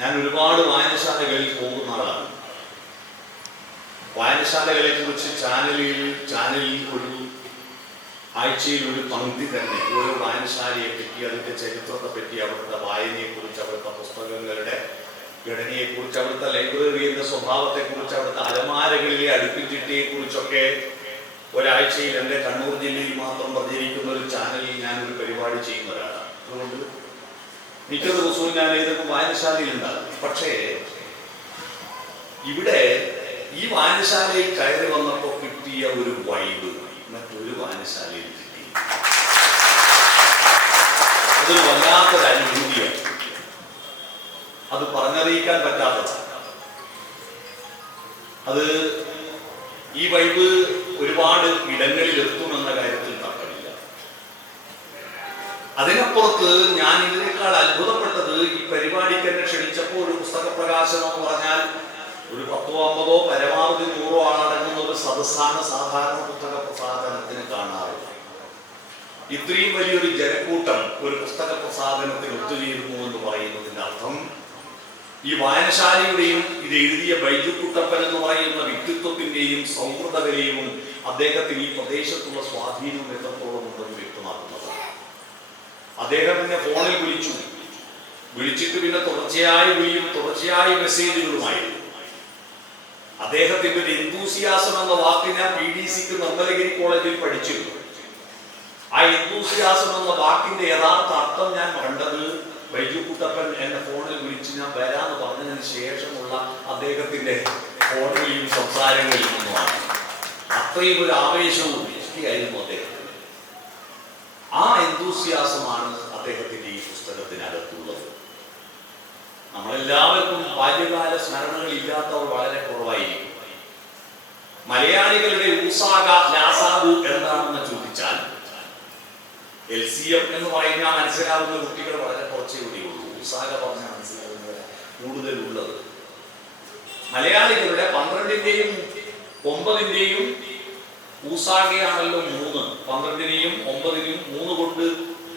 ഞാൻ ഒരുപാട് വായനശാലകളിൽ പോകുന്ന ആളാണ്. വായനശാലകളെ കുറിച്ച് ചാനലിൽ ഒരു ആഴ്ചയിൽ ഒരു പങ്ക്തി തന്നെ ഓരോ വായനശാലയെ പറ്റി, അതിൻ്റെ ചരിത്രത്തെ പറ്റി, അവിടുത്തെ വായനയെക്കുറിച്ച്, അവിടുത്തെ പുസ്തകങ്ങളുടെ ഘടനയെക്കുറിച്ച്, അവിടുത്തെ ലൈബ്രറിയുടെ സ്വഭാവത്തെക്കുറിച്ച്, അവിടുത്തെ അലമാരകളിലെ അടുപ്പിച്ചിട്ടയെക്കുറിച്ചൊക്കെ ഒരാഴ്ചയിൽ എൻ്റെ കണ്ണൂർ ജില്ലയിൽ മാത്രം പ്രചരിക്കുന്ന ഒരു ചാനലിൽ ഞാനൊരു പരിപാടി ചെയ്യുന്ന ഒരാളാണ്. അതുകൊണ്ട് മിക്ക ദിവസവും ഞാൻ ഇതൊക്കെ വായനശാലയിൽ ഉണ്ടാകും. പക്ഷേ ഇവിടെ ഈ വായനശാലയിൽ കയറി വന്നപ്പോൾ കിട്ടിയ ഒരു വൈബ് മറ്റൊരു വായനശാലയിൽ കിട്ടി. അതൊരു വല്ലാത്തൊരു അനുഭൂതിയാണ്. അത് പറഞ്ഞറിയിക്കാൻ പറ്റാത്തതാണ്. അത് ഈ വൈബ് ഒരുപാട് ഇടങ്ങളിൽ എത്തുമെന്ന കാര്യത്തിൽ തർക്കമില്ല. അതിനപ്പുറത്ത് ഞാൻ ഇതിനേക്കാൾ അത്ഭുതപ്പെട്ടത് ഈ പരിപാടിക്ക് എന്നെ ക്ഷണിച്ചപ്പോൾ ഒരു പുസ്തക പ്രകാശനം എന്ന് പറഞ്ഞാൽ ഒരു 10-50 പരമാവധി 100 ആളടങ്ങുന്ന ഒരു സദസ്സാണ് സാധാരണ പുസ്തക പ്രസാധനത്തിന് കാണാറുള്ളത്. ഇത്രയും വലിയൊരു ജനക്കൂട്ടം ഒരു പുസ്തക പ്രസാധനത്തിന് ഒത്തുചേരുന്നു എന്ന് പറയുന്നതിന്റെ അർത്ഥം ഈ വായനശാലയുടെയും ഇത് എഴുതിയ ബൈജു കുട്ടപ്പൻ എന്ന് പറയുന്ന വ്യക്തിത്വത്തിന്റെയും സൗഹൃദകലയും അദ്ദേഹത്തിന് ഈ പ്രദേശത്തുള്ള സ്വാധീനവും എത്രത്തോളം ഉണ്ടെന്ന് വ്യക്തമാക്കുന്നതാണ്. അദ്ദേഹം എന്നെ ഫോണിൽ വിളിച്ചിട്ട് പിന്നെ തുടർച്ചയായി മെസ്സേജുകളുമായിരുന്നു. അദ്ദേഹത്തിന്റെ ഒരു എന്തൂസിയാസം എന്ന വാക്ക് ഞാൻ PDCക്ക് നിർമ്മലഗിരി കോളേജിൽ പഠിച്ചിരുന്നു. ആ എന്തൂസിയാസം എന്ന വാക്കിന്റെ യഥാർത്ഥ അർത്ഥം ഞാൻ കണ്ടത് ബൈജു കുട്ടപ്പൻ എന്നെ ഫോണിൽ വിളിച്ച് ഞാൻ വരാന്ന് പറഞ്ഞതിന് ശേഷമുള്ള അദ്ദേഹത്തിന്റെ ഫോണിലും സംസാരങ്ങളിലും ഒന്നുമാണ്. അത്രയും ഒരു ആവേശവും ആയിരുന്നു അദ്ദേഹത്തിന്. ആ എന്തൂസിയാസമാണ് അദ്ദേഹത്തിന്റെ ഈ പുസ്തകത്തിനകത്തുള്ളത്. നമ്മളെല്ലാവർക്കും ബാല്യകാല സ്മരണകൾ ഇല്ലാത്തവർ വളരെ കുറവായിരിക്കും. മലയാളികളുടെ ഊസാഗ ലാസാഗു എന്താണെന്ന് ചോദിച്ചാൽ LCM എന്ന് പറഞ്ഞാൽ മനസ്സിലാവുന്ന കുട്ടികൾ വളരെ കുറച്ചേ കൂടിയുള്ളൂ. ഊസാഗ പറഞ്ഞാൽ മനസ്സിലാവുന്നത് കൂടുതലുള്ളത് മലയാളികളുടെ 12ന്റെയും 9ന്റെയും ഊസാഗയാണല്ലോ 3. 12നെയും 9നെയും 3 കൊണ്ട്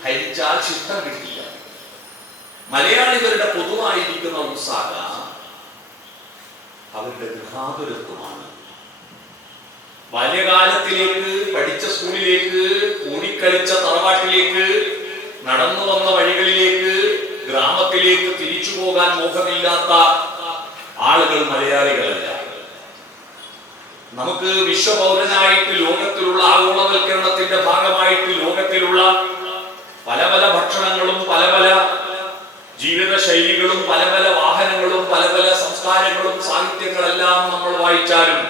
ഹരിച്ചാൽ ശിഷ്ടം കിട്ടില്ല. മലയാളികളുടെ പൊതുവായിരിക്കുന്ന ഊസാഗ അവരുടെ ഗൃഹാതുരത്വമാണ്. ബാല്യകാലത്തിലേക്ക്, പഠിച്ച സ്കൂളിലേക്ക്, കൂടിക്കളിച്ച തറവാട്ടിലേക്ക്, നടന്നു വന്ന വഴികളിലേക്ക്, ഗ്രാമത്തിലേക്ക് തിരിച്ചു പോകാൻ മോഹമില്ലാത്ത ആളുകൾ മലയാളികളല്ല. നമുക്ക് വിശ്വപൗരനായിട്ട് ലോകത്തിലുള്ള ആഗോളവൽക്കരണത്തിന്റെ ഭാഗമായിട്ട് ലോകത്തിലുള്ള പല പല ഭക്ഷണങ്ങളും പല പല ജീവിത ശൈലികളും പല പല വാഹനങ്ങളും പല പല സംസ്കാരങ്ങളും സാഹിത്യങ്ങളെല്ലാം നമ്മൾ വായിച്ചാലും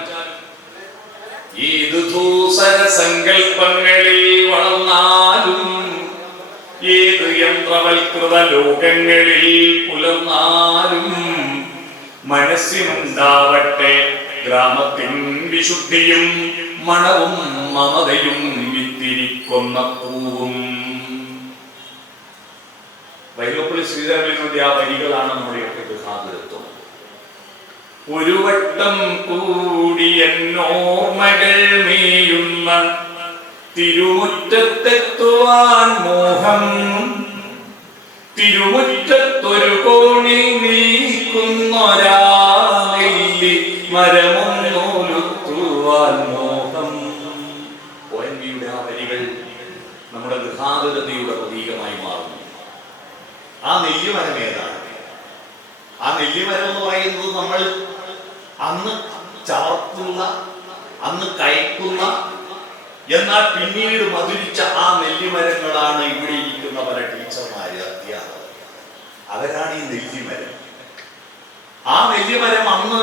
ഏതു ധൂസര സങ്കല്പങ്ങളിൽ വളർന്നാലും ഏത് യന്ത്രവൽകൃത ലോകങ്ങളിൽ പുലർന്നാലും മനസ്സിനുണ്ടാവട്ടെ ഗ്രാമത്തിൻ വിശുദ്ധിയും മണവും മമതയും വിത്തിരിക്കുന്ന പൂവും. വൈലോപ്പള്ളി ശ്രീധരമേനോന്റെ ആ വരികളാണ് നമ്മുടെയൊക്കെ ഗൃഹാതുരത്വം. ഒരു വട്ടം കൂടി എന്നോർമ്മകൾ മേയുന്ന തിരുമുറ്റത്തെത്തുവാൻ മോഹം, തിരുമുറ്റത്തൊരു കോണിൽ നിൽക്കുന്നൊരാ നെല്ലി മരമൊന്നോലുത്തുവാൻ മോഹം. ONV-യുടെ ആ വരികൾ നമ്മുടെ ഗൃഹാതുരതയുടെ പ്രതീകമായി മാറുന്നു. ആ നെല്ലിമരം ഏതാണ്? ആ നെല്ലിമരം എന്ന് പറയുന്നത് നമ്മൾ അന്ന് ചവർക്കുന്ന, അന്ന് കയക്കുന്ന, എന്നാൽ പിന്നീട് മധുരിച്ച ആ നെല്ലിമരങ്ങളാണ് ഇവിടെ ഇരിക്കുന്ന പല ടീച്ചർമാര്, അധ്യാപകർ. അവരാണ് ഈ നെല്ലിമരം. ആ നെല്ലിമരം അന്ന്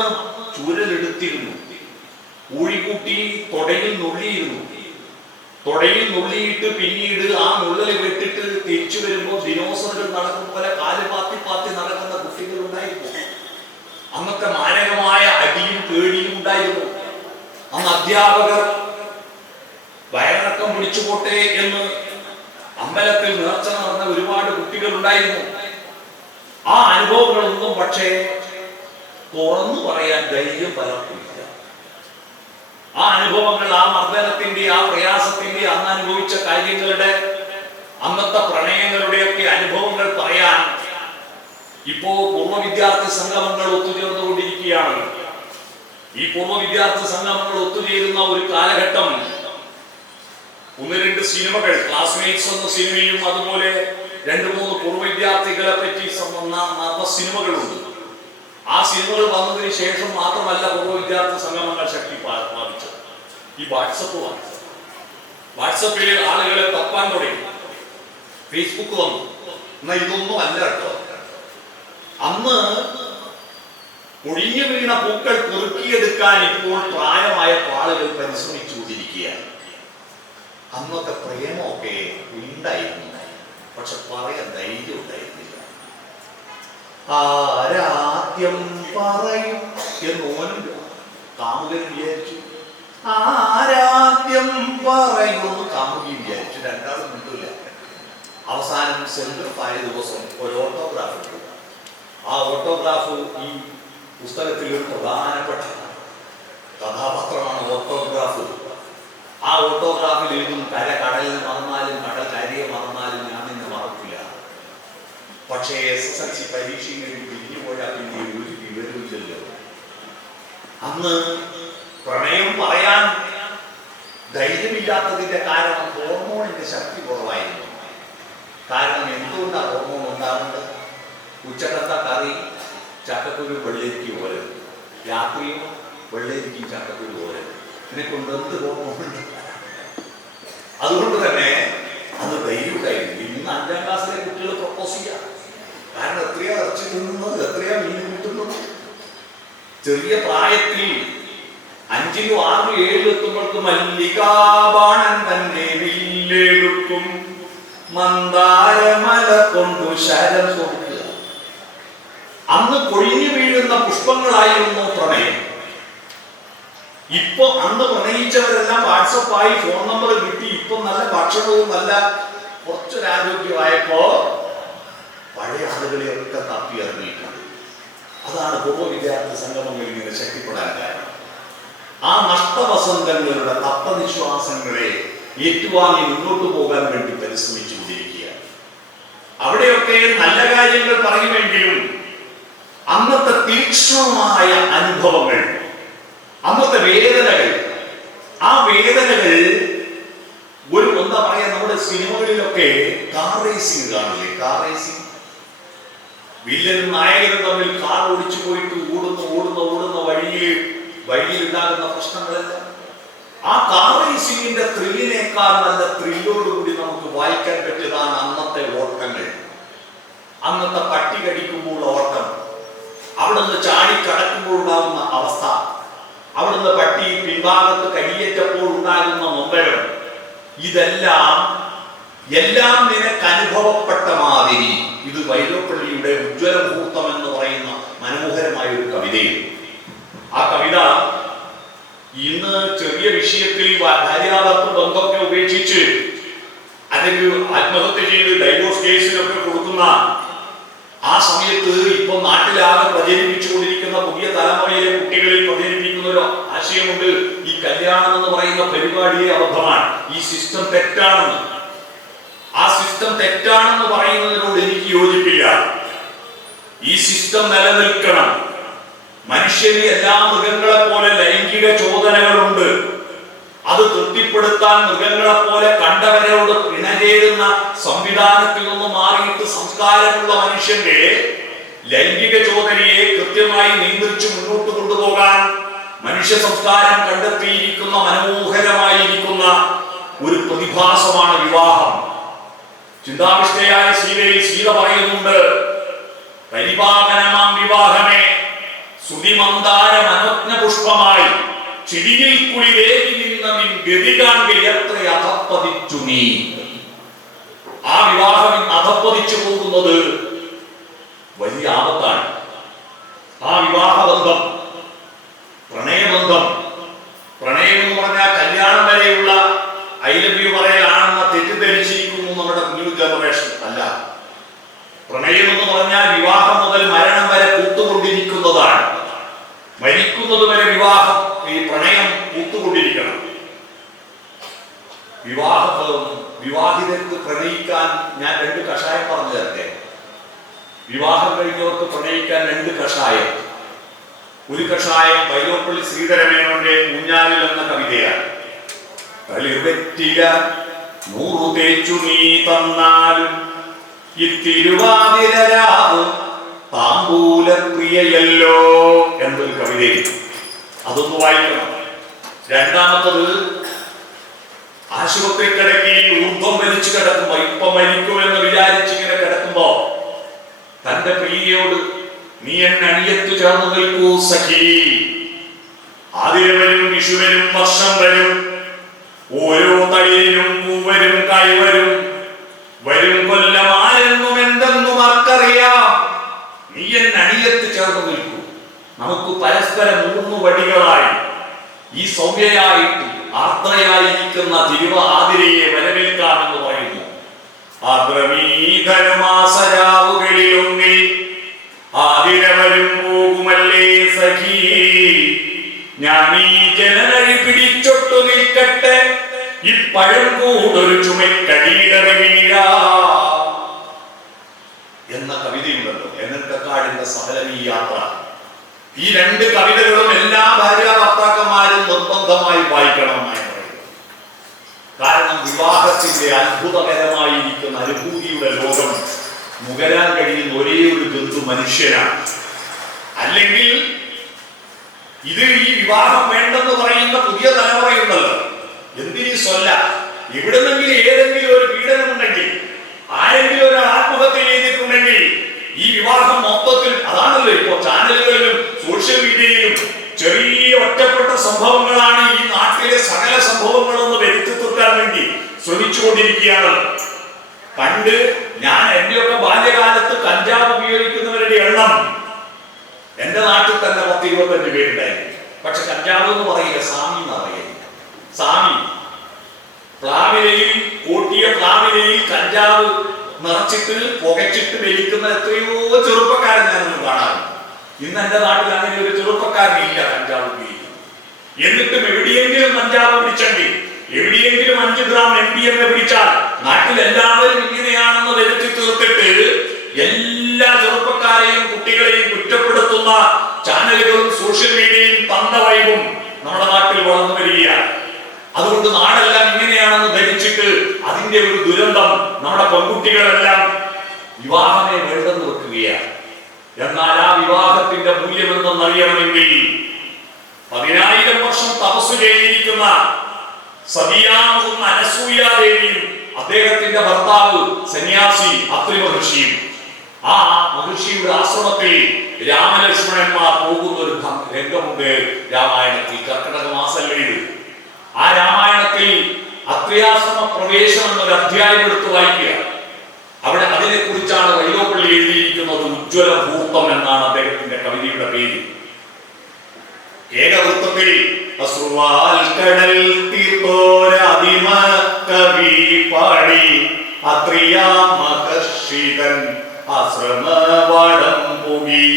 ചൂരലെടുത്തിരുന്നു, ഊഴിക്കൂട്ടി തൊടയിൽ നുള്ളിയിരുന്നു. തൊടയിൽ നുള്ളിയിട്ട് പിന്നീട് ആ നുള്ളൽ വിട്ടിട്ട് തിരിച്ചു വരുമ്പോൾ ദിനോസറുകൾ നടക്കുന്ന പോലെ കാല് പാത്തി നടക്കുന്ന കുട്ടികൾ ഉണ്ടായിരുന്നു. അന്നത്തെ മാരകമായ അടിയും പേടിയും ഉണ്ടായിരുന്നു. അന്ന് അധ്യാപകർ വയറിളക്കം പിടിച്ചു പോട്ടെ എന്ന് അമ്പലത്തിൽ നേർച്ച നടന്ന ഒരുപാട് കുട്ടികൾ ഉണ്ടായിരുന്നു. ആ അനുഭവങ്ങളൊന്നും പക്ഷേ തുറന്നു പറയാൻ ധൈര്യം പലർക്കും. ആ അനുഭവങ്ങൾ, ആ മർദ്ദനത്തിന്റെ, ആ പ്രയാസത്തിന്റെ, അന്ന് അനുഭവിച്ച കാര്യങ്ങളുടെ, അന്നത്തെ പ്രണയങ്ങളുടെയൊക്കെ അനുഭവങ്ങൾ പറയാൻ ഇപ്പോ പൂർവ്വ വിദ്യാർത്ഥി സംഗമങ്ങൾ ഒത്തുചേർന്നുകൊണ്ടിരിക്കുകയാണ്. ഈ പൂർവ്വ വിദ്യാർത്ഥി സംഗമങ്ങൾ ഒത്തുചേരുന്ന ഒരു കാലഘട്ടം, ഒന്ന് രണ്ട് സിനിമകൾ, ക്ലാസ്മേറ്റ്സ് എന്ന സിനിമയും അതുപോലെ 2-3 പൂർവ്വ വിദ്യാർത്ഥികളെ പറ്റി നടന്ന സിനിമകളുണ്ട്. ആ സിനിമകൾ വന്നതിന് ശേഷം മാത്രമല്ല പൂർവ്വ വിദ്യാർത്ഥി സംഗമങ്ങൾ ശക്തി പ്രാപിച്ചത്. ഈ വാട്സപ്പിൽ ആളുകളെ തപ്പാൻ തുടങ്ങി, ഫേസ്ബുക്ക് വന്നു. എന്നാ ഇതൊന്നും അല്ല കേട്ടോ. അന്ന് ഒഴിഞ്ഞു വീണ പൂക്കൾ പെറുക്കിയെടുക്കാൻ ഇപ്പോൾ പ്രായമായ ആളുകൾ പരിശ്രമിച്ചുകൊണ്ടിരിക്കുകയാണ്. അന്നൊക്കെ പ്രേമമൊക്കെ ഉണ്ടായിരുന്നു, പക്ഷെ പറയാൻ ധൈര്യം ഉണ്ടായിരുന്നില്ല. ആരാദ്യം പറയും എന്നോനും കാമുകൻ വിചാരിച്ചു, ആരാദ്യം പറയുമെന്ന് കാമുകി വിചാരിച്ചു. രണ്ടാളും കിട്ടില്ല. അവസാനം സെൻട്രൽ ആയ ദിവസം ഒരു ഓട്ടോഗ്രാഫ് എടുക്കുക. ആ ഓട്ടോഗ്രാഫ് ഈ പുസ്തകത്തിൽ ഒരു പ്രധാനപ്പെട്ട കഥാപാത്രമാണ് ഓട്ടോഗ്രാഫ്. ആ ഓട്ടോഗ്രാഫിൽ എഴുതും, കടലിൽ മറന്നാലും കടൽ കരയെ മറന്നാലും ഞാൻ നിന്നെ മറക്കില്ല. പക്ഷേ SSLC പരീക്ഷയിൽ പിരിഞ്ഞു പോയാൽ പിന്നെ ഒരു വിവരമില്ലല്ലോ. അന്ന് പ്രണയം പറയാൻ ധൈര്യമില്ലാത്തതിന്റെ കാരണം ഹോർമോണിന്റെ ശക്തി കുറവായിരുന്നു. കാരണം എന്തുകൊണ്ടാണ് ഹോർമോൺ ഉണ്ടാകുന്നത്? ഉച്ചക്കത്ത കറി ചക്കക്കുരു വെള്ളരിക്ക് പോലെ, രാത്രിയും വെള്ളരിക്കും ചക്കക്കുരു പോലെ. ഇതിനെക്കൊണ്ട് എന്ത് ഹോർമോണുണ്ട്? അതുകൊണ്ട് തന്നെ അത് ധൈര്യമായിരുന്നു. ഇന്ന് 5ാം ക്ലാസ്സിലെ കുട്ടികൾ പ്രപ്പോസ് ചെയ്യാം. കാരണം എത്രയാ ഇറച്ചി തിന്നുന്നത്, എത്രയാ മീൻ കിട്ടുന്നത്. ചെറിയ പ്രായത്തിൽ 5, 6, 7 എത്തുമ്പോഴേക്ക് മല്ലികാബാണൻ തന്റെ വില്ലെടുക്കും, മന്ദാരമല കൊണ്ടു ശരം കൊടുക്കുക. അന്ന് കൊഴിഞ്ഞു വീഴുന്ന പുഷ്പങ്ങളായിരുന്നു പ്രണയം. ഇപ്പൊ അന്ന് പ്രണയിച്ചവരെല്ലാം വാട്സപ്പായി ഫോൺ നമ്പർ കിട്ടി. ഇപ്പൊ നല്ല ഭക്ഷണവും നല്ല കുറച്ചൊരാരോഗ്യമായപ്പോ പഴയ ആളുകളെയൊക്കെ തപ്പി ഇറങ്ങിയിട്ടുണ്ട്. അതാണ് പൂർവ്വ വിദ്യാർത്ഥി സംഗമങ്ങളിൽ ഇങ്ങനെ ശക്തിപ്പെടാൻ കാരണം. ആ നഷ്ടവസന്തങ്ങളുടെ തത്വവിശ്വാസങ്ങളെ ഏറ്റുവാങ്ങി മുന്നോട്ട് പോകാൻ വേണ്ടി പരിശ്രമിച്ചുകൊണ്ടിരിക്കുകയാണ്. അവിടെയൊക്കെ നല്ല കാര്യങ്ങൾ പറയുമെങ്കിലും അന്നത്തെ തീക്ഷ്ണമായ അനുഭവങ്ങൾ, അന്നത്തെ വേദനകൾ, ആ വേദനകൾ ഒരു എന്താ പറയാ, നമ്മുടെ സിനിമകളിലൊക്കെ കാർ റേസിംഗ് കാണില്ലേ? കാർ റേസിംഗ്, വില്ലനും നായകനും തമ്മിൽ കാർ ഓടിച്ചു പോയിട്ട് ഓടുന്ന വഴിയിൽ ഉണ്ടാകുന്ന പ്രശ്നങ്ങളല്ല. ആ കാർ റേസിംഗിന്റെ ത്രില്ലിനേക്കാൾ നല്ല ത്രില്ലോടുകൂടി നമുക്ക് വായിക്കാൻ പറ്റിയതാണ് അന്നത്തെ ഓട്ടങ്ങൾ. അന്നത്തെ പട്ടി കടിക്കുമ്പോൾ ഓട്ടം, അവിടുന്ന് ചാടിക്കടക്കുമ്പോൾ ഉണ്ടാകുന്ന അവസ്ഥ, അവിടുന്ന് പട്ടി പിൻഭാഗത്ത് കടിയേറ്റപ്പോൾ ഉണ്ടാകുന്ന നൊമ്പരം, ഇതെല്ലാം നിനക്ക് അനുഭവപ്പെട്ട മാതിരി. ഇത് വൈലോപ്പള്ളിയുടെ ഉജ്ജ്വല മുഹൂർത്തം എന്ന് പറയുന്ന മനോഹരമായ ഒരു കവിതയും. ആ കവിത ഇന്ന് ചെറിയ വിഷയത്തിൽ ഭാര്യാഭർത്തൃ ബന്ധമൊക്കെ ഉപേക്ഷിച്ച് അല്ലെങ്കിൽ ആത്മഹത്യ ചെയ്ത് ഡൈവോഴ്സ് കേസിലൊക്കെ കൊടുക്കുന്ന ആ സമയത്ത് ഇപ്പൊ നാട്ടിലാകെ പ്രചരിപ്പിച്ചുകൊണ്ടിരിക്കുന്ന പുതിയ തലമുറയിലെ കുട്ടികളിൽ പ്രചരിപ്പിക്കുന്ന ഒരു ആശയമുണ്ട്. ഈ കല്യാണം എന്ന് പറയുന്ന പരിപാടിയെ അബദ്ധമാണ്, ഈ സിസ്റ്റം തെറ്റാണെന്ന്. ആ സിസ്റ്റം തെറ്റാണെന്ന് പറയുന്നതിനോട് എനിക്ക് യോജിപ്പില്ല. ഈ സിസ്റ്റം നിലനിൽക്കണം. മനുഷ്യന് എല്ലാ മൃഗങ്ങളെ പോലെ ലൈംഗിക ചോദനകളുണ്ട്. അത് തൃപ്തിപ്പെടുത്താൻ മൃഗങ്ങളെ പോലെ കണ്ടവരോട് ഇണചേരുന്ന സംവിധാനത്തിൽ നിന്ന് മാറിയിട്ട് സംസ്കാരമുള്ള മനുഷ്യന്റെ ലൈംഗിക ചോദനയെ കൃത്യമായി നിയന്ത്രിച്ച് മുന്നോട്ട് കൊണ്ടുപോകാൻ മനുഷ്യ സംസ്കാരം കണ്ടെത്തിയിരിക്കുന്ന മനോഹരമായിരിക്കുന്ന ഒരു പ്രതിഭാസമാണ് വിവാഹം. ചിന്താവിഷ്ടയായ സീതയിൽ സീത പറയുന്നുണ്ട്, പരിപാവനമാം വിവാഹമേ സുതിമന്ദാര മനോജ്ഞ പുഷ്പമായി ചിരിയിൽ കുളിരേകി നിന്ന നിൻ ഗതി കാണുക എത്ര അധപ്പതിച്ചു നീ. ആ വിവാഹം അധപ്പതിച്ചു പോകുന്നത് വലിയ ആപത്താണ്. ആ വിവാഹബന്ധം, പ്രണയബന്ധം, പ്രണയം എന്ന് പറഞ്ഞാൽ കല്യാണം വരെയുള്ള ഐ ലവ് യു പറയലാണെന്ന് തെറ്റിദ്ധരിച്ചിരിക്കുന്നു നമ്മുടെ ന്യൂ ജനറേഷൻ. അല്ല, പ്രണയം എന്ന് പറഞ്ഞാൽ വിവാഹം മുതൽ മരണം വരെ പൂത്തുകൊണ്ടിരിക്കുന്നതാണ്. മരിക്കുന്നത് വരെ വിവാഹം, ഈ പ്രണയം പൂത്തുകൊണ്ടിരിക്കണം. വിവാഹിതർക്ക് പ്രണയിക്കാൻ ഞാൻ 2 കഷായം പറഞ്ഞു തരട്ടെ. വിവാഹം കഴിഞ്ഞവർക്ക് പ്രണയിക്കാൻ 2 കഷായം. ഒരു കഷായം വൈലോപ്പള്ളി ശ്രീധരമേനോന്റെ ഊഞ്ഞാലിൽ എന്ന കവിതയാണ്. കളിർവെറ്റില 100 തേച്ചു നീ തന്നാലും ഇത്തിരുവാതിരാവ് താമ്പൂല പ്രിയയല്ലോ എന്നൊരു കവിതയിൽ. അതൊന്ന് വായിക്കണം. രണ്ടാമത്തത്, ആശുപത്രി കിടക്കയിൽ ഊർധ്വം വലിച്ചു കിടക്കുമ്പോ, ഇപ്പൊ മരിക്കുമെന്ന് വിചാരിച്ചിങ്ങനെ കിടക്കുമ്പോ തന്റെ പ്രിയയോട് നീ എന്നെ അണിയത്തു ചേർന്ന് നിൽക്കൂ സഖി, ആതിര വരും, വിഷു വരും, വർഷം വരും, ഓരോ തളിരിനും പൂവരും കൈവരും, വരും കൊല്ലം ആരെന്നും എന്തെന്നും ആർക്കറിയാം, നീ എന്നെ അണിയത്ത് ചേർന്ന് നിൽക്കൂ. നമുക്ക് പരസ്പരം 3 വടികളായി ഈ സൗമ്യയായിട്ട് ആർദ്രയായിരിക്കുന്ന തിരുവാതിരയെ വരവേൽക്കാമെന്ന് പറയുന്നു. ആദ്രമീധനുമാസരാവുകളിലൊന്നിൽ ആതിര വരും പോകുമല്ലേ സഖി, ഞാൻ ഈ ജനനഴി പിടിച്ചൊട്ടു നിൽക്കട്ടെ, ഇപ്പഴം കൂടൊരു ചുമക്കടിയിടറി വീഴാ എന്ന കവിതയുണ്ടല്ലോ. എന്നക്കാടിന്റെ സഹലമീ യാത്ര. ഈ 2 കവിതകളും എല്ലാ ഭാര്യ ഭർത്താക്കന്മാരും നിർബന്ധമായി വായിക്കണമെന്നായി പറയുന്നത്. കാരണം വിവാഹത്തിന്റെ അത്ഭുതകരമായിരിക്കുന്ന അനുഭൂതിയുടെ ലോകം നുകരാൻ കഴിയുന്ന ഒരേ ഒരു ജന്തു മനുഷ്യനാണ്. അല്ലെങ്കിൽ ഇത് ഈ വിവാഹം വേണ്ടെന്ന് പറയുന്ന പുതിയ തലമുറയുണ്ടല്ലോ, എന്തിനീ സ്വല്ല, എവിടെന്നെങ്കിലും ഏതെങ്കിലും ഒരു പീഡനമുണ്ടെങ്കിൽ, ആരെങ്കിലും ഒരു ആത്മഹത്യ ചെയ്തിട്ടുണ്ടെങ്കിൽ ഈ വിവാഹം മൊത്തത്തിൽ, അതാണല്ലോ ഇപ്പോ ചാനലുകളിലും സോഷ്യൽ മീഡിയയിലും ചെറിയ ഒറ്റപ്പെട്ട സംഭവങ്ങളാണ് ഈ നാട്ടിലെ സകല സംഭവങ്ങളൊന്ന് വരുത്തി തീർക്കാൻ വേണ്ടി ശ്രമിച്ചുകൊണ്ടിരിക്കുകയാണ്. പണ്ട് ഞാൻ എന്റെയൊക്കെ ബാല്യകാലത്ത് കഞ്ചാവ് ഉപയോഗിക്കുന്നവരുടെ എണ്ണം എന്റെ നാട്ടിൽ തന്നെ 10-25 പേരുണ്ടായിരുന്നു. പക്ഷെ കഞ്ചാവ് എന്ന് പറയില്ല, സാമി എന്ന് പറയുക. സാമി പ്ലാവിലയിൽ, കൂട്ടിയ പ്ലാവിലയിൽ കഞ്ചാവ് നിറച്ചിട്ട് പുകച്ചിട്ട് വലിക്കുന്ന എത്രയോ ചെറുപ്പക്കാരൻ ഞാനൊന്നും കാണാറുണ്ട്. ഇന്ന് എന്റെ നാട്ടിൽ അങ്ങനെ ഒരു ചെറുപ്പക്കാരനില്ല കഞ്ചാവ് ഉപയോഗിക്കുന്നു. എന്നിട്ടും എവിടെയെങ്കിലും കഞ്ചാവ് പിടിച്ചെങ്കിൽ, എവിടെയെങ്കിലും 5 ഗ്രാം MDMA പിടിച്ചാൽ നാട്ടിൽ എല്ലാവരും ഇങ്ങനെയാണെന്ന് വരുത്തി തീർത്തിട്ട് എല്ലാ ചെറുപ്പക്കാരെയും കുട്ടികളെയും കുറ്റപ്പെടുത്തുന്ന ചാനലുകളും സോഷ്യൽ മീഡിയയും തന്തവൈബും നമ്മുടെ നാട്ടിൽ വളർന്നു വരികയാണ്. അതുകൊണ്ട് നാടെല്ലാം ഇങ്ങനെയാണെന്ന് ധരിച്ചിട്ട് അതിന്റെ ഒരു ദുരന്തം നമ്മുടെ പെൺകുട്ടികളെല്ലാം വിവാഹമേ വേണ്ടെന്ന് വെക്കുകയാണ്. എന്നാൽ ആ വിവാഹത്തിന്റെ മൂല്യം എന്തെന്നറിയണമെങ്കിൽ 10,000 വർഷം തപസ് ചെയ്തിരിക്കുന്ന സതിയാകുന്ന അനസൂയാദേവിയും അദ്ദേഹത്തിന്റെ ഭർത്താവ് സന്യാസി അത്രി മഹർഷിയും, ആ മഹർഷിയുടെ ആശ്രമത്തിൽ രാമലക്ഷ്മണന്മാർ പോകുന്ന ഒരു രംഗമുണ്ട് രാമായണത്തിൽ. കർക്കിടക മാസമല്ലേ ഇത്. ആ രാമായണത്തിൽ അത്രിയാശ്രമ പ്രവേശം എന്നൊരു അധ്യായം എടുത്ത് വായിക്കുക. അവിടെ അതിനെ കുറിച്ചാണ് വൈലോപ്പള്ളി എഴുതിയിരിക്കുന്നത്. ഉജ്ജ്വല ഭൂതം എന്നാണ് അദ്ദേഹത്തിന്റെ കവിതയുടെ പേര്. ഏകവൃത്തത്തിൽ അശ്രുവാൽ കടൽ തീർത്തോരാദിമ കവി പാടി അത്രിയാ മഹർഷിതൻ ആശ്രമവാടം പോകി,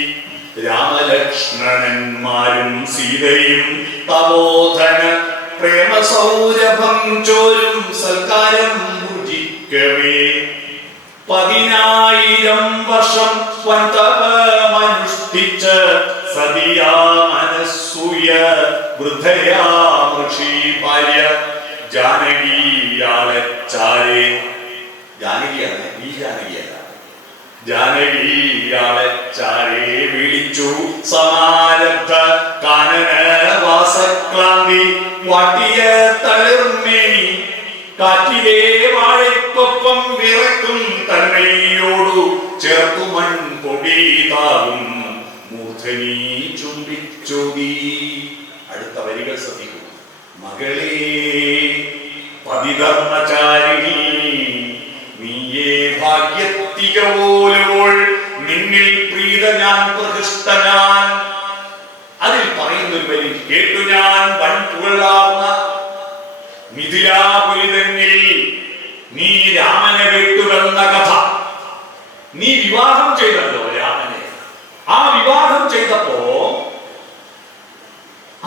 രാമലക്ഷ്മണന്മാരും സീതയും തപോധന പ്രേമ സൗരഭം ചോരും സൽക്കാരം ഭുജിക്കവേ, 10,000 വർഷം വൻതപമനുഷ്ഠിച്ച സതിയാ അനസൂയ വൃദ്ധയാ ഋഷി ഭാര്യ ജാനകിയാളച്ചാരെ, ജാനകിയാണ് ഈ ജാനകിയല്ല, ജാനകിയാളച്ചാരെ വിളിച്ചു സമാരബ്ധ കാനന വാസക്രാന്തി വാട്ടിയ തളിർമേനി, കാറ്റിലെ വാഴക്കൊപ്പം വിറക്കും തന്നയോടു ചേർത്തു മൺപൊടിതാകും മൂർധനി ചുംബിച്ചോടി. അടുത്ത വരികൾ ശ്രദ്ധിക്കൂ. മകളേ പതിധർമ്മചാരിണി, നീയേ ഭാഗ്യത്തികോലുവോൾ നിന്നിൽ പ്രീത ഞാൻ പ്രകൃഷ്ട ഞാൻ. അതിൽ പറയുന്നൊരു വരി കേട്ടു ഞാൻ വൻപുകളാർന്ന മിഥിലാപുരി തന്നിൽ നീ രാമനെ വിട്ടുവെന്ന കഥ. നീ വിവാഹം ചെയ്തല്ലോ രാമനെ. ആ വിവാഹം ചെയ്തപ്പോ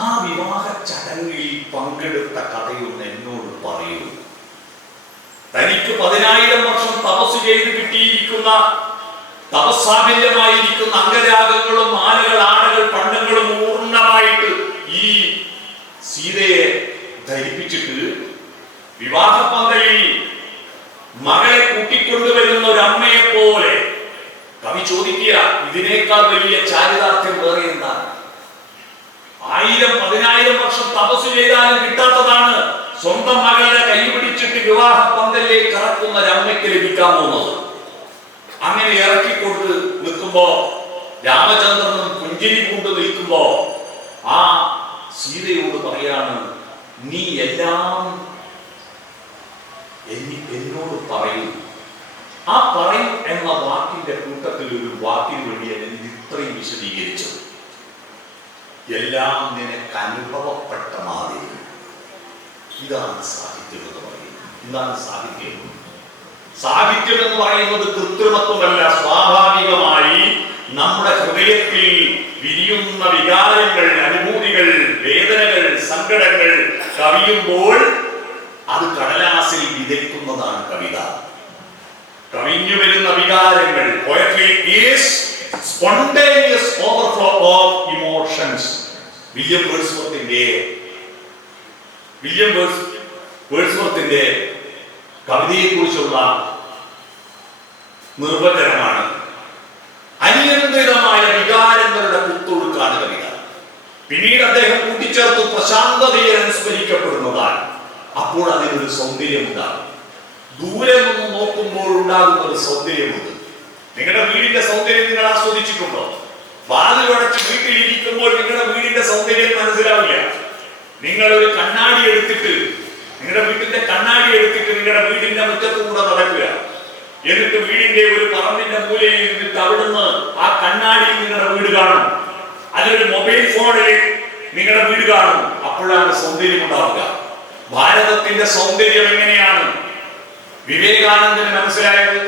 ആ വിവാഹ ചടങ്ങിൽ പങ്കെടുത്ത കഥയൊന്ന് എന്നോട് പറയൂ. തനിക്ക് 10,000 വർഷം തപസ് ചെയ്ത് കിട്ടിയിരിക്കുന്ന തപസ്സാഭില്യമായിരിക്കുന്ന അംഗരാഗങ്ങളും മാലകൾ, ആനകൾ, പണ്ടങ്ങളും പൂർണ്ണമായിട്ട് ഈ സീതയെ ധരിപ്പിച്ചിട്ട് വിവാഹ പന്തലിൽ മകളെ കൂട്ടിക്കൊണ്ടുവരുന്ന ഒരു അമ്മയെ പോലെ കവി ചോദിക്കുക, ഇതിനേക്കാൾ വലിയ ചാരിതാർത്ഥ്യം വേറെ എന്താണ്? 1000-10,000 വർഷം തപസ് ചെയ്താലും കിട്ടാത്തതാണ് സ്വന്തം മകളുടെ കൈ പിടിച്ചിട്ട് വിവാഹ പന്തലിലേക്ക് ഇറക്കുന്ന ഒരു അമ്മയ്ക്ക് ലഭിക്കാൻ പോകുന്നത്. അങ്ങനെ ഇറക്കിക്കൊണ്ട് നിൽക്കുമ്പോ, രാമചന്ദ്രനും പുഞ്ചിരി കൊണ്ട് നിൽക്കുമ്പോ ആ സീതയോട് പറയാണ്, നീ എല്ലാം എന്നോട് പറയും. ആ പറയും എന്ന വാക്കിന്റെ കൂട്ടത്തിൽ ഒരു വാക്കിന് വേണ്ടിയാണ് എനിക്ക് ഇത്രയും വിശദീകരിച്ചത്. എല്ലാം നിനക്ക് അനുഭവപ്പെട്ട മാതിരി. ഇതാണ് സാഹിത്യം എന്ന് പറയുന്നത്. എന്താണ് സാഹിത്യം? സാഹിത്യം എന്ന് പറയുന്നത് കൃത്രിമത്വമല്ല, സ്വാഭാവികമായി നമ്മുടെ ഹൃദയത്തിൽ വിരിയുന്ന വികാരങ്ങൾ, അനുഭൂതികൾ, വേദനകൾ, സങ്കടങ്ങൾ കവിയുമ്പോൾ അത് കടലാസിൽ വിതയ്ക്കുന്നതാണ് കവിത. കവിഞ്ഞു വരുന്ന വികാരങ്ങൾ. Poetry is spontaneous overflow of emotions. William വേഴ്സ്വർത്തിന്റെ കവിതയെ കുറിച്ചുള്ള നിർവചനമാണ് അനിയന്ത്രിതമായ വികാരങ്ങളുടെ കുത്തൊഴുക്കാണ് കവിത. പിന്നീട് അദ്ദേഹം കൂട്ടിച്ചേർത്തു പ്രശാന്തതയെ അനുസ്മരിക്കപ്പെടുന്നതാണ്. അപ്പോൾ അതിനൊരു സൗന്ദര്യമുണ്ടാകും. ദൂരെ നിന്ന് നോക്കുമ്പോൾ ഉണ്ടാകുന്ന ഒരു സൗന്ദര്യമുണ്ട്. നിങ്ങളുടെ വീടിന്റെ സൗന്ദര്യം നിങ്ങൾ ആസ്വദിച്ചിട്ടുണ്ടോ? വാതിലടച്ച് വീട്ടിലിരിക്കുമ്പോൾ നിങ്ങളുടെ വീടിന്റെ സൗന്ദര്യം മനസ്സിലാവില്ല. നിങ്ങൾ ഒരു കണ്ണാടി എടുത്തിട്ട്, നിങ്ങളുടെ വീട്ടിന്റെ കണ്ണാടി എടുത്തിട്ട് നിങ്ങളുടെ വീടിന്റെ മുറ്റത്തുകൂടെ നടക്കുക. എന്നിട്ട് വീടിന്റെ ഒരു പറമ്പിന്റെ മൂലയിൽ ഇരുന്നിട്ട് അവിടുന്ന് ആ കണ്ണാടിയിൽ നിങ്ങളുടെ വീട് കാണും. അതിലൊരു മൊബൈൽ ഫോണിൽ നിങ്ങളുടെ വീട് കാണും. അപ്പോഴാണ് സൗന്ദര്യം ഉണ്ടാവുക. ഭാരതത്തിന്റെ സൗന്ദര്യം എങ്ങനെയാണ് വിവേകാനന്ദന് മനസ്സിലായത്?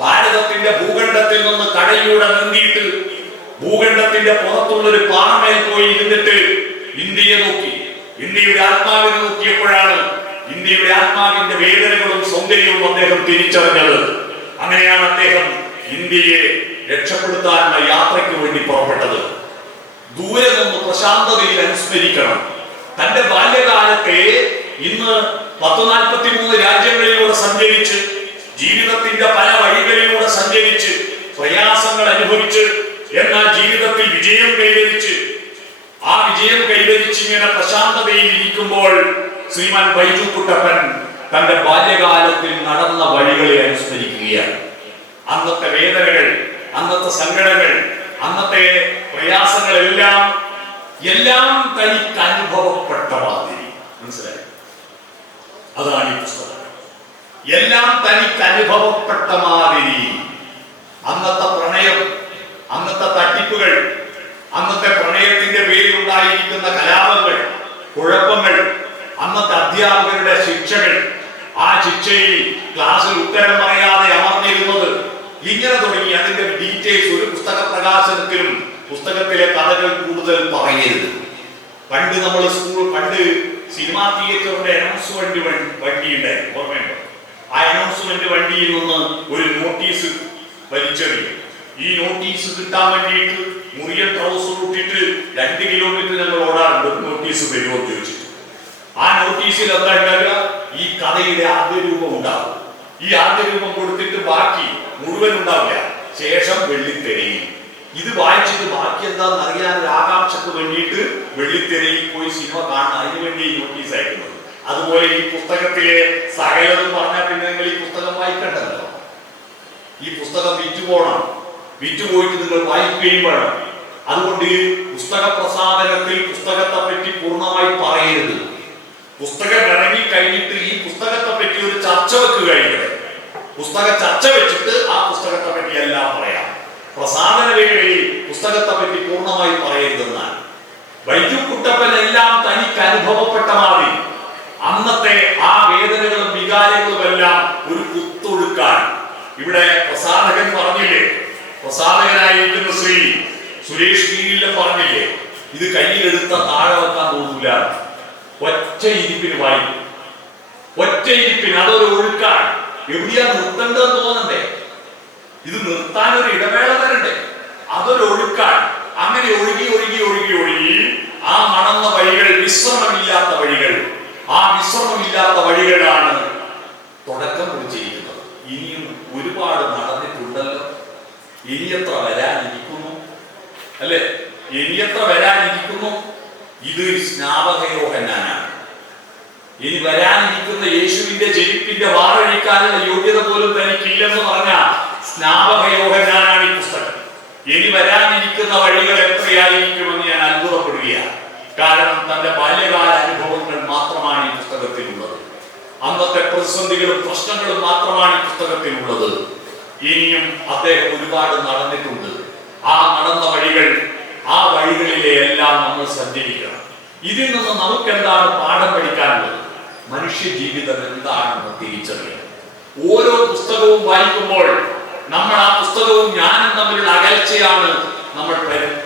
ഭാരതത്തിന്റെ ഭൂഖണ്ഡത്തിൽ നിന്ന് കടലിലൂടെ നീന്തിയിട്ട് ഭൂഖണ്ഡത്തിന്റെ പുറത്തുള്ളൊരു പാറമേൽ പോയി ഇരുന്നിട്ട് ഇന്ത്യയെ നോക്കി, ഇന്ത്യയുടെ ആത്മാവിനെ നോക്കിയപ്പോഴാണ് ഇന്ത്യയുടെ ആത്മാവിന്റെ വേദനകളും സൗന്ദര്യവും അദ്ദേഹം തിരിച്ചറിഞ്ഞത്. അങ്ങനെയാണ് അദ്ദേഹം ഇന്ത്യയെ രക്ഷപ്പെടുത്താനുള്ള യാത്രയ്ക്ക് വേണ്ടി പുറപ്പെട്ടത്. ദൂരെ നിന്ന് പ്രശാന്തതയിൽ അനുസ്മരിക്കണം. തന്റെ ബാല്യകാലത്തെ ഇന്ന് 143 രാജ്യങ്ങളിലൂടെ സഞ്ചരിച്ച്, ജീവിതത്തിന്റെ പല വഴികളിലൂടെ സഞ്ചരിച്ച്, പ്രയാസങ്ങൾ അനുഭവിച്ച്, എന്നാൽ ജീവിതത്തിൽ വിജയം കൈവരിച്ച്, ആ വിജയം കൈവരിച്ച് ഇങ്ങനെ പ്രശാന്തതയിൽ ഇരിക്കുമ്പോൾ ശ്രീമാൻ ബൈജു കുട്ടപ്പൻ തന്റെ ബാല്യകാലത്തിൽ നടന്ന വഴികളെ അനുസ്മരിക്കുകയാണ്. അന്നത്തെ വേദനകൾ, അന്നത്തെ സങ്കടങ്ങൾ, അന്നത്തെ പ്രയാസങ്ങളെല്ലാം തനിക്ക് അനുഭവപ്പെട്ട മാതിരി. മനസ്സിലായി? അതാണ് ഈ പുസ്തകം. എല്ലാം തനിക്ക് അനുഭവപ്പെട്ട മാതിരി. അന്നത്തെ പ്രണയം, അന്നത്തെ തട്ടിപ്പുകൾ, അന്നത്തെ പ്രണയത്തിന്റെ പേരിൽ ഉണ്ടായിരിക്കുന്ന കലാപങ്ങൾ, കുഴപ്പങ്ങൾ, അന്നത്തെ അധ്യാപകരുടെ ശിക്ഷകൾ, ആ ശിക്ഷയിൽ ക്ലാസ്സിൽ ഉത്തരം പറയാതെ അമർന്നിരുന്നത്, ഇങ്ങനെ തുടങ്ങി അതിന്റെ ഡീറ്റെയിൽസ് ഒരു പുസ്തക പ്രകാശനത്തിലും പുസ്തകത്തിലെ കഥകൾ കൂടുതൽ പറയരുത്. പണ്ട് നമ്മൾ പണ്ട് സിനിമാ തിയേറ്ററിന്റെ അനൗൺസ്മെന്റ് വണ്ടി ഉണ്ടായിരുന്നു, ഓർമ്മയുണ്ടോ? ആ അനൗൺസ്മെന്റ് വണ്ടിയിൽ നിന്ന് ഒരു നോട്ടീസ് വലിച്ചെറിയും. ഈ നോട്ടീസ് കിട്ടാൻ വേണ്ടിയിട്ട് മുറിയൻ ട്രൗസർ ഇട്ടിട്ട് 2 കിലോമീറ്റർ ഞങ്ങൾ ഓടാറുണ്ട്. നോട്ടീസ് വരുമോ എന്ന് ചോദിച്ചിട്ട്. ആ നോട്ടീസിൽ എന്താ ഉണ്ടാകുക? ഈ കഥയുടെ ആദ്യ രൂപം ഉണ്ടാവും. ഈ ആദ്യ രൂപം കൊടുത്തിട്ട് ബാക്കി മുഴുവൻ ഉണ്ടാവില്ല. ശേഷം വെള്ളിത്തിരയിൽ. ഇത് വായിച്ചിട്ട് ബാക്കി എന്താണെന്ന് അറിയാൻ ഒരു ആകാംക്ഷക്ക് വേണ്ടിയിട്ട് വെള്ളിത്തിരയിൽ പോയി സിനിമ കാണാൻ അതിനു വേണ്ടി നോട്ടീസ് അയക്കുന്നത്. അതുപോലെ ഈ പുസ്തകത്തിലെ സകലതും പറഞ്ഞാൽ പിന്നെ നിങ്ങൾ ഈ പുസ്തകം വായിക്കണ്ടല്ലോ. ഈ പുസ്തകം വിറ്റുപോകണം. വിറ്റുപോയിട്ട് നിങ്ങൾ വായിക്കുകയും വേണം. അതുകൊണ്ട് പുസ്തക പ്രസാധനത്തിൽ പുസ്തകത്തെ പറ്റി പൂർണ്ണമായി പറയരുത്. പുസ്തകം ഇറങ്ങി കഴിഞ്ഞിട്ട് ഈ പുസ്തകത്തെ പറ്റി ഒരു ചർച്ച വെക്കുക. ഇവിടെ പുസ്തക ചർച്ച വെച്ചിട്ട് ആ പുസ്തകത്തെ പറ്റി എല്ലാം പറയാം. പ്രസാധന വേളയിൽ പുസ്തകത്തെ പറ്റി പൂർണ്ണമായി പറയരുതെന്നാണ്. ബൈജു കുട്ടപ്പൻ എല്ലാം തനിക്ക് അനുഭവപ്പെട്ട മാതിരി അന്നത്തെ ആ വേദനകളും വികാരങ്ങളും എല്ലാം ഒരു കുത്തൊഴുക്കാൻ ഇവിടെ പ്രസാധകൻ പറഞ്ഞില്ലേ, പ്രസാധകനായിരിക്കുന്ന ശ്രീ സുരേഷ് കീഴിലും പറഞ്ഞില്ലേ, ഇത് കയ്യിലെടുത്ത താഴെ വെക്കാൻ തോന്നില്ല, ഒറ്റ ഇരിപ്പിന് വായിക്കും. ഒറ്റ ഇരിപ്പിന് അതൊരു ഒഴുക്കാണ്. എവിടെയാ നിർത്തേണ്ടതെന്ന് തോന്നണ്ടേ? ഇത് നിർത്താൻ ഒരു ഇടവേള തരണ്ടേ? അതൊരു ഒഴുക്കാണ്. അങ്ങനെ ഒഴുകി ഒഴുകി ഒഴുകി ഒഴുകി ആ നടന്ന വഴികൾ വിശ്രമമില്ലാത്ത വഴികൾ. ആ വിശ്രമമില്ലാത്ത വഴികളാണ് തുടക്കം കുറിച്ചിരിക്കുന്നത്. ഇനിയും ഒരുപാട് നടന്നിട്ടുണ്ടല്ലോ. ഇനി എത്ര വരാനിരിക്കുന്നു അല്ലെ? ഇനി എത്ര വരാനിരിക്കുന്നു? ഇത് സ്നാപക യോഹന്നാനാണ്. ഇനി വരാനിരിക്കുന്ന യേശുവിന്റെ ചെരുപ്പിന്റെ വാറഴിക്കാനുള്ള യോഗ്യത പോലും തനിക്കില്ലെന്ന് പറഞ്ഞ സ്നാപക യോഹന്നാനാണ് ഈ പുസ്തകം. ഇനി വരാനിരിക്കുന്ന വഴികൾ എത്രയായിരിക്കുമെന്ന് ഞാൻ അത്ഭുതപ്പെടുകയാണ്. കാരണം തന്റെ ബാല്യകാല അനുഭവങ്ങൾ മാത്രമാണ് ഈ പുസ്തകത്തിലുള്ളത്. അന്നത്തെ പ്രതിസന്ധികളും പ്രശ്നങ്ങളും മാത്രമാണ് ഈ പുസ്തകത്തിലുള്ളത്. ഇനിയും അദ്ദേഹം ഒരുപാട് നടന്നിട്ടുണ്ട്. ആ നടന്ന വഴികൾ, ആ വഴികളിലെ എല്ലാം നമ്മൾ സഞ്ചരിക്കണം. ഇതിൽ നിന്ന് നമുക്ക് എന്താണ് പാഠം പഠിക്കാനുള്ളത്? മനുഷ്യ ജീവിതം എന്താണെന്ന് തിരിച്ചറിയണം. ഓരോ പുസ്തകവും വായിക്കുമ്പോൾ നമ്മൾ ആ പുസ്തകവും ഞാനും തമ്മിലുള്ള അകൽച്ചയാണ് നമ്മൾ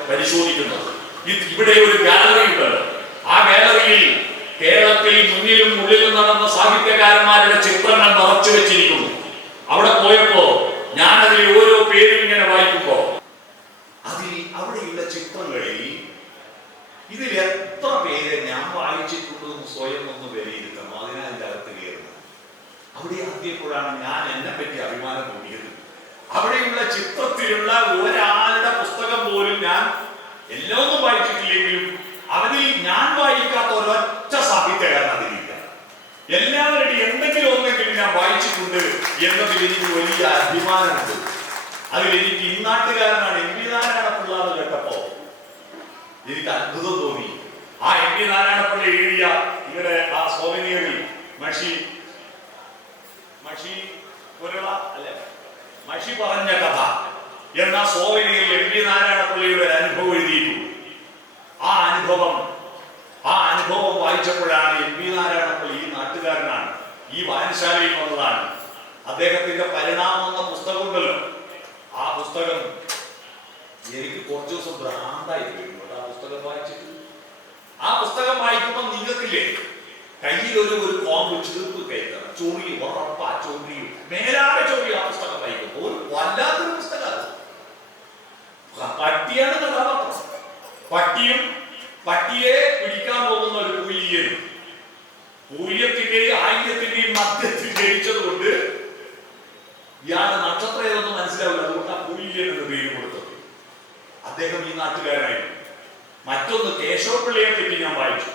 പരിശോധിക്കുന്നത്. ഇവിടെ ഒരു ഗാലറി ഉണ്ടല്ലോ. ആ ഗാലറിയിൽ കേരളത്തിൽ മുന്നിലും ഉള്ളിലും നടന്ന സാഹിത്യകാരന്മാരുടെ ചിത്രങ്ങൾ നിറച്ചു വെച്ചിരിക്കുന്നു. അവിടെ പോയപ്പോ ഞാൻ അതിൽ ഓരോ പേരും ഇങ്ങനെ വായിക്കുമ്പോ അവിടെയുള്ള ചിത്രങ്ങളിൽ ഇതിൽ എത്ര പേര് ഞാൻ വായിച്ചിട്ടുണ്ടെന്ന് സ്വയം ഒന്ന് വിലയിരുത്തണം. അതിനാ അതിൻ്റെ അകത്ത് കയറുന്നത്. അവിടെ ആദ്യപ്പോഴാണ് ഞാൻ എന്നെ പറ്റി അഭിമാനം തോന്നിയത്. അവിടെയുള്ള ചിത്രത്തിലുള്ള ഒരാളുടെ പുസ്തകം പോലും ഞാൻ എല്ലാമൊന്നും വായിച്ചിട്ടില്ലെങ്കിലും അതിൽ ഞാൻ വായിക്കാത്ത ഒരൊറ്റ സാഹിത്യകാരൻ അതിലില്ല. എല്ലാവരുടെയും എന്തെങ്കിലും ഒന്നെങ്കിലും ഞാൻ വായിച്ചിട്ടുണ്ട് എന്നതിൽ എനിക്ക് വലിയ അഭിമാനമുണ്ട്. അതിലെനിക്ക് ഇന്നാട്ടുകാരനാണ് എം പി നാരായണപിള്ള എന്ന് കേട്ടപ്പോ എനിക്ക് അത്ഭുതം തോന്നി. ആ എം പി നാരായണപിള്ള എഴുതിയ ഇവിടെ ആ സോവനിയറിൽ മഷി പറഞ്ഞ കഥ എന്ന സോവനിയറിൽ എം പി നാരായണപിള്ളയുടെ ഒരു അനുഭവം എഴുതിയിട്ടു. ആ അനുഭവം വായിച്ചപ്പോഴാണ് എം പി നാരായണപിള്ള ഈ നാട്ടുകാരനാണ്, ഈ വായനശാലയിൽ വന്നതാണ്. അദ്ദേഹത്തിന്റെ പരിണാമം എന്ന പുസ്തകമുണ്ടല്ലോ, ആ പുസ്തകം എനിക്ക് കുറച്ചു ദിവസം ഭ്രാന്തായി പോയിരുന്നു. ആ പുസ്തകം വായിച്ചിട്ട് ആ പുസ്തകം വായിക്കുമ്പോൾ നിങ്ങൾക്കില്ലേ കയ്യിൽ ഒരു കോമ്പ് ചീർപ്പ് കയറ്റണം. ചൊറി ഉറപ്പാ, ചൊറിയും മേലാകെ ചൊറി. ആ പുസ്തകം വായിക്കുമ്പോൾ ഒരു വല്ലാത്തൊരു പുസ്തകം. പട്ടിയാണ് കഥാപാത്രം. പട്ടിയെ പിടിക്കാൻ പോകുന്ന ഒരു കൂലിയനും പൂജ്യത്തിന്റെയും ആയിരത്തിന്റെയും മധ്യത്തിൽ ജനിച്ചത് കൊണ്ട് ഇയാളുടെ നക്ഷത്രം ഏതൊന്നും മനസ്സിലാവില്ല. അതുകൊണ്ട് ആ പൂല്യൻ എന്ന് പേര് കൊടുത്തത്. അദ്ദേഹം ഈ നാട്ടുകാരനായിരുന്നു. മറ്റൊന്ന് കേശവപിള്ളയെ പറ്റി ഞാൻ വായിച്ചു.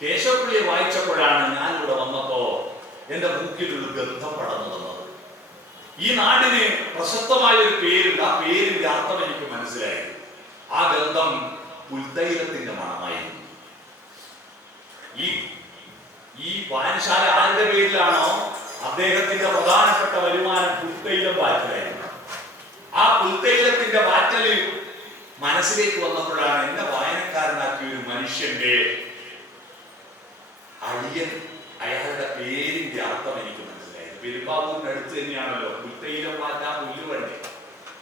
കേശവപിള്ളയെ വായിച്ചപ്പോഴാണ് ഞാൻ ഇവിടെ വന്നപ്പോ എന്റെ മൂക്കിലുള്ള ഗന്ധം പടർന്നു തന്നത്. ഈ നാടിന് പ്രശസ്തമായ ഒരു പേരുണ്ട്. ആ പേരിന്റെ അർത്ഥം എനിക്ക് മനസ്സിലായി. ആ ഗന്ധം പുൽത്തൈലത്തിന്റെ മണമായിരുന്നു. ഈ വായനശാല ആരുടെ പേരിലാണോ അദ്ദേഹത്തിന്റെ പ്രധാനപ്പെട്ട വരുമാനം പുൽത്തൈലം വാറ്റലായിരുന്നു. ആ പുൽത്തൈലത്തിന്റെ വാറ്റല് മനസ്സിലേക്ക് വന്നപ്പോഴാണ് എന്നെ വായനക്കാരനാക്കിയ ഒരു മനുഷ്യന്റെ അളിയൻ, അയാളുടെ പേരിന്റെ അർത്ഥം എനിക്ക് മനസ്സിലായത്. പെരുമ്പാവൂരിന്റെ അടുത്ത് തന്നെയാണല്ലോ പുൽത്തൈലം വാറ്റാൻ പുല്ലുവണ്ടി,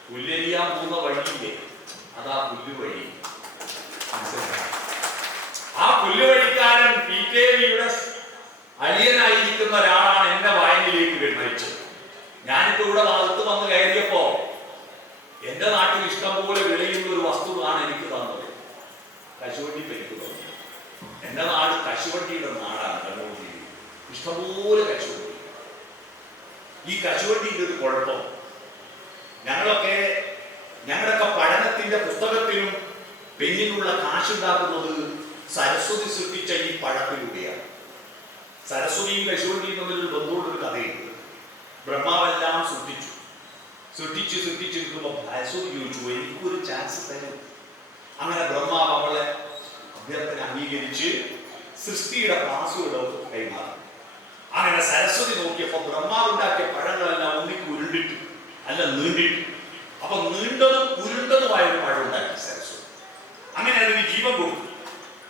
പുല്ലരിയാൻ പോകുന്ന വഴിയില്ലേ, അതാ പുല്ലുവഴി. ആ പുല്ലുവഴിക്കാരൻ PKV-യുടെ അളിയനായിരിക്കുന്ന ഒരാളാണ് എന്റെ വായനയിലേക്ക് നയിച്ചത്. ഞാനിപ്പോ ഇവിടെ ഭാഗത്ത് വന്ന് കയറിയപ്പോ എന്റെ നാട്ടിൽ ഇഷ്ടംപോലെ വിളയുന്ന ഒരു വസ്തുവാണ് എനിക്ക് തന്നത്. കശുവണ്ടി പരിപ്പ് തന്നു. എന്റെ നാട് കശുവണ്ടിയുടെ നാടാണ്. കണ്ണൂർ ജില്ലയിൽ ഇഷ്ടംപോലെ കശുവണ്ടി. ഈ കശുവണ്ടിയുടെ ഒരു കുഴപ്പം, ഞങ്ങളൊക്കെ പഠനത്തിന്റെ പുസ്തകത്തിനും പെണ്ണിനുള്ള കാശുണ്ടാക്കുന്നത് സരസ്വതി സൃഷ്ടിച്ച ഈ പഴത്തിലൂടെയാണ്. സരസ്വതിയും കശുവണ്ടിയും തമ്മിലൊരു ബന്ധമുള്ളൊരു കഥയുണ്ട്. ബ്രഹ്മാവെല്ലാം സൃഷ്ടിച്ചിരിക്കുമ്പോൾ സരസ്വതി ചോദിച്ചു, എനിക്കൊരു ചാൻസ് തരും. അങ്ങനെ ബ്രഹ്മാവ് അവളെ അഭ്യർത്ഥന അംഗീകരിച്ച് സൃഷ്ടിയുടെ പാസ്വേഡ് കൈമാറി. അങ്ങനെ സരസ്വതി നോക്കിയപ്പോൾ ബ്രഹ്മാവ് ഉണ്ടാക്കിയ പഴങ്ങളെല്ലാം ഒന്നിക്ക് ഉരുണ്ടിട്ടു, അല്ല നീണ്ടിട്ടു. അപ്പൊ നീണ്ടതും ഉരുണ്ടതുമായ ഒരു പഴം ഉണ്ടാക്കി സരസ്വതി. അങ്ങനെ അതിന് ജീവൻ കൊടുത്തു.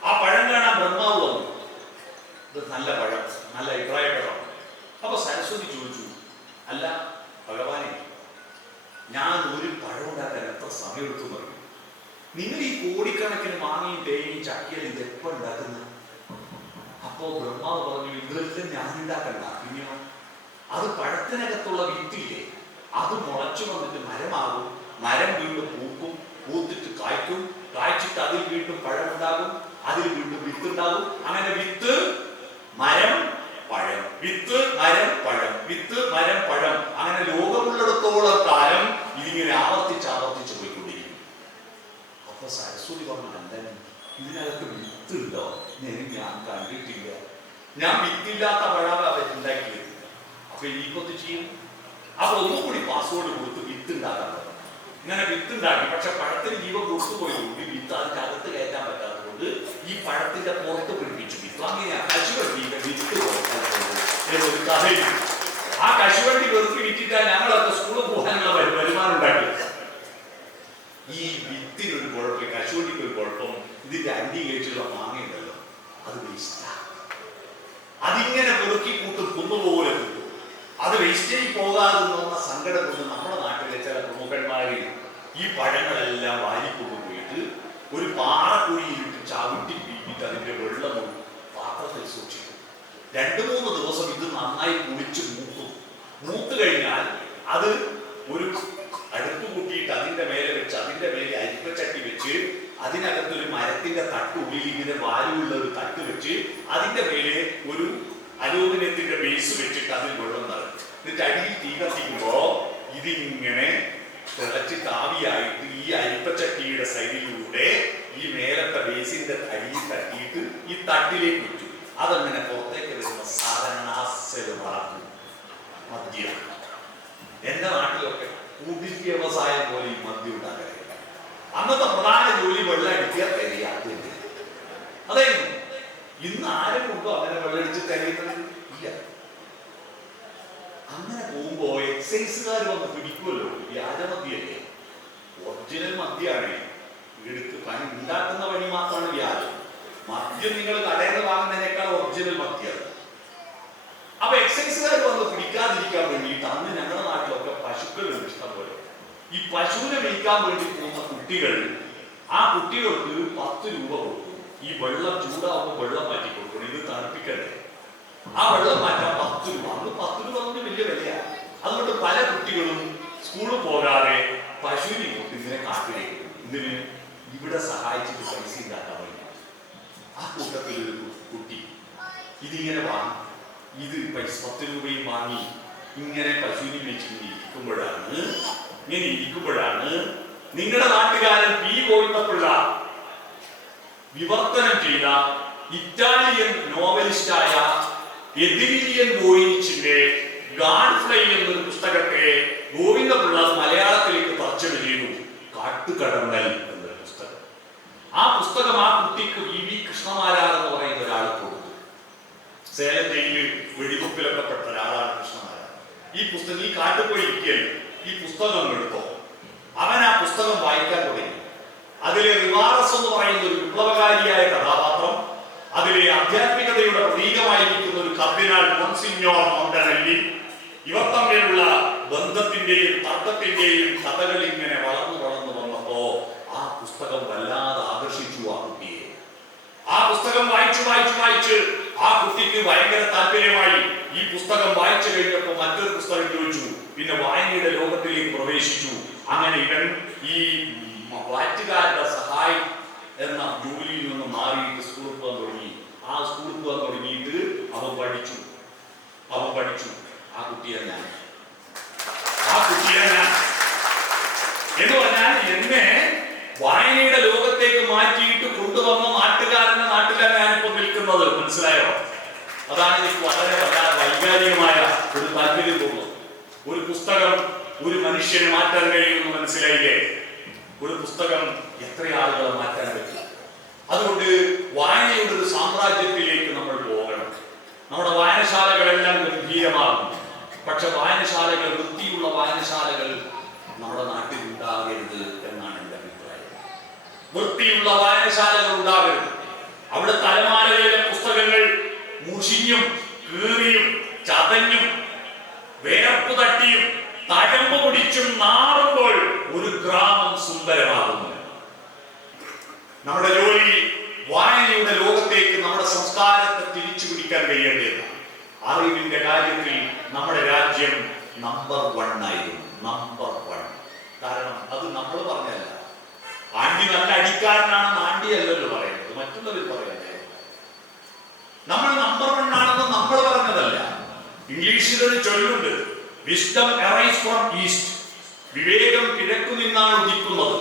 ആ പഴം കാണാൻ ബ്രഹ്മാവ് വന്നു. ഇത് നല്ല പഴം, നല്ല അഭിപ്രായപ്പെടാം. അപ്പൊ സരസ്വതി ചോദിച്ചു, അല്ല ഭഗവാനെ, ഞാൻ ഒരു പഴം ഉണ്ടാക്കാൻ എത്ര സമയം എടുത്തു പറയും? നിങ്ങൾ ഈ കോടിക്കണക്കിന് മാങ്ങയും തേങ്ങയും ചക്കയും ഇതെപ്പോ ഉണ്ടാക്കുന്നത്? അപ്പോ ബ്രഹ്മാവ് പറഞ്ഞു, ഇതെല്ലാം ഞാൻ ഉണ്ടാക്കണ്ട. പിന്നെയോ, അത് പഴത്തിനകത്തുള്ള വിത്തില്ലേ, ആ അത് മുളച്ചു വന്നിട്ട് മരമാകും. മരം വീണ്ടും പൂക്കും, പൂത്തിട്ട് കായ്ക്കും, കായ്ച്ചിട്ട് അതിൽ വീണ്ടും പഴമുണ്ടാകും, അതിൽ വീണ്ടും വിത്തുണ്ടാകും. അങ്ങനെ വിത്ത്, മരം, പഴം, വിത്ത്, മരം, പഴം, വിത്ത്, മരം, പഴം. അങ്ങനെ ലോകമുള്ളിടത്തോളം കാലം ഇതിങ്ങനെ ആവർത്തിച്ച് പോയിക്കൊണ്ടിരിക്കും. അപ്പൊ സരസ്വതി പറഞ്ഞു, അല്ല ഇതിനകത്ത് വിത്തുണ്ടോ? ഞാൻ കണ്ടിട്ടില്ല, ഞാൻ വിത്തില്ലാത്ത പഴമാണ് ഉണ്ടാക്കിയത്. അപ്പൊ ഇനിയിപ്പൊന്ന് ചെയ്യും. അപ്പൊ ഒന്നുകൂടി പാസ്വേഡ് കൊടുത്ത് വിത്ത് ഉണ്ടാക്കാൻ പറഞ്ഞു. ഇങ്ങനെ വിത്തുണ്ടാക്കി. പക്ഷെ പഴത്തിന് ജീവൻ കൊടുത്തു പോയതുകൊണ്ട് വിത്ത് അതിന്റെ അകത്ത് കയറ്റാൻ പറ്റാത്തതുകൊണ്ട് ഈ പഴത്തിന്റെ പുറത്ത് പിടിപ്പിച്ചു വിത്ത്. അങ്ങനെ കശുവണ്ടിയുടെ വിത്ത് ഒരു കഥയിൽ ആ കശുവണ്ടി വെറുതെ വിറ്റിട്ടാൽ ഞങ്ങളൊക്കെ സ്കൂളിൽ പോകാനുള്ള വരുമാനം ഉണ്ടാക്കി. ഈ വിത്തിനൊരു കുഴപ്പം, കശുവണ്ടിക്ക് ഒരു കുഴപ്പം, ഇതിന്റെ അണ്ടി കഴിച്ചുള്ള മാങ്ങയുണ്ടല്ലോ, അത് വേസ്റ്റാ. അതിങ്ങനെ പെറുക്കി കൂട്ടും, കുന്നുപോലെ കൂട്ടും. അത് വേസ്റ്റേജ് പോകാതെ നിന്ന സങ്കടം കൊണ്ട് നമ്മുടെ നാട്ടിലെ ചില പ്രമുഖന്മാരിൽ ഈ പഴങ്ങളെല്ലാം വാരിക്കൊണ്ടുപോയിട്ട് ഒരു പാറക്കുഴിയിലിട്ട് ചവിട്ടി വീട്ടിട്ട് അതിന്റെ വെള്ളം പാത്രത്തിൽ സൂക്ഷിക്കും. 2-3 ദിവസം ഇത് നന്നായി കുളിച്ച് മൂത്ത് കഴിഞ്ഞാൽ അത് ഒരു അടുപ്പ് കൂട്ടിയിട്ട് അതിന്റെ മേലെ വെച്ച്, അതിന്റെ മേലെ അരിപ്പച്ചട്ടി വെച്ച്, അതിനകത്തൊരു മരത്തിന്റെ തട്ടുള്ളിൽ ഇങ്ങനെ വാരിയുള്ള ഒരു തട്ട് വെച്ച്, അതിന്റെ മേലെ ഒരു അലൂമിനിയത്തിന്റെ ബേസ് വെച്ചിട്ട് അതിൽ വെള്ളം നിറയും. എന്നിട്ട് അടിയിൽ തീ കത്തിക്കുമ്പോ ഇതിങ്ങനെ തിളച്ച് താവിയായിട്ട് ഈ അരിപ്പച്ചട്ടിയുടെ സൈഡിലൂടെ ഈ മേലത്തെ ബേസിന്റെ അടിയിൽ തട്ടിയിട്ട് ഈ തട്ടിലേക്ക് വെച്ചു. അതങ്ങനെ പുറത്തേക്ക് വരുന്ന സാധനം മദ്യം. എന്റെ നാട്ടിലൊക്കെ കുടിൽ വ്യവസായം പോലെ ഈ മദ്യം ഉണ്ടാക്കരുത്. അന്നത്തെ പ്രധാന ജോലി വെള്ളം അടിക്കുക, തരിക. അതായിരുന്നു. ഇന്ന് ആരും കൊണ്ടോ അങ്ങനെ വെള്ളടിച്ച് തരുന്നത് ഇല്ല. അങ്ങനെ പോകുമ്പോ എക്സൈസുകാർ വന്ന് പിടിക്കുമല്ലോ. വ്യാജമദ്യല്ലേ, ഒറിജിനൽ മദ്യാണ്. എടുത്ത് പനി ഉണ്ടാക്കുന്ന പണി മാത്രമാണ് വ്യാജം. മദ്യം നിങ്ങൾ കടയിൽ നിന്ന് വാങ്ങുന്നതിനേക്കാൾ ഒറിജിനൽ മദ്യാണ്. അപ്പൊ എക്സൈസുകാർ വന്ന് പിടിക്കാതിരിക്കാൻ വേണ്ടിയിട്ട് അന്ന് ഞങ്ങളുടെ നാട്ടിലൊക്കെ പശുക്കളുണ്ട് ഇഷ്ടം പോലെ. ഈ പശുവിനെ മേയ്ക്കാൻ വേണ്ടി പോകുന്ന കുട്ടികൾ, ആ കുട്ടികൾക്ക് 10 രൂപ കൊടുക്കും. ഈ വെള്ളം ചൂടാവുമ്പോൾ വെള്ളം മാറ്റി കൊടുക്കണം, ഇത് തണുപ്പിക്കണ്ടേ. ആ വെള്ളം മാറ്റാൻ 10 രൂപ. അന്ന് 10 രൂപ കൊണ്ട് വലിയ വിലയാണ്. അതുകൊണ്ട് പല കുട്ടികളും സ്കൂളിൽ പോകാതെ പശുവിനെ കൊണ്ട് ഇങ്ങനെ കാട്ടിലേക്ക് ഇതിന് ഇവിടെ സഹായിച്ചിട്ട് പൈസ ഉണ്ടാക്കാൻ വേണ്ടി. ആ കൂട്ടത്തിൽ ഒരു കുട്ടി ഇതിങ്ങനെ വാങ്ങി, ഇത് പൈസ 10 രൂപയും വാങ്ങി ഇങ്ങനെ പശുവിനെ വെച്ചിങ്ങനെ ഇരിക്കുമ്പോഴാണ് നിങ്ങളുടെ നാട്ടുകാരൻ പി ഗോവിന്ദപിള്ള വിവർത്തനം ചെയ്ത ഇറ്റാലിയൻ നോവലിസ്റ്റായ എദിലിയൻ വോയിച്ചിന്റെ ഗാഡ് ഫ്ലൈ എന്നൊരു പുസ്തകത്തെ ഗോവിന്ദപിള്ള മലയാളത്തിലേക്ക് തർജ്ജമ ചെയ്തു. കാട്ടുകടന്നൽ എന്നൊരു പുസ്തകം. ആ പുസ്തകം ആ കുട്ടിക്ക് വി കൃഷ്ണമാരാർ എന്ന് പറയുന്ന ഒരാൾ കൊടുത്തു. സേലം ജയിലിൽ വെടിവെപ്പിലൊക്കെ പെട്ട ഒരാളാണ് കൃഷ്ണമാരാർ. ഈ പുസ്തകം, ഈ കാട്ടിൽ പോയി ഇരിക്കൽ, ഈ പുസ്തകം എടുത്തോ. അവൻ ആ പുസ്തകം വായിക്കാൻ തുടങ്ങി. അതിലെ റിവാറസ് എന്ന് പറയുന്ന ഒരു വിപ്ലവകാരിയായ കഥാപാത്രം, അതിലെ ആധ്യാത്മികതയുടെ പ്രതീകമായിരിക്കുന്ന ഒരു കർദിനാൾ മോൺസിഞ്ഞോർ മൊണ്ടനെല്ലി, ഇവർ തമ്മിലുള്ള ബന്ധത്തിന്റെയും തർക്കത്തിന്റെയും കഥകൾ ഇങ്ങനെ വളർന്നു വന്നപ്പോ ആ പുസ്തകം വല്ലാതെ ആകർഷിച്ചു ആ കുട്ടിയെ. ആ പുസ്തകം വായിച്ച് ആ കുട്ടിക്ക് ഭയങ്കര താല്പര്യമായി. ഈ പുസ്തകം വായിച്ചു കഴിഞ്ഞപ്പോൾ മറ്റൊരു പുസ്തകം ചോദിച്ചു. പിന്നെ വായനയുടെ ലോകത്തിലേക്ക് പ്രവേശിച്ചു. അങ്ങനെ ഇവൻ ഈ വാറ്റുകാരുടെ സഹായി എന്ന ജോലിയിൽ നിന്ന് മാറിയിട്ട് സ്കൂളിൽ പോകാൻ തുടങ്ങി. ആ സ്കൂളിൽ പോകാൻ തുടങ്ങിയിട്ട് അവൻ പഠിച്ചു. ആ കുട്ടിയെ ഞാൻ എന്ന് പറഞ്ഞാൽ എന്നെ വായനയുടെ ലോകത്തേക്ക് മാറ്റിയിട്ട് കൊണ്ടുവന്ന നാട്ടിലാണ് ഞാനിപ്പോ നിൽക്കുന്നത്. മനസ്സിലായോ? അതാണ് എനിക്ക് വളരെ വൈകാരികമായ ഒരു താല്പര്യം തോന്നുന്നത്. ഒരു പുസ്തകം ഒരു മനുഷ്യനെ മാറ്റാൻ കഴിയുമെന്ന് മനസ്സിലായില്ലേ? ഒരു പുസ്തകം എത്ര ആളുകളെ മാറ്റാൻ പറ്റും. അതുകൊണ്ട് വായനയുടെ ഒരു സാമ്രാജ്യത്തിലേക്ക് നമ്മൾ പോകണം. നമ്മുടെ വായനശാലകളെല്ലാം ഗംഭീരമാകും. പക്ഷെ വായനശാലകൾ, വൃത്തിയുള്ള വായനശാലകൾ നമ്മുടെ നാട്ടിൽ ഉണ്ടാകരുത് എന്നാണ് എൻ്റെ അഭിപ്രായം. വൃത്തിയുള്ള വായനശാലകൾ ഉണ്ടാകരുത്. അവിടെ തലമാലകളിലെ പുസ്തകങ്ങൾ മുഷിഞ്ഞും കീറിയും ചതഞ്ഞും വേർപ്പ് തട്ടിയും തഴമ്പ് പിടിച്ചും നാറുമ്പോൾ ഒരു ഗ്രാമം സുന്ദരമാകുന്നു. നമ്മുടെ ജോലി വായനയുടെ ലോകത്തേക്ക് നമ്മുടെ സംസ്കാരത്തെ തിരിച്ചു പിടിക്കാൻ കഴിയേണ്ടതാണ്. അറിവിന്റെ കാര്യത്തിൽ നമ്മുടെ രാജ്യം നമ്പർ 1 ആയിരുന്നു. നമ്പർ 1. കാരണം അത് നമ്മൾ പറഞ്ഞല്ല. ആണ്ടി നല്ല അടിക്കാരനാണെന്ന് ആണ്ടി അല്ലല്ലോ പറയുന്നത്, മറ്റുള്ളവർ പറയണ്ടേ. നമ്മൾ നമ്പർ 1 ആണെന്ന് നമ്മൾ പറഞ്ഞതല്ല. ഇംഗ്ലീഷിൽ ഒരു ചൊല്ലുണ്ട്, വിസ്ഡം അറൈസ് ഫ്രം ഈസ്റ്റ്. വിവേകം കിഴക്കു നിന്നാണ് ഉദിക്കുന്നത്.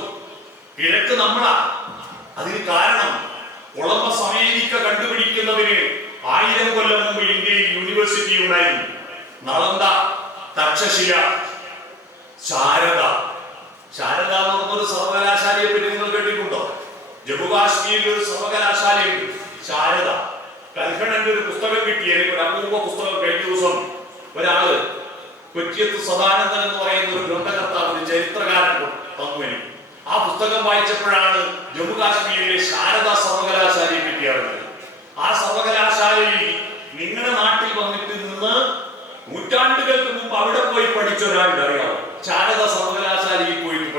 കിഴക്ക് നമ്മളാ. അതിന് കാരണം കൊളംബസ് അമേരിക്ക കണ്ടുപിടിക്കുന്നതിന് 1000 കൊല്ലം മുമ്പ് ഇന്ത്യയിൽ യൂണിവേഴ്സിറ്റി ഉണ്ടായിരുന്നു. നളന്ദ, തക്ഷശില, ശാരദ. ശാരദ എന്ന് പറഞ്ഞൊരു സർവകലാശാലയെ പറ്റി നിങ്ങൾ കേട്ടിട്ടുണ്ടോ? ജമ്മു കാശ്മീരിൽ ഒരു സർവകലാശാലയുണ്ട്, ശാരദ. കൽഹണന്റെ ഒരു പുസ്തകം കിട്ടി, എനിക്ക് ഒരു അപൂർവ പുസ്തകം കഴിഞ്ഞ ദിവസം ഒരാള് കൊച്ചിയത്ത് സദാനന്ദൻ എന്ന് പറയുന്ന ഒരു ഗ്രന്ഥകർത്താവ്, ഒരു ചരിത്രകാരൻ തന്നു എനിക്ക്. ആ പുസ്തകം വായിച്ചപ്പോഴാണ് ജമ്മു കാശ്മീരിലെ ശാരദ സർവകലാശാലയെ പറ്റി അറിഞ്ഞത്. ആ സർവകലാശാലയിൽ നിങ്ങളുടെ നാട്ടിൽ വന്നിട്ട് നിന്ന് നൂറ്റാണ്ടുകൾക്ക് മുമ്പ് അവിടെ പോയി പഠിച്ച ഒരാളുടെ അറിയാമോ? ശാരദ സർവകലാശാലയിൽ പോയിട്ട്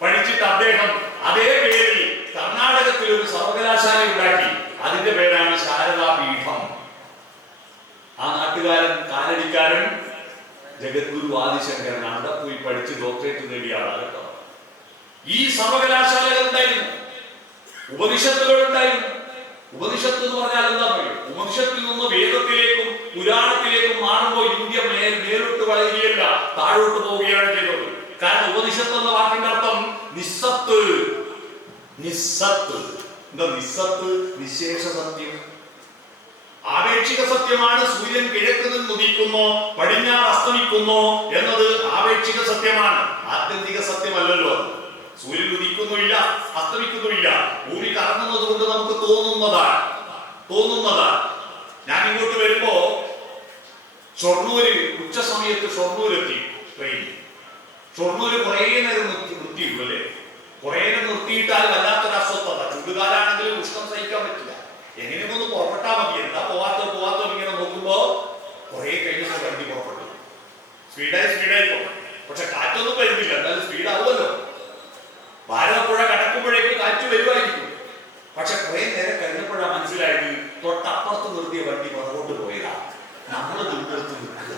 പഠിച്ചിട്ട് അദ്ദേഹം അതേ പേരിൽ കർണാടകത്തിൽ ഒരു സർവകലാശാല ഉണ്ടാക്കി. അതിന്റെ പേരാണ് ശാരദാ പീഠം. ആ നാട്ടുകാരൻ, കാലടിക്കാരൻ ജഗദ്ഗുരു ആദിശങ്കരൻ അവിടെ പോയി പഠിച്ച് ഡോക്ടറേറ്റ് നേടിയ ആളാണ് കേട്ടോ. ഈ സർവകലാശാലകൾ ഉണ്ടായിരുന്നു, ഉപനിഷത്തുകൾ ഉണ്ടായിരുന്നു. ഉപനിഷത്ത് എന്ന് പറഞ്ഞാൽ എന്താ പറയുക? ഉപനിഷത്തിൽ നിന്ന് വേദത്തിലേക്കും പുരാണത്തിലേക്കും മാറുമ്പോൾ ഇന്ത്യ മേലോട്ട് വളരുകയല്ല, താഴോട്ട് പോവുകയാണ് ചെയ്തത്. കാരണം ഉപനിഷത്ത് എന്ന വാക്കിന്റെ അർത്ഥം നിസ്സത്ത്. നിസ്സത്ത് എന്താ? നിസ്സത്ത് നിശേഷ സത്യം, ആപേക്ഷിക സത്യമാണ്. സൂര്യൻ കിഴക്ക് നിന്ന് ഉദിക്കുന്നു, പടിഞ്ഞാറ് അസ്തമിക്കുന്നു എന്നത് ആപേക്ഷിക സത്യമാണ്, ആത്യന്തിക സത്യമല്ലല്ലോ. സൂര്യൻ ഉദിക്കുന്നുമില്ല, അസ്തമിക്കുന്നുമില്ല, ഭൂമി കറങ്ങുന്നത് കൊണ്ട് നമുക്ക് തോന്നുന്നതാണ്. ഞാൻ ഇങ്ങോട്ട് വരുമ്പോ ഷൊർണൂര് ഉച്ച സമയത്ത് ഷൊർണൂരെത്തി ട്രെയിൻ. ഷൊർണൂര് കുറേ നേരം നിർത്തിയിട്ടു അല്ലേ? കുറേ നേരം നിർത്തിയിട്ടാൽ വല്ലാത്തൊരു അസ്വസ്ഥത. ചൂടുകാലാണെങ്കിലും ഉഷ്ണം സഹിക്കാൻ പറ്റില്ല. എങ്ങനെയൊക്കെ ഒന്ന് പുറപ്പെട്ടാൽ മതി. എന്താ പോവാത്തോ ഇങ്ങനെ നോക്കുമ്പോ കുറെ കഴിഞ്ഞപ്പോൾ വണ്ടി പുറപ്പെട്ടു. സ്പീഡായി പോകും. പക്ഷെ കാറ്റൊന്നും വരുന്നില്ല, എന്നാലും സ്പീഡാവുമല്ലോ. ഭാരതപ്പുഴ കടക്കുമ്പോഴേക്ക് കാറ്റ് വരുമായിരിക്കും. പക്ഷെ കുറെ നേരം കഴിഞ്ഞപ്പോഴാണ് മനസ്സിലായത് തൊട്ടപ്പുറത്ത് നിർത്തിയ വണ്ടി പുറകോട്ട് പോയതാ. നമ്മൾ നിന്നെടുത്ത് നിൽക്കുക.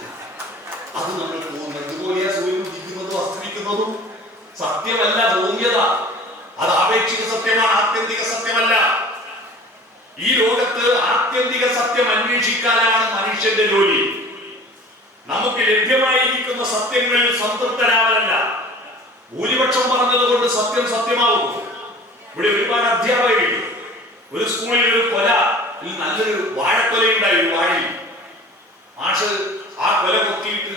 അത് നമ്മൾ തോന്നുന്നത് ഇതുപോലെയാ സൂര്യൻ ഉദിക്കുന്നതും അസ്തമിക്കുന്നതും. സത്യമല്ല, തോന്നിയതാ. അത് ആപേക്ഷിക സത്യമാണ്, ആത്യന്തിക സത്യമല്ല. ഈ ലോകത്ത് ആത്യന്തിക സത്യം അന്വേഷിക്കാനാണ് മനുഷ്യന്റെ ജോലി. നമുക്ക് ലഭ്യമായിരിക്കുന്ന സത്യങ്ങളിൽ സംതൃപ്തരാവലല്ല. ഭൂരിപക്ഷം പറഞ്ഞത് കൊണ്ട് സത്യം സത്യമാവുന്നു. ഇവിടെ ഒരുപാട് അധ്യാപകരിൽ ഒരു സ്കൂളിൽ ഒരു കൊല, നല്ലൊരു വാഴക്കൊലയുണ്ടായി. ഒരു വാഴയിൽ മാഷ് ആ കൊല കൊത്തിയിട്ട്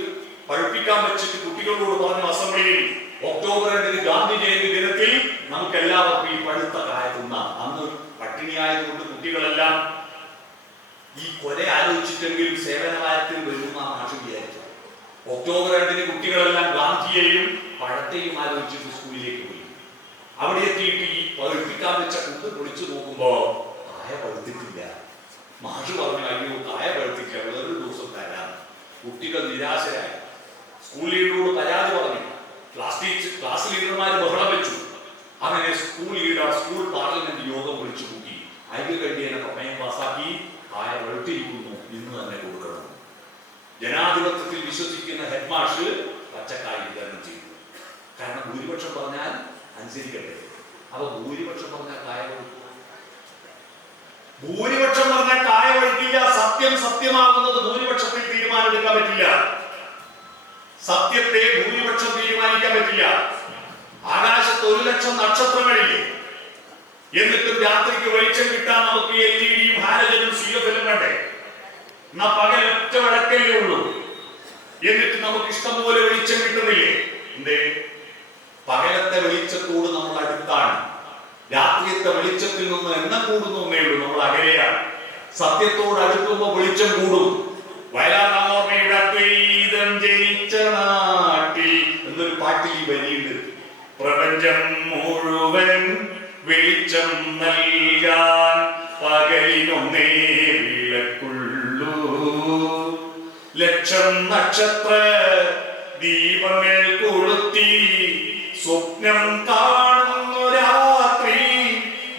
പഴുപ്പിക്കാൻ വെച്ചിട്ട് കുട്ടികളോട് പറഞ്ഞു അസംബ്ലിയിൽ, ഒക്ടോബർ 2 ഗാന്ധി ജയന്തി ദിനത്തിൽ നമുക്ക് എല്ലാവർക്കും ഈ പഴുത്ത കായ തിന്നാം. അന്ന് പട്ടിണിയായതുകൊണ്ട് കുട്ടികളെല്ലാം ഈ കൊല ആലോചിച്ചിട്ടെങ്കിലും സേവനവാരത്തിൽ വരുന്ന മാഷ് വിചാരിച്ചു. ഒക്ടോബർ 2 കുട്ടികളെല്ലാം ഗാന്ധിയെയും പഴത്തെയും ആലോചിച്ചിട്ട് സ്കൂളിലേക്ക് പോയി. അവിടെ എത്തിയിട്ട് ഈ പഴുപ്പിക്കാൻ വെച്ച കുത്ത് പൊളിച്ചു നോക്കുമ്പോ കായ പഴുത്തിട്ടില്ല. മാഷ് പറഞ്ഞു, അയ്യോ കായ പഴുത്തിട്ടില്ല, വേറൊരു ദിവസം തരാം. കുട്ടികൾ നിരാശരായി. സ്കൂൾ ലീഡറോട് പരാതി പറഞ്ഞു. ക്ലാസ് ലീഡർമാർ ബഹളം വെച്ചു. അങ്ങനെ സ്കൂൾ ലീഡർ സ്കൂൾ പാർലമെന്റ് യോഗം വിളിച്ചു കൂട്ടി. ഐക്യകണ്ഠ്യേന പ്രമേയം പാസാക്കി. കായ പഴുത്തിരിക്കുന്നു, ഇന്ന് തന്നെ കൊടുക്കണം. ജനാധിപത്യത്തിൽ വിശ്വസിക്കുന്ന ഹെഡ് മാഷ് പച്ചക്കായ വിതരണം ചെയ്തു. കാരണം ഭൂരിപക്ഷം പറഞ്ഞാൽ അനുസരിക്കട്ടെ. അപ്പൊ ഭൂരിപക്ഷം പറഞ്ഞാൽ കായ പഴുക്കും. ഭൂരിപക്ഷം പറഞ്ഞാൽ കായ പഴുക്കില്ല. സത്യം സത്യമാകുന്നത് ഭൂരിപക്ഷത്തിൽ തീരുമാനമെടുക്കാൻ പറ്റില്ല. സത്യത്തെ ഭൂരിപക്ഷം തീരുമാനിക്കാൻ പറ്റില്ല. ആകാശത്ത് 1,00,000 നക്ഷത്രങ്ങളില്ലേ? എന്നിട്ടും രാത്രിക്ക് വെളിച്ചം കിട്ടാൻ നമുക്ക് LED-യും ഹാലജനും സീലഫിലും വേണ്ടേ? എന്നാ പകൽ ഒറ്റ വിളക്കല്ലേ ഉള്ളൂ, എന്നിട്ട് നമുക്ക് ഇഷ്ടംപോലെ വെളിച്ചം കിട്ടുന്നില്ലേ? എന്തേ? പകലത്തെ വെളിച്ചത്തോട് നമ്മൾ അടുത്താണ്. രാത്രിയത്തെ വെളിച്ചത്തിൽ നിന്ന് എണ്ണം കൂടുന്നു എന്നേ ഉള്ളൂ, നമ്മൾ അകലെയാണ്. സത്യത്തോട് അടുക്കുമ്പോൾ വെളിച്ചം കൂടും. വയലാർ രാമവർമ്മയുടെ അദ്വൈതം ജനിച്ച നാട്ടിൽ എന്നൊരു പാട്ടിൽ ഈ വരിയുണ്ട്. പ്രപഞ്ചം മുഴുവൻ വെളിച്ചം നൽകാൻ പകലിനൊന്നേ വിളക്കുള്ളൂ. 1,00,000 നക്ഷത്ര ദീപങ്ങൾ കൊളുത്തി സ്വപ്നം കാണുന്നു രാത്രി.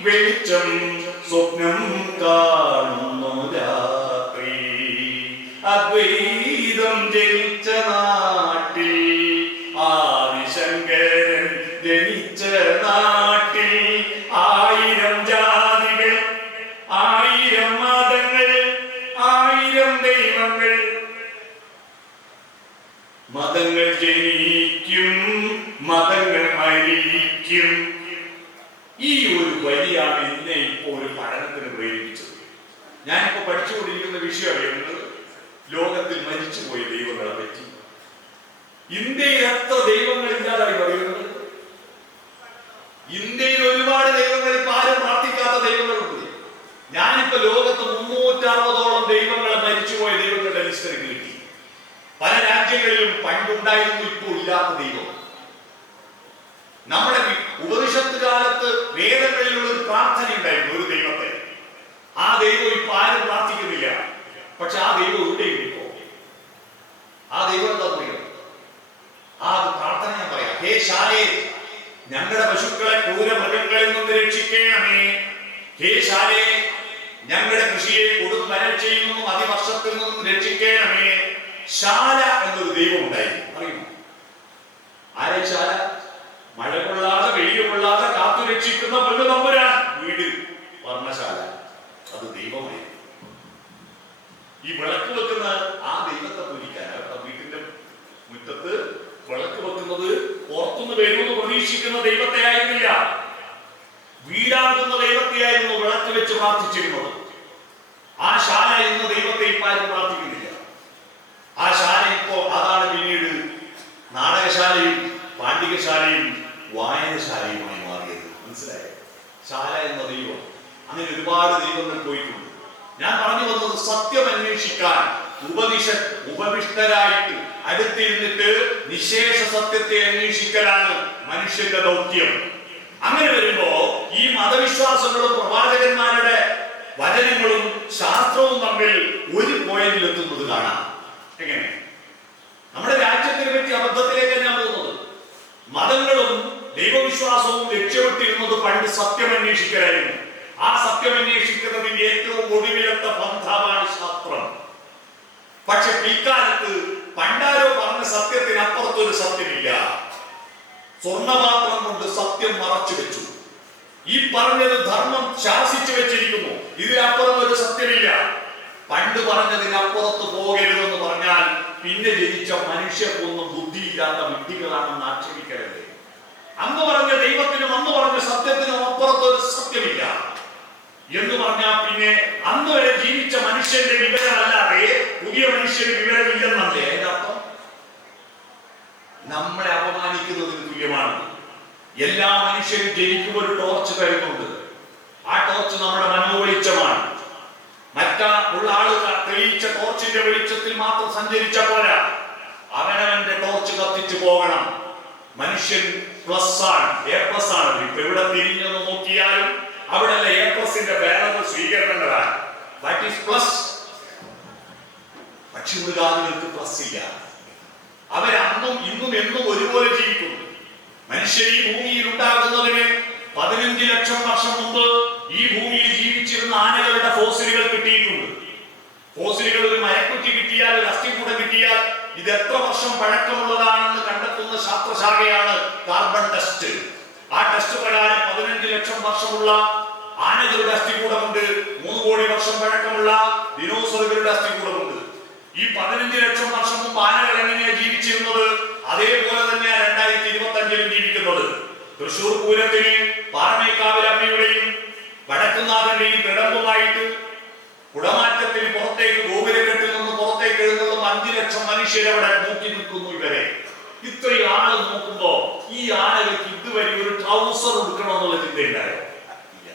വെളിച്ചം സ്വപ്നം കാണുന്നു രാത്രി. അദ്വൈതം ജനിച്ച നാട്ടിൽ ഈ ഒരു വരിയാണ് എന്നെ ഇപ്പോൾ ഒരു പഠനത്തിന് പ്രേരിപ്പിച്ചത്. ഞാനിപ്പോ പഠിച്ചുകൊണ്ടിരിക്കുന്ന വിഷയം അറിയുന്നത് ലോകത്തിൽ മരിച്ചുപോയ ദൈവങ്ങളെ പറ്റി. ഇന്ത്യയിൽ എത്ര ദൈവങ്ങൾ ഇല്ലാതായി പറയുന്നത്? ഇന്ത്യയിൽ ഒരുപാട് ദൈവങ്ങൾ ഇപ്പൊ ആരും പ്രാർത്ഥിക്കാത്ത ദൈവങ്ങളുണ്ട്. ഞാനിപ്പോ ലോകത്ത് 360ഓളം ദൈവങ്ങളെ മരിച്ചുപോയ ദൈവങ്ങളുടെ ലിസ്റ്റ് എനിക്ക് കിട്ടി. പല രാജ്യങ്ങളിലും പണ്ടുണ്ടായിരുന്നു, ഇപ്പോൾ ഇല്ലാത്ത ദൈവം. നമ്മുടെ ഉപനിഷത്ത് കാലത്ത് വേദങ്ങളിലുള്ള ഒരു പ്രാർത്ഥന ഉണ്ടായിരുന്നു, ഒരു ദൈവത്തെ. ആ ദൈവം ഇപ്പൊ ആരും പ്രാർത്ഥിക്കുന്നില്ല. പക്ഷെ ആ ദൈവം എവിടെയുണ്ട് ഇപ്പോ? ആ ദൈവം എന്താ പറയുക? ആ പ്രാർത്ഥന ഞാൻ പറയാം. ഹേ ശാലേ, ഞങ്ങളുടെ പശുക്കളെ ക്രൂരമൃഗങ്ങളിൽ നിന്ന് രക്ഷിക്കണമേ. ഹേ ശാലേ, ഞങ്ങളുടെ കൃഷിയെ കൊടും വരൾച്ചയിൽ നിന്നും അതിവർഷത്തിൽ നിന്നും രക്ഷിക്കണമേ. ശാല എന്നൊരു ദൈവം ഉണ്ടായിരുന്നു, അറിയുമോ? ആരെ ശാല? മഴ കൊള്ളാതെ വെയിൽ കൊള്ളാതെ കാത്തു രക്ഷിക്കുന്ന പൊന്നു തമ്പുരാൻ. വീട് വർണ്ണശാല, അത് ദൈവമായി. ഈ വിളക്ക് വെക്കുന്ന ആ ദൈവത്തെ പൂജിക്കാൻ വീട്ടിന്റെ മുറ്റത്ത് വിളക്ക് വെക്കുന്നത് പുറത്തുനിന്ന് വരുമെന്ന് പ്രതീക്ഷിക്കുന്ന ദൈവത്തെ ആയിരുന്നില്ല, വീടാകുന്ന ദൈവത്തെയായിരുന്നു വിളക്ക് വെച്ച് പ്രാർത്ഥിച്ചിരുന്നത്. ആ ശാല എന്ന ദൈവത്തെ ഇപ്പൊ ആരും പ്രാർത്ഥിക്കുന്നില്ല. ആ ശാല ഇപ്പോ അതാണ് പിന്നീട് നാടകശാലയും പാണ്ഡികശാലയും വായനശാലയുമായി മാറിയത്. മനസ്സിലായോ? ശാല എന്ന ദൈവം. അങ്ങനെ ഒരുപാട് ദൈവങ്ങൾ പോയിട്ടുണ്ട്. ഞാൻ പറഞ്ഞു വന്നത് സത്യം അന്വേഷിക്കാൻ ഉപവിഷ്ടരായിട്ട് അടുത്തിരുന്നിട്ട് നിശേഷ സത്യത്തെ അന്വേഷിക്കലാണ് മനുഷ്യന്റെ ദൗത്യം. അങ്ങനെ വരുമ്പോ ഈ മതവിശ്വാസങ്ങളും പ്രവാചകന്മാരുടെ വചനങ്ങളും ശാസ്ത്രവും തമ്മിൽ ഒരു പോയിന്റിൽ എത്തുന്നത് കാണാം. എങ്ങനെ? നമ്മുടെ രാജ്യത്തിനെ പറ്റി അബദ്ധത്തിലേക്ക് ഞാൻ പോകുന്നത്. മതങ്ങളും ദൈവവിശ്വാസവും ലക്ഷ്യമിട്ടിരുന്നത് പണ്ട് സത്യം അന്വേഷിക്കലായിരുന്നു. ആ സത്യം അന്വേഷിക്കുന്നതിന്റെ ഏറ്റവും ഒടുവിലത്തെ ബന്ധമാണ് ശാസ്ത്രം. പക്ഷെ പിൽക്കാലത്ത് പണ്ടാരോ പറഞ്ഞ സത്യത്തിനപ്പുറത്തൊരു സത്യമില്ല. സ്വർണപാത്രം കൊണ്ട് സത്യം മറച്ചു വെച്ചു. ഈ പറഞ്ഞത് ധർമ്മം ശാസിച്ചു വെച്ചിരിക്കുന്നു. ഇതിനപ്പുറം ഒരു സത്യമില്ല. പണ്ട് പറഞ്ഞതിനപ്പുറത്ത് പോകരുതെന്ന് പറഞ്ഞാൽ പിന്നെ ജനിച്ച മനുഷ്യർക്കൊന്നും ബുദ്ധിയില്ലാത്ത വിഡ്ഢികളാണെന്ന് ആക്ഷേപിക്കരുത്. അന്ന് പറഞ്ഞ ദൈവത്തിനും അന്ന് പറഞ്ഞ സത്യത്തിനും അപ്പുറത്തൊരു സത്യമില്ല എന്ന് പറഞ്ഞാൽ പിന്നെ അന്ന് വരെ ജീവിച്ച മനുഷ്യന്റെ വിവരമല്ലാതെ പുതിയ മനുഷ്യന് വിവരമില്ലെന്നല്ലേ അതിന്റെ അർത്ഥം? നമ്മളെ അപമാനിക്കുന്നതിന് തുല്യമാണ്. എല്ലാ മനുഷ്യരും ജനിക്കുമ്പോൾ ഒരു ടോർച്ച് തരുന്നുണ്ട്. ആ ടോർച്ച് നമ്മുടെ മനോവെളിച്ചമാണ്. മറ്റുള്ള ആളുകൾ തെളിയിച്ച ടോർച്ചിന്റെ വെളിച്ചത്തിൽ മാത്രം സഞ്ചരിച്ച പോരാ, അവനവന്റെ ടോർച്ച് കത്തിച്ചു പോകണം. മനുഷ്യൻ പ്ലസ് ആണ്, എ പ്ലസ് ആണ്. ഇപ്പൊ എവിടെ തിരിഞ്ഞെന്ന് നോക്കിയാലും അവിടെ എ പ്ലസിന്റെ ബാനർ സ്വീകരണങ്ങളാണ്. What is plus? പക്ഷിമൃഗാദികൾക്ക് പ്ലസ് ഇല്ല. അവരന്നും ഇന്നും എന്നും ഒരുപോലെ ജീവിക്കുന്നു. മനുഷ്യർ ഈ ഭൂമിയിൽ ഉണ്ടാകുന്നതിന് 15 ലക്ഷം വർഷം മുമ്പ് ഈ ഭൂമിയിൽ ജീവിച്ചിരുന്ന ആനകളുടെ ഫോസിലുകൾ കിട്ടിയിട്ടുണ്ട്. ഫോസിലുകൾ, ഒരു മരക്കുറ്റി കിട്ടിയാൽ, ഒരു അസ്ഥികൂടം കിട്ടിയാൽ ഇത് എത്ര വർഷം പഴക്കമുള്ളതാണെന്ന് കണ്ടെത്തുന്ന ശാസ്ത്രശാഖയാണ് കാർബൺ ടെസ്റ്റ്. ആ ടെസ്റ്റ് പ്രകാരം 15 ലക്ഷം വർഷമുള്ള ആനകളുടെ അസ്ഥികൂടമുണ്ട്. 3 കോടി വർഷം പഴക്കമുള്ള ദിനോസറുകളുടെ അസ്ഥികൂടമുണ്ട്. ഈ 15 ലക്ഷം വർഷം മുമ്പ് ആനകൾ എങ്ങനെയാണ് ജീവിച്ചിരുന്നത്? അതേപോലെ തന്നെയാണ് 2025 ജീവിക്കുന്നത്. തൃശൂർ പൂരത്തിന് പാറമേക്കാവിൽ അമ്മയുടെയും വടക്കുന്നാഥന്റെയും തിടമ്പുമായിട്ട് കുടമാറ്റത്തിന് പുറത്തേക്ക് ഗോപുരക്കെട്ടിൽ നിന്ന് പുറത്തേക്ക് എഴുന്നള്ളുന്ന 5 ലക്ഷം മനുഷ്യരവിടെ നോക്കി നിൽക്കുന്നു. ഇവരെ ഇത്രയും ആള് നോക്കുമ്പോ ഈ ആനകൾക്ക് ഇതുവരെ ഒരു ട്രൗസർ കൊടുക്കണമെന്നുള്ള ചിന്തയുണ്ടായോ? ഇല്ല.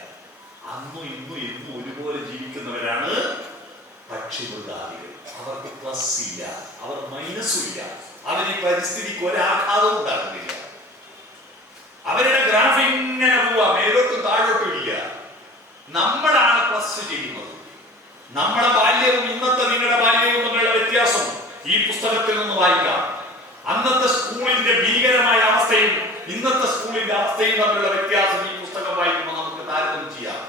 അന്നും ഇന്നും എന്നും ഒരുപോലെ ജീവിക്കുന്നവരാണ് പക്ഷിമൃഗാദികൾ. അവർക്ക് പ്ലസ് ഇല്ല, അവർ മൈനസും ഇല്ല. അവര് പരിസ്ഥിതിക്ക് ഒരാഘാതവും ഉണ്ടാക്കുന്നില്ല. അവരുടെ ഗ്രാഫ് ഇങ്ങനെ പോവാ, മേലോട്ടും താഴോട്ടും ഇല്ല. നമ്മളാണ് പ്ലസ് ചെയ്യുന്നത്. നമ്മുടെ ബാല്യവും ഇന്നത്തെ നിങ്ങളുടെ ബാല്യവും തമ്മിലുള്ള വ്യത്യാസം ഈ പുസ്തകത്തിൽ നിന്ന് വായിക്കാം. അന്നത്തെ സ്കൂളിന്റെ ഭീകരമായ അവസ്ഥയും ഇന്നത്തെ സ്കൂളിന്റെ അവസ്ഥയും തമ്മിലുള്ള വ്യത്യാസം ഈ പുസ്തകം വായിക്കുമ്പോൾ നമുക്ക് താരതമ്യം ചെയ്യാം.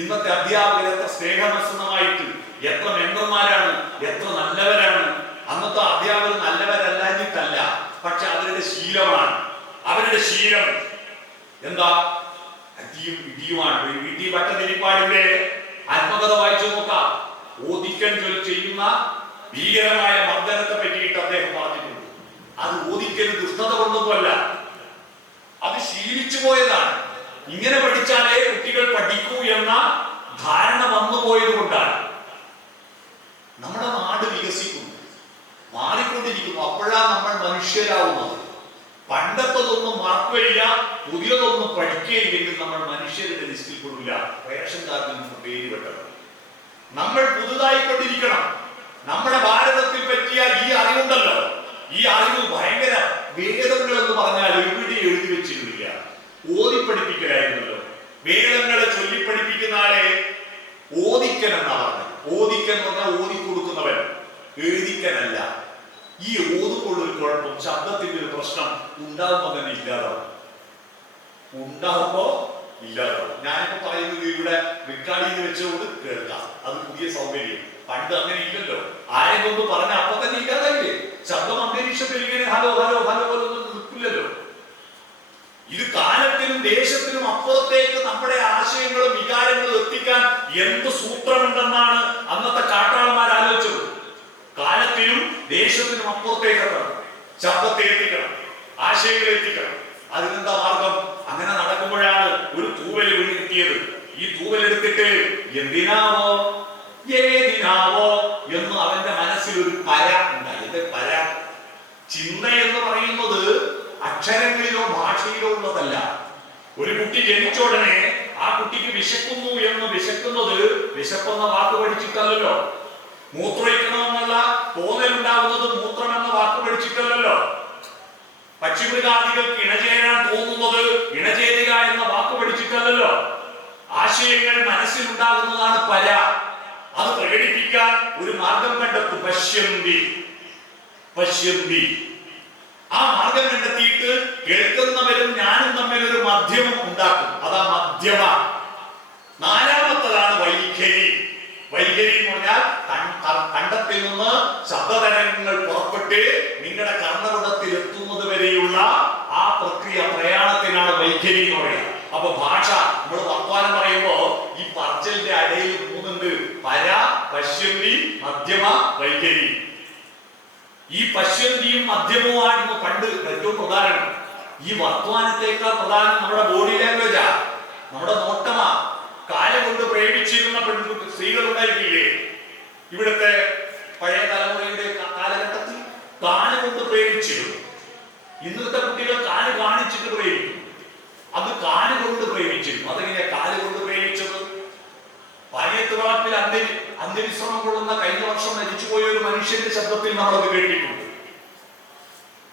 ഇന്നത്തെ അധ്യാപകർ എത്ര സ്നേഹമസന്നമായിട്ട്, എത്ര മെമ്പർമാരാണ്, എത്ര നല്ലവരാണ്. അന്നത്തെ അധ്യാപകർ നല്ലവരല്ലാഞ്ഞിട്ടല്ല, പക്ഷെ അവരുടെ ശീലമാണ്. അവരുടെ ശീലം എന്താ? അടിയും ഇടിയുമാണ്. വീട്ടി ഭട്ടതിരിപ്പാടിന്റെ ആത്മകഥ വായിച്ചു നോക്കാം. ഓദിക്കൻ ചെയ്യുന്ന ഭീകരമായ മർദ്ദനത്തെ പറ്റിയിട്ട് അദ്ദേഹം പറഞ്ഞിട്ടുണ്ട്. അത് ഓദിക്കൽ ദുഷ്ടത കൊണ്ടൊന്നുമല്ല, അത് ശീലിച്ചു പോയതാണ്. ഇങ്ങനെ പഠിച്ചാലേ കുട്ടികൾ പഠിക്കൂ എന്ന ധാരണ വന്നുപോയത് കൊണ്ടാണ് നമ്മുടെ നാട് വികസിക്കുന്നു, മാറിക്കൊണ്ടിരിക്കുന്നു. അപ്പോഴാണ് നമ്മൾ മനുഷ്യരാവുന്നത്. പണ്ടത്തതൊന്നും മറക്കുകയില്ല, പുതിയതൊന്നും പഠിക്കുകയില്ലെങ്കിൽ നമ്മൾ മനുഷ്യരുടെ ലിസ്റ്റിൽ പെടില്ല, റേഷൻ കാർഡിൽ നിന്ന് പേര് വെട്ടണം. നമ്മൾ പുതുതായിക്കൊണ്ടിരിക്കണം. നമ്മുടെ ഭാരതത്തിൽ പറ്റിയ ഈ അറിവുണ്ടല്ലോ, ഈ അറിവ് ഭയങ്കര. വേദങ്ങൾ എന്ന് പറഞ്ഞാൽ എവിടെ എഴുതി വെച്ചിരുന്നില്ല, ഓതി പഠിപ്പിക്കലായിരുന്നല്ലോ. വേദങ്ങളെ ചൊല്ലിപ്പഠിപ്പിക്കുന്ന ആളെ ഓദിക്കൻ എന്നാ പറഞ്ഞത്. ഓദിക്കൻ എന്ന് പറഞ്ഞാൽ ഓതി കൊടുക്കുന്നവൻ, എഴുതിക്കനല്ല. ഈ ഓതുകൊള്ളൊരു കുഴപ്പം, ശബ്ദത്തിന്റെ ഒരു പ്രശ്നം ഉണ്ടാകുമ്പോ തന്നെ ഇല്ലാതാവും. ഉണ്ടാകുമ്പോ ഇല്ലാതാവും. ഞാനിപ്പോ പറയുന്നത് ഇവിടെ റെക്കോർഡിംഗ് വെച്ചുകൊണ്ട് കേൾക്കാം, അത് പുതിയ സൗകര്യം. പണ്ട് അങ്ങനെ ഇല്ലല്ലോ, ആരെങ്കിലും ഒന്ന് പറഞ്ഞ അപ്പൊ തന്നെ ഇല്ലാതായില്ലേ. ശബ്ദം അന്തരീക്ഷത്തിൽ ഇങ്ങനെ ഹലോ ഹലോ ഹലോ ഒന്നും നിൽക്കില്ലല്ലോ. ഇത് കാലത്തിനും ദേശത്തിനും അപ്പുറത്തേക്ക് നമ്മുടെ ആശയങ്ങളും വികാരങ്ങളും എത്തിക്കാൻ എന്ത് സൂത്രമുണ്ടെന്നാണ് അന്നത്തെ കാട്ടാളന്മാർ ആലോചിച്ചത്. കാലത്തിനും ദേശത്തിനും അപ്പുറത്തേക്ക് എത്തണം, ശബ്ദത്തെ എത്തിക്കണം, ആശയങ്ങളെ എത്തിക്കണം. അതിനെന്താ മാർഗം? അങ്ങനെ നടക്കുമ്പോഴാണ് ഒരു തൂവൽ വീണ് കിട്ടിയത്. ഈ തൂവൽ എടുത്തിട്ട് എന്തിനാവോ ഏതിനാവോ എന്ന് അവന്റെ മനസ്സിൽ ഒരു പര ഉണ്ടായി. ഇത് പര. ചിന്ത എന്ന് പറയുന്നത് അക്ഷരങ്ങളിലോ ഭാഷയിലോ ഉള്ളതല്ല. ഒരു കുട്ടി ജനിച്ച ഉടനെ ആ കുട്ടിക്ക് വിശക്കുന്നു എന്ന് വിശക്കുന്നത് വിശപ്പെന്ന വാക്ക് പഠിച്ചിട്ടല്ലോ. മൂത്രയിക്കണമെന്നുള്ള തോന്നലുണ്ടാകുന്നത് മൂത്രം എന്ന വാക്ക് പഠിച്ചിട്ടല്ലോ. പക്ഷിമൃഗാദികൾക്ക് ഇണചേരാൻ തോന്നുന്നത് ഇണചേരുക എന്ന വാക്ക് പഠിച്ചിട്ടല്ലോ. ആശയങ്ങൾ മനസ്സിലുണ്ടാകുന്നതാണ് പര. അത് പ്രകടിപ്പിക്കാൻ ഒരു മാർഗം കണ്ടെത്തും. പശ്യന്തി പശ്യന്തി. ആ മാർഗം കണ്ടെത്തിയിട്ട് കേൾക്കുന്നവരും ഞാനും തമ്മിൽ ഒരു മധ്യമം ഉണ്ടാക്കും. അതാ മധ്യമ. നാലാമത്തതാണ് വൈഖരി. വൈഖരി എന്ന് പറഞ്ഞാൽ കണ്ടത്തിൽ നിന്ന് ശബ്ദതരംഗങ്ങൾ പുറപ്പെട്ട് നിങ്ങളുടെ കർണപുടത്തിൽ എത്തുന്നത് വരെയുള്ള ആ പ്രക്രിയ, പ്രയാണത്തിനാണ് വൈഖരി എന്ന് പറയുന്നത്. അപ്പൊ ഭാഷ നമ്മൾ വർത്തമാനം പറയുമ്പോ ഈ പറച്ചലിന്റെ അടയിൽ മൂന്നുണ്ട്: പര, പശ്യന്തി, മധ്യമ, വൈഖരി. ഈ പശ്യന്തിയും മധ്യമവുമായിരുന്നു പണ്ട് ഏറ്റവും പ്രധാനം. ഈ വർത്തമാനത്തേക്കാൾ പ്രധാനം നമ്മുടെ ബോഡി ലാംഗ്വേജാ, നമ്മുടെ നോട്ടമാ. കാലം കൊണ്ട് പ്രേമിച്ചിരുന്ന സ്ത്രീകൾ ഉണ്ടായിട്ടില്ലേ ഇവിടുത്തെ പഴയ തലമുറയുടെ കാലഘട്ടത്തിൽ? കാല് കൊണ്ട് പ്രേമിച്ചിരുന്നു. ഇന്നത്തെ കുട്ടികൾ കാല് കാണിച്ചിട്ട് പ്രേമിക്കും. അത് കാല് കൊണ്ട് പ്രേമിച്ചിരുന്നു. അതെങ്ങനെയാ കാല് കൊണ്ട് പ്രേമിച്ചത്? പാലിയത്ത് വളപ്പിൽ അന്ത്യവിശ്രമം കൊള്ളുന്ന കഴിഞ്ഞ വർഷം മരിച്ചുപോയ ഒരു മനുഷ്യന്റെ ശബ്ദത്തിൽ നമ്മളത് കേട്ടിട്ടുണ്ട്.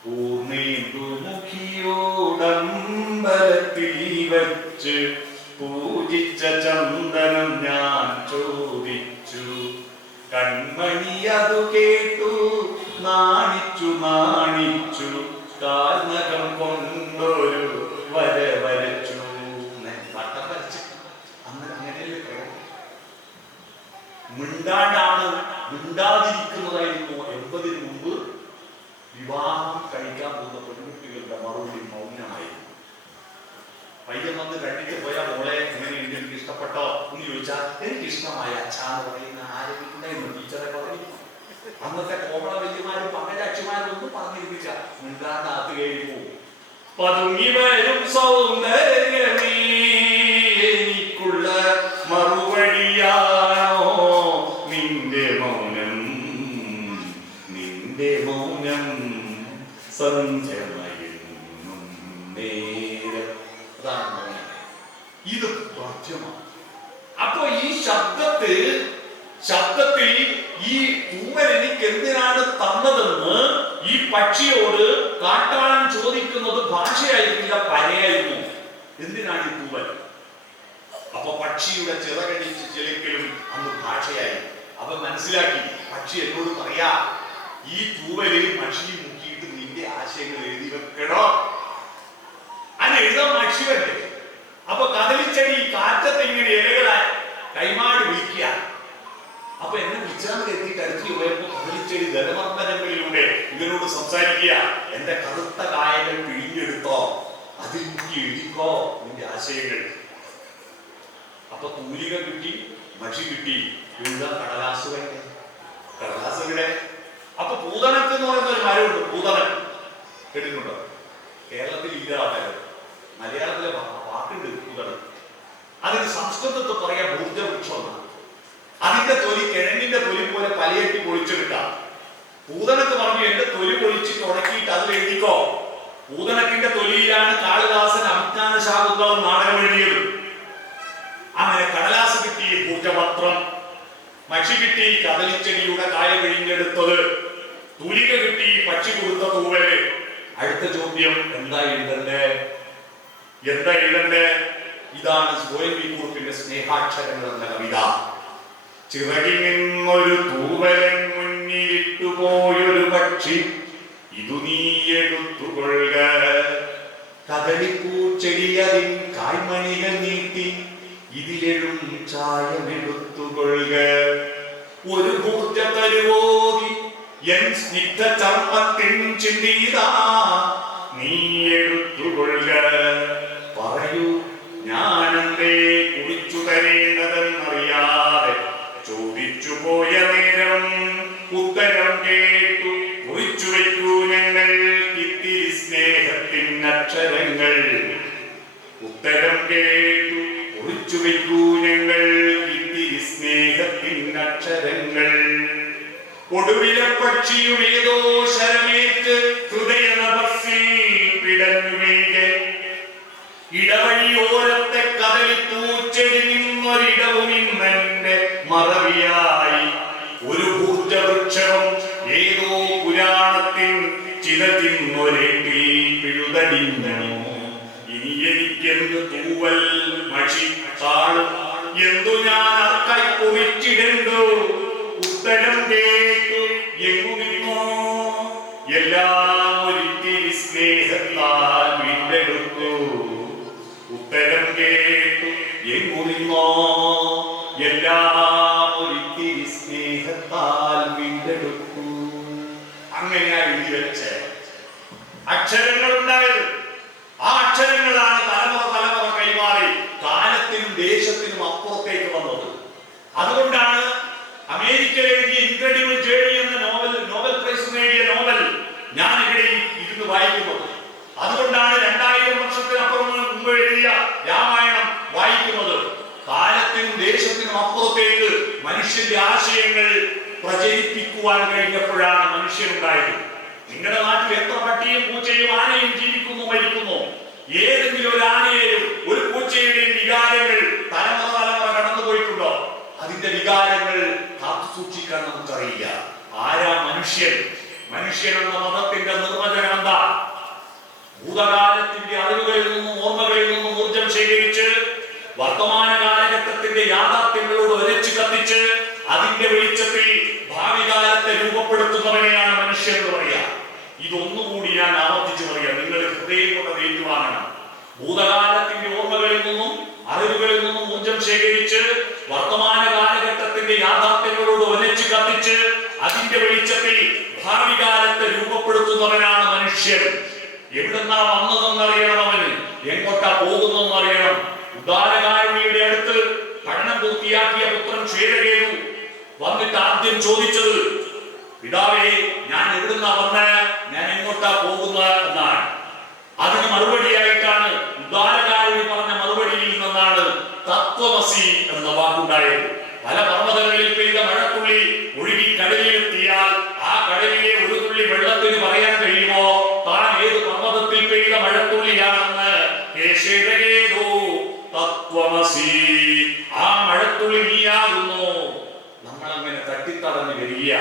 പൂർണ്ണേന്ദുമുഖിയോടമ്പലത്തിൽ വച്ച് പൂജിച്ച ചന്ദനം ഞാൻ ചോദിച്ചു, കൺമണി അതു കേട്ടു നാണിച്ചു നാണിച്ചു, കാർനകം കൊണ്ടൊരു വര വരച്ചു. വട്ടം വരച്ചു. അന്ന് അങ്ങനെയല്ലേ പ്രയോഗം. മിണ്ടാണ്ടാണ്, മിണ്ടാതിരിക്കുന്നതായിരുന്നു 80-ന് മുമ്പ് വിവാഹം കഴിക്കാൻ പോകുന്ന പെൺകുട്ടികളുടെ മറുപടി മൗനമായിരുന്നു. പയ്യൻ വന്ന് കണ്ടിട്ട് പോയാ മോളെ എങ്ങനെയുണ്ട്, എനിക്ക് ഇഷ്ടപ്പെട്ടോ എന്ന് ചോദിച്ചാൽ എനിക്ക് ഇഷ്ടമായ അച്ഛാന്ന് പറയുന്ന ആരെങ്കിലും ടീച്ചറെ പറഞ്ഞു. അന്നത്തെ കോമള വല്യമാരും പങ്കജാക്ഷിമാരും ഒന്നും പറഞ്ഞിരുന്നില്ല. മിണ്ടാണ്ടാത്ത് കയറി പോകും. പതുങ്ങി വരും സൗന്ദര്യമേ എനിക്കുള്ള മറുപടിയാണോ നിന്റെ മൗനം, നിന്റെ മൗനം സന്ധ്യമയെന്നും നേരം. ഇത് മധ്യമാണ്. അപ്പൊ ഈ ശബ്ദത്തിൽ ഈ തൂവൽ എനിക്ക് എന്തിനാണ് തന്നതെന്ന് ഈ പക്ഷിയോട് കാട്ടാളൻ ചോദിക്കുന്നത് ഭാഷയായിരുന്നില്ല, പരയായിരുന്നു. എന്തിനാണ് ഈ തൂവൽ? അപ്പൊ പക്ഷിയുടെ ചിറകടിച്ച് ചിലക്കലും അന്ന് ഭാഷയായി. അപ്പൊ മനസ്സിലാക്കി, പക്ഷി എന്നോട് പറയാ, ഈ തൂവലിൽ മഷി മുക്കിയിട്ട് നിന്റെ ആശയങ്ങൾ എഴുതി വെക്കണോ. അത് എഴുതാൻ മഷിവല്ലേ. അപ്പൊ കദളിച്ചെടി കാറ്റത്ത് ഇങ്ങനെ ഇലകളായി കൈമാടി വിളിക്കുക. അപ്പൊ എന്നെ വിളിച്ചാൽ എത്തിയിട്ട് അടുത്ത് പോയപ്പോ കദളിച്ചെടി ധനമർദ്ദനങ്ങളിലൂടെ ഇവരോട് സംസാരിക്കുക. എന്റെ കറുത്ത കായകൾ പിഴിഞ്ഞെടുത്തോ, അതിൽ മുക്കി എഴുതിക്കോ നിന്റെ ആശയങ്ങൾ. അപ്പൊ തൂലിക കിട്ടി, മഷി കിട്ടി, എഴുതാൻ കടലാസുകളുടെ. അപ്പൊ പൂതനക്ക് എന്ന് പറയുന്ന ഒരു മരമുണ്ട്. പൂതനൻ കേട്ടിട്ടുണ്ടോ? കേരളത്തിൽ ഇല്ല. മലയാളത്തിലെ വാക്കുണ്ട് പൂതന. സംസ്കൃതത്തിൽ പറയാ ഭൂർജവൃക്ഷം എന്നാണ്. അതിന്റെ തൊലി കിഴങ്ങിന്റെ തൊലി പോലെ പലയെട്ടി പൊളിച്ചെടുക്കാം. പൂതനക്ക് പറഞ്ഞു എന്റെ തൊലി പൊളിച്ചിട്ട് ഉണക്കിയിട്ട് അതിൽ എഴുതിക്കോ. പൂതനക്കിന്റെ തൊലിയിലാണ് കാളിദാസൻ അഭിജ്ഞാന ശാകുന്തളം നാടകം എഴുതിയത്. അങ്ങനെ കടലാസ് കിട്ടി ഭൂജപത്രം, മഷി കിട്ടി കദളിച്ചെടിയുടെ കായ പിഴിഞ്ഞെടുത്തത്, തൂലിക കിട്ടി പക്ഷി കൊടുത്ത തൂവല്. അടുത്ത ചോദ്യം, എന്താ എഴുതണ്ടേ? എന്താ എഴുതണ്ടേ? ഇതാണ് ONV കുറുപ്പിന്റെ സ്നേഹാക്ഷരങ്ങൾ എന്ന കവിത. ചിറകിൽ നിന്നൊരു തൂവലൻ മുന്നിലിട്ടു പോയൊരു പക്ഷി, ഇതു നീ എടുത്തുകൊള്ളുക. കദളിപ്പൂച്ചെടിയതിൻ കായ്മണികൾ നീട്ടി, ഇതിലെഴും ചായമെടുത്തുകൊള്ളുക. ഒരു ഭൂർജ തരുവോതി എൻ സ്നിഗ്ധ ചർമ്മത്തിൻ ചിന്തീതാ, നീ എടുത്തുകൊള്ളുക. പറയൂ, ഞാനെന്തേ കുറിച്ചു തരേണ്ടതെന്നറിയാതെ ചോദിച്ചു പോയ നേരം ഉത്തരം കേട്ടു കുറിച്ചു വയ്ക്കൂ ഞങ്ങൾ ഇത്തിരി സ്നേഹത്തിൻ അക്ഷരങ്ങൾ. ഉത്തരം കേട്ടു കുറിച്ചു വയ്ക്കൂ ഞങ്ങൾ ഇത്തിരി സ്നേഹത്തിൻ അക്ഷരങ്ങൾ. ഒടുവിലെ പക്ഷിയും ഏതോ ശരമേറ്റ് ഹൃദയ നഭസിൽ പിടഞ്ഞു വീഴെ, ഇടവഴിയോരത്തെ കദളിപ്പൂച്ചെടി നിന്നൊരിടവും ഇന്നെന്റെ മറവിയായി. ഒരു ഭൂർജവൃക്ഷവും ഏതോ പുരാണത്തിൻ ചില തിന്നൊരേട്ടിൽ പിഴുതടിഞ്ഞു. ഇനി എനിക്കെന്ത് തൂവൽ മഷി താളും, എന്തു ഞാൻ ആർക്കായി കുറിച്ചിടണ്ടോ? ഉത്തരം കേട്ടു എങ്ങുമിന്നോ എല്ലാം ഒരിത്തിരി സ്നേഹത്താൽ വീണ്ടെടുത്തു. ഉത്തരം കേട്ടു എങ്ങുമിന്നോ എല്ലാം ഒരിത്തിരി സ്നേഹത്താൽ വീണ്ടെടുത്തു. അങ്ങനെയാ എഴുതി വെച്ച് അക്ഷരങ്ങൾ ഉണ്ടായത്. ആ അക്ഷരങ്ങളാണ് തലമുറ തലമുറ കൈമാറി കാലത്തിനും ദേശത്തിനും അപ്പുറത്തേക്ക് വന്നത്. അതുകൊണ്ടാണ് അമേരിക്കയിൽ എഴുതിയ ഇൻക്രെഡിബിൾ ജേണി എന്ന നോവൽ പ്രൈസ് നേടിയ നോവൽ ഞാൻ ഇവിടെ ഇരുന്ന് വായിക്കുന്നത്. അതുകൊണ്ടാണ് 2000 വർഷത്തിനപ്പുറം മുമ്പ് എഴുതിയ രാമായണം വായിക്കുന്നത്. കാലത്തിനും ദേശത്തിനും അപ്പുറത്തേക്ക് മനുഷ്യന്റെ ആശയങ്ങൾ പ്രചരിപ്പിക്കുവാൻ കഴിഞ്ഞപ്പോഴാണ് മനുഷ്യനുണ്ടായത്. നിങ്ങളുടെ നാട്ടിൽ എത്ര പട്ടിയും പൂച്ചയും ആനയും ജീവിക്കുന്നു, മരിക്കുന്നു. ഏതെങ്കിലും ഒരു ആനയെയും ഒരു പൂച്ചയുടെയും വികാരങ്ങൾ തലമുറ തലമുറ കടന്നുപോയിട്ടുണ്ടോ? അതിന്റെ വികാരങ്ങൾ കാത്തു സൂക്ഷിക്കാൻ നമുക്കറിയില്ല. ആരാ മനുഷ്യൻ? മനുഷ്യൻ എന്ന മതത്തിന്റെ നിർവചനം എന്താ? ഭൂതകാലത്തിന്റെ അറിവുകളിൽ നിന്നും ഓർമ്മകളിൽ നിന്നും ഊർജം ശേഖരിച്ച് വർത്തമാന കാലഘട്ടത്തിന്റെ യാഥാർത്ഥ്യങ്ങളോട് ഒരച്ചു കത്തിച്ച് അതിന്റെ വെളിച്ചത്തിൽ ഭാവി കാലത്തെ രൂപപ്പെടുത്തുന്നവനെയാണ് മനുഷ്യൻ എന്ന് പറയുക. ഇതൊന്നുകൂടി ഞാൻ ആവർത്തിച്ചു പറയാം, നിങ്ങൾ ഹൃദയം കൊണ്ട് ഏറ്റുവാങ്ങണം. ഭൂതകാലത്തിന്റെ ഓർമ്മകളിൽ നിന്നും അറിവുകളിൽ നിന്നും ഊർജം ശേഖരിച്ച് വർത്തമാന കാലഘട്ടത്തിന്റെ യാഥാർത്ഥ്യങ്ങളോട് ഒരച്ചു കത്തിച്ച് അതിന്റെ വെളിച്ചത്തിൽ ഭാവി കാലത്തെ രൂപപ്പെടുത്തുന്നവനാണ് മനുഷ്യൻ. എവിടുന്നാ വന്നതെന്നറിയണം, അവന് എങ്ങോട്ടാ പോകുന്നതെന്നറിയണം. ഉദാരകാരുണ്യയുടെ അടുത്ത് പഠനം പൂർത്തിയാക്കിയ പുത്രൻ ശ്വേതകേതു വന്നിട്ട് ആദ്യം ചോദിച്ചത്, പിതാവേ, ഞാൻ എവിടുന്നാ വന്ന, ഞാൻ എങ്ങോട്ടാ പോകുന്ന എന്നാണ്. അതിന് മറുപടിയായിട്ടാണ് ഉദാരകാരുണ്യ പറഞ്ഞ മറുപടിയിൽ നിന്നാണ് തത്വമസി എന്ന വാക്കുണ്ടായത്. പല പർവ്വതങ്ങളിൽ പെയ്ത മഴത്തുള്ളി ഒഴുകി കടലിലെത്തിയാൽ ആ കടലിലെ ഒരു തുള്ളി വെള്ളത്തിന് പറയാൻ കഴിയുമോ താൻ ഏത് പർവ്വതത്തിൽ പെയ്ത മഴത്തുള്ളിയാണെന്ന്? തത്വമസി, ആ മഴത്തുള്ളി നീയാകുന്നു. നമ്മൾ അങ്ങനെ തട്ടിത്തടഞ്ഞു വരിക.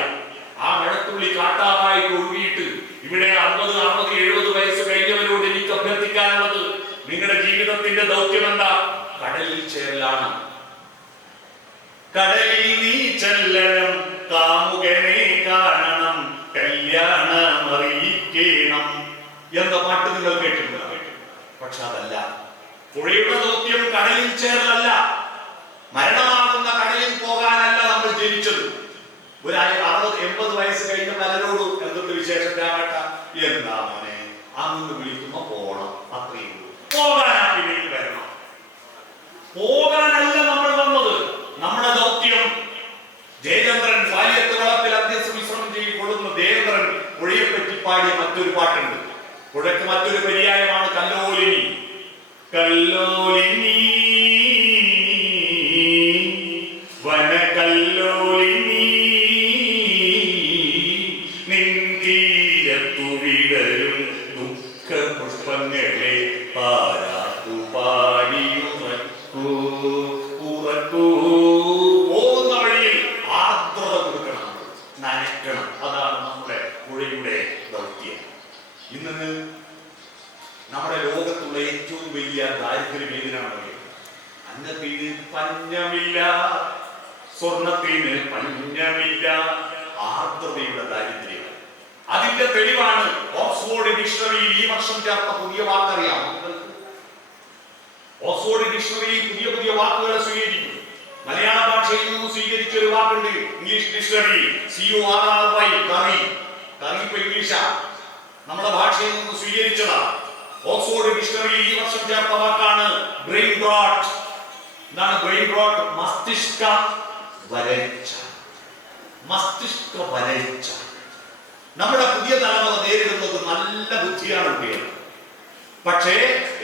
ആ മഴത്തുള്ളി കാട്ടാറായി ഒഴുകിയിട്ട് ഇവിടെ 50, 60, 70 വയസ്സ് കഴിഞ്ഞവരോട് എനിക്ക് അഭ്യർത്ഥിക്കാനുള്ളത്, നിങ്ങളുടെ ജീവിതത്തിന്റെ ദൗത്യം എന്താ? കടലിൽ ചേരലാണ്. കടലിൽ നീ ചെല്ലണം, കാമുകനെ കാണണം, കല്യാണം അറിയിക്കണം എന്ന പാട്ട് നിങ്ങൾ കേട്ടിട്ടുണ്ട്. പക്ഷെ അതല്ല പുഴയുടെ ദൗത്യം. കടലിൽ ചേരലല്ല, മരണമാകുന്ന കടലിൽ പോകാനല്ല നമ്മൾ ജനിച്ചത്. ഒരു 60-80 വയസ്സ് കഴിഞ്ഞ പലരോട് എന്തൊക്കെ വിശേഷം രാമേട്ട, എന്താ മോനെ, അന്ന് വിളിക്കുമ്പോ പോണം, അത്രയും പോകാനാ. പിന്നെ വരണം, പോകാനല്ല നമ്മൾ വന്നത്. നമ്മുടെ ദൗത്യം ജയചന്ദ്രൻ ബാല്യത്ത് വളപ്പിൽ അന്ത്യവിശ്രമം ചെയ്യപ്പെടുന്ന ദേവേന്ദ്രൻ പുഴയെ പറ്റി പാടിയ മറ്റൊരു പാട്ടുണ്ട്. പുഴയ്ക്ക് മറ്റൊരു പര്യായമാണ് കല്ലോലിനി. കല്ലോലിനി ഉറക്കൂ ഉറക്കൂ. പോകുന്ന വഴിയിൽ ആർദ്രത കൊടുക്കണം, നനയ്ക്കണം. അതാണ് നമ്മുടെ പുഴയുടെ ദൗത്യം. ഇന്ന് നമ്മുടെ ലോകത്തുള്ള ഏറ്റവും വലിയ ദാരിദ്ര്യം ഏതിനാണ്? അന്നത്തിന് പഞ്ഞമില്ല, സ്വർണത്തിന് പഞ്ഞമില്ല, ആർദ്രതയുടെ ദാരിദ്ര്യം. അതിന്റെ തെളിവാണ് ഓക്സ്ഫോർഡ് ഡിക്ഷണറിയിൽ ഈ വർഷം ചേർത്ത പുതിയ വാക്കറിയാം. ഓക്സ്ഫോർഡ് ഡിക്ഷണറിയിൽ പുതിയ പുതിയ വാക്കുകളെ സ്വീകരിക്കും. മലയാള ഭാഷയിൽ നിന്ന് സ്വീകരിച്ച ഒരു വാക്കുണ്ട് ഇംഗ്ലീഷ് ഡിക്ഷണറിയിൽ, CORRY, കറി. കറി ഇപ്പൊ ഇംഗ്ലീഷാ, നമ്മുടെ ഭാഷയിൽ നിന്ന് സ്വീകരിച്ചതാ. ഓക്സ്ഫോർഡ് ഡിക്ഷണറിയിൽ ഈ വർഷം ചേർത്ത വാക്കാണ് ബ്രെയിൻ റോട്ട്. എന്താണ് ബ്രെയിൻ റോട്ട്? മസ്തിഷ്ക വരൾച്ച. മസ്തിഷ്ക വരൾച്ച. നമ്മുടെ പുതിയ തലമുറ നേരിടുന്നത് നല്ല ബുദ്ധിയാണ് കുട്ടികൾ. പക്ഷേ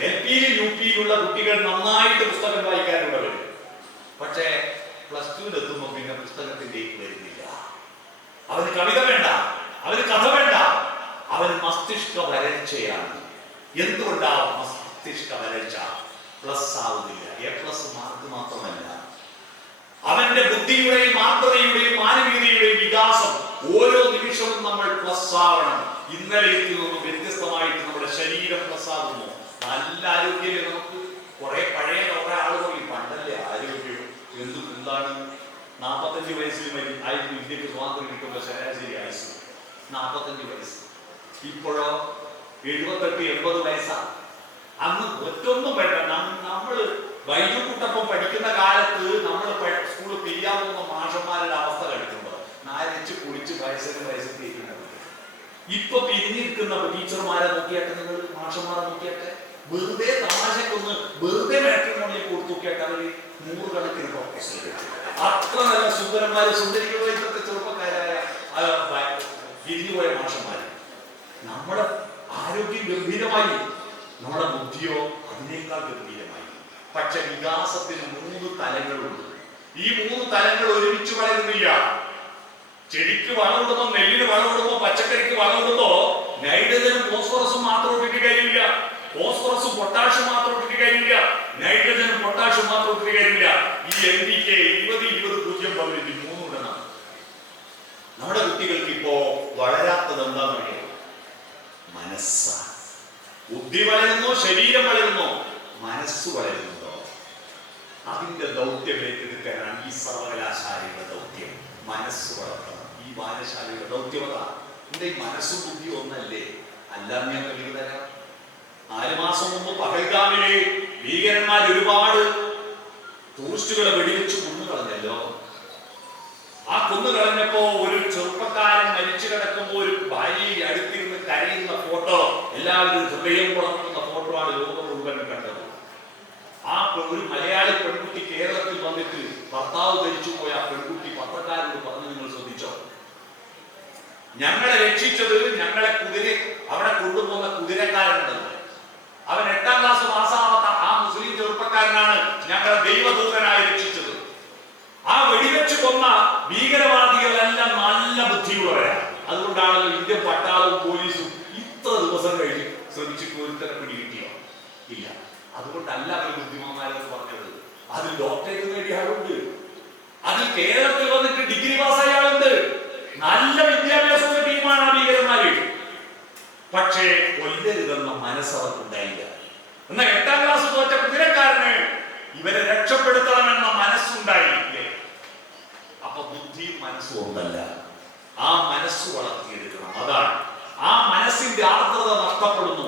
LP-യിൽ UP-യിലുള്ള കുട്ടികൾ നന്നായിട്ട് പുസ്തകം വായിക്കാനുള്ളവർ. പക്ഷേ +2 എത്തുമ്പോൾ പിന്നെ പുസ്തകത്തിലേക്ക് വരുന്നില്ല. അവന് കവിത വേണ്ട, അവന് കഥ വേണ്ട, അവന് മസ്തിഷ്ക വരൾച്ചയാണ്. എന്തുകൊണ്ടാവും മസ്തിഷ്ക വരൾച്ച? പ്ലസ് ആവുന്നില്ല. A+ മാർക്ക് മാത്രമല്ല, അവന്റെ ബുദ്ധിയുടെയും ആർദ്രതയുടെയും മാനവീയതയുടെയും വികാസം ഓരോ നിമിഷവും നമ്മൾ പ്ലസ് ആവണം. ഇന്നലെയിൽ നിന്നും വ്യത്യസ്തമായിട്ട് നമ്മുടെ ശരീരം പ്ലസ് ആകുന്നു. നല്ല ആരോഗ്യമേ നമുക്ക്. കുറെ പഴയ കുറെ ആളുകൾ പണ്ടല്ലേ ആരോഗ്യം എന്താണ് 45 വയസ്സിൽ ആയിരുന്നു ഇന്ത്യക്ക് സ്വാതന്ത്ര്യം കിട്ടുമ്പോൾ ശരാശരി ആയുസ് 45 വയസ്സ്. ഇപ്പോഴോ 78-80 വയസ്സാണ്. അന്ന് ഒറ്റൊന്നും വേണ്ട. നമ്മള് വൈദ്യുക്കുട്ടപ്പം പഠിക്കുന്ന കാലത്ത് നമ്മൾ സ്കൂളിൽ പിരിയാൻ പോകുന്ന മാഷന്മാരുടെ അവസ്ഥ കഴിക്കുമ്പോൾ നാരിച്ച് കുളിച്ച് വയസ്സിലേക്ക്. ഇപ്പൊ പിരിഞ്ഞിരിക്കുന്ന ടീച്ചർമാരെ നോക്കിയാട്ടെ, നിങ്ങൾ മാഷന്മാരെ നോക്കിയാട്ടെ, വെറുതെ തമാശക്കൊന്ന് വെറുതെ മാട്രിമോണിയിൽ കൊടുത്തു നോക്കിയാട്ടെ, അവര് 100 കണക്കിന് പ്രൊഫസർ. അത്ര നല്ല സുന്ദരന്മാര് സുന്ദരികളോ ഇന്നത്തെ ചെറുപ്പക്കാരായ പിരിഞ്ഞുപോയ മാഷന്മാര്. നമ്മുടെ ആരോഗ്യം ഗംഭീരമായി, നമ്മുടെ ബുദ്ധിയോ അതിനേക്കാൾ ഗംഭീരമായി. പക്ഷെ വികാസത്തിന് 3 തലങ്ങളുണ്ട്. ഈ 3 തലങ്ങൾ ഒരുമിച്ച് വളരുന്നില്ല. ചെടിക്ക് വളമിടുമ്പോ, നെല്ലിന് വളമിടുമ്പോ, പച്ചക്കറിക്ക് വളമിടുമ്പോ നൈട്രജനും ഫോസ്ഫറസും മാത്രം ഇട്ടിട്ട് കാര്യമില്ല. ഫോസ്ഫറസും പൊട്ടാഷ്യം മാത്രം ഇട്ടിട്ട് കാര്യമില്ല. നൈട്രജനും പൊട്ടാഷ്യം മാത്രം ഇട്ടിട്ട് കാര്യമില്ല. ഈ NPK 20-20-0-15 3 ഇടണം. നമ്മുടെ കുട്ടികൾക്ക് ഇപ്പോ വളരാത്തത് എന്താണെന്നറിയോ? മനസ്സാണ്. ബുദ്ധി വളരുന്നോ, ശരീരം വളരുന്നോ, മനസ്സ് വളരുന്നുണ്ടോ? അതിന്റെ ദൗത്യം ഏറ്റെടുക്കാനാണ് ഈ സർവകലാശാലയുടെ ദൗത്യം. മനസ്സ് വളർത്തണം. ഈ വായനശാലയുടെ ദൗത്യമതാ. എന്റെ ഈ മനസ്സും ബുദ്ധിയും ഒന്നല്ലേ? അല്ലാം ഞാൻ തെളിവ് തരാം. 4 മാസം മുമ്പ് പഹൽഗാമിലെ ഭീകരന്മാർ ഒരുപാട് ടൂറിസ്റ്റുകളെ വെടിവെച്ച് കൊന്നുകളഞ്ഞല്ലോ. ആ കൊന്നുകളഞ്ഞപ്പോ ഒരു ചെറുപ്പക്കാരൻ മരിച്ചു കിടക്കുമ്പോൾ ഒരു ഭാര്യയെ അടുത്തിരുന്ന് കരയുന്ന ഫോട്ടോ, എല്ലാവരും ഹൃദയം പുറത്തുന്ന ഫോട്ടോ ആണ് ലോകം മുഴുവൻ കണ്ടത്. ആ ഒരു മലയാളി പെൺകുട്ടി കേരളത്തിൽ വന്നിട്ട് ഭർത്താവ് ധരിച്ചു പോയ ആ പെൺകുട്ടി പത്രക്കാരോട് പറഞ്ഞു, നിങ്ങൾ ശ്രദ്ധിച്ചോ? ഞങ്ങളെ രക്ഷിച്ചത് ഞങ്ങളെ അവിടെ കൊണ്ടുപോകുന്ന കുതിരക്കാരനുണ്ടല്ലോ, അവൻ 8ാം ക്ലാസ് പാസ്സാവാത്ത ആ മുസ്ലിം ചെറുപ്പക്കാരനാണ് ഞങ്ങളെ ദൈവദൂതനായി രക്ഷിച്ചത്. ആ വെടിവെച്ച് കൊന്ന ഭീകരവാദികളെല്ലാം നല്ല ബുദ്ധിയുള്ളവരാണ്. അതുകൊണ്ടാണല്ലോ ഇന്ത്യൻ പട്ടാളവും പോലീസും ഇത്ര ദിവസം കഴിഞ്ഞ് ശ്രമിച്ചിട്ട് ഒരുത്തരെ പിടികിട്ടിയോ? ഇല്ല. അതുകൊണ്ടല്ല അവർ ബുദ്ധിമാന്മാരെന്ന് പറഞ്ഞത്. അതിൽ ഡോക്ടറേറ്റ് നേടിയ ആളുണ്ട്, അതിൽ കേരളത്തിൽ വന്നിട്ട് ഡിഗ്രി പാസ്സായ ആളുണ്ട്. നല്ല വിദ്യാഭ്യാസമുള്ള ടീമാണ് ആ ഭീകരന്മാര്. പക്ഷേ കൊല്ലരുതെന്ന മനസ്സവർക്കുണ്ടായില്ല. എന്നാൽ 8ാം ക്ലാസ് തോറ്റ കുതിരക്കാരന് ഇവരെ രക്ഷപ്പെടുത്തണമെന്ന മനസ്സുണ്ടായില്ലേ? അപ്പൊ ബുദ്ധിയും മനസ്സും ഒന്നല്ല. ആ മനസ്സ് വളർത്തിയെടുക്കണം. അതാണ് ആ മനസ്സിന്റെ ആർദ്രത നഷ്ടപ്പെടുന്നു.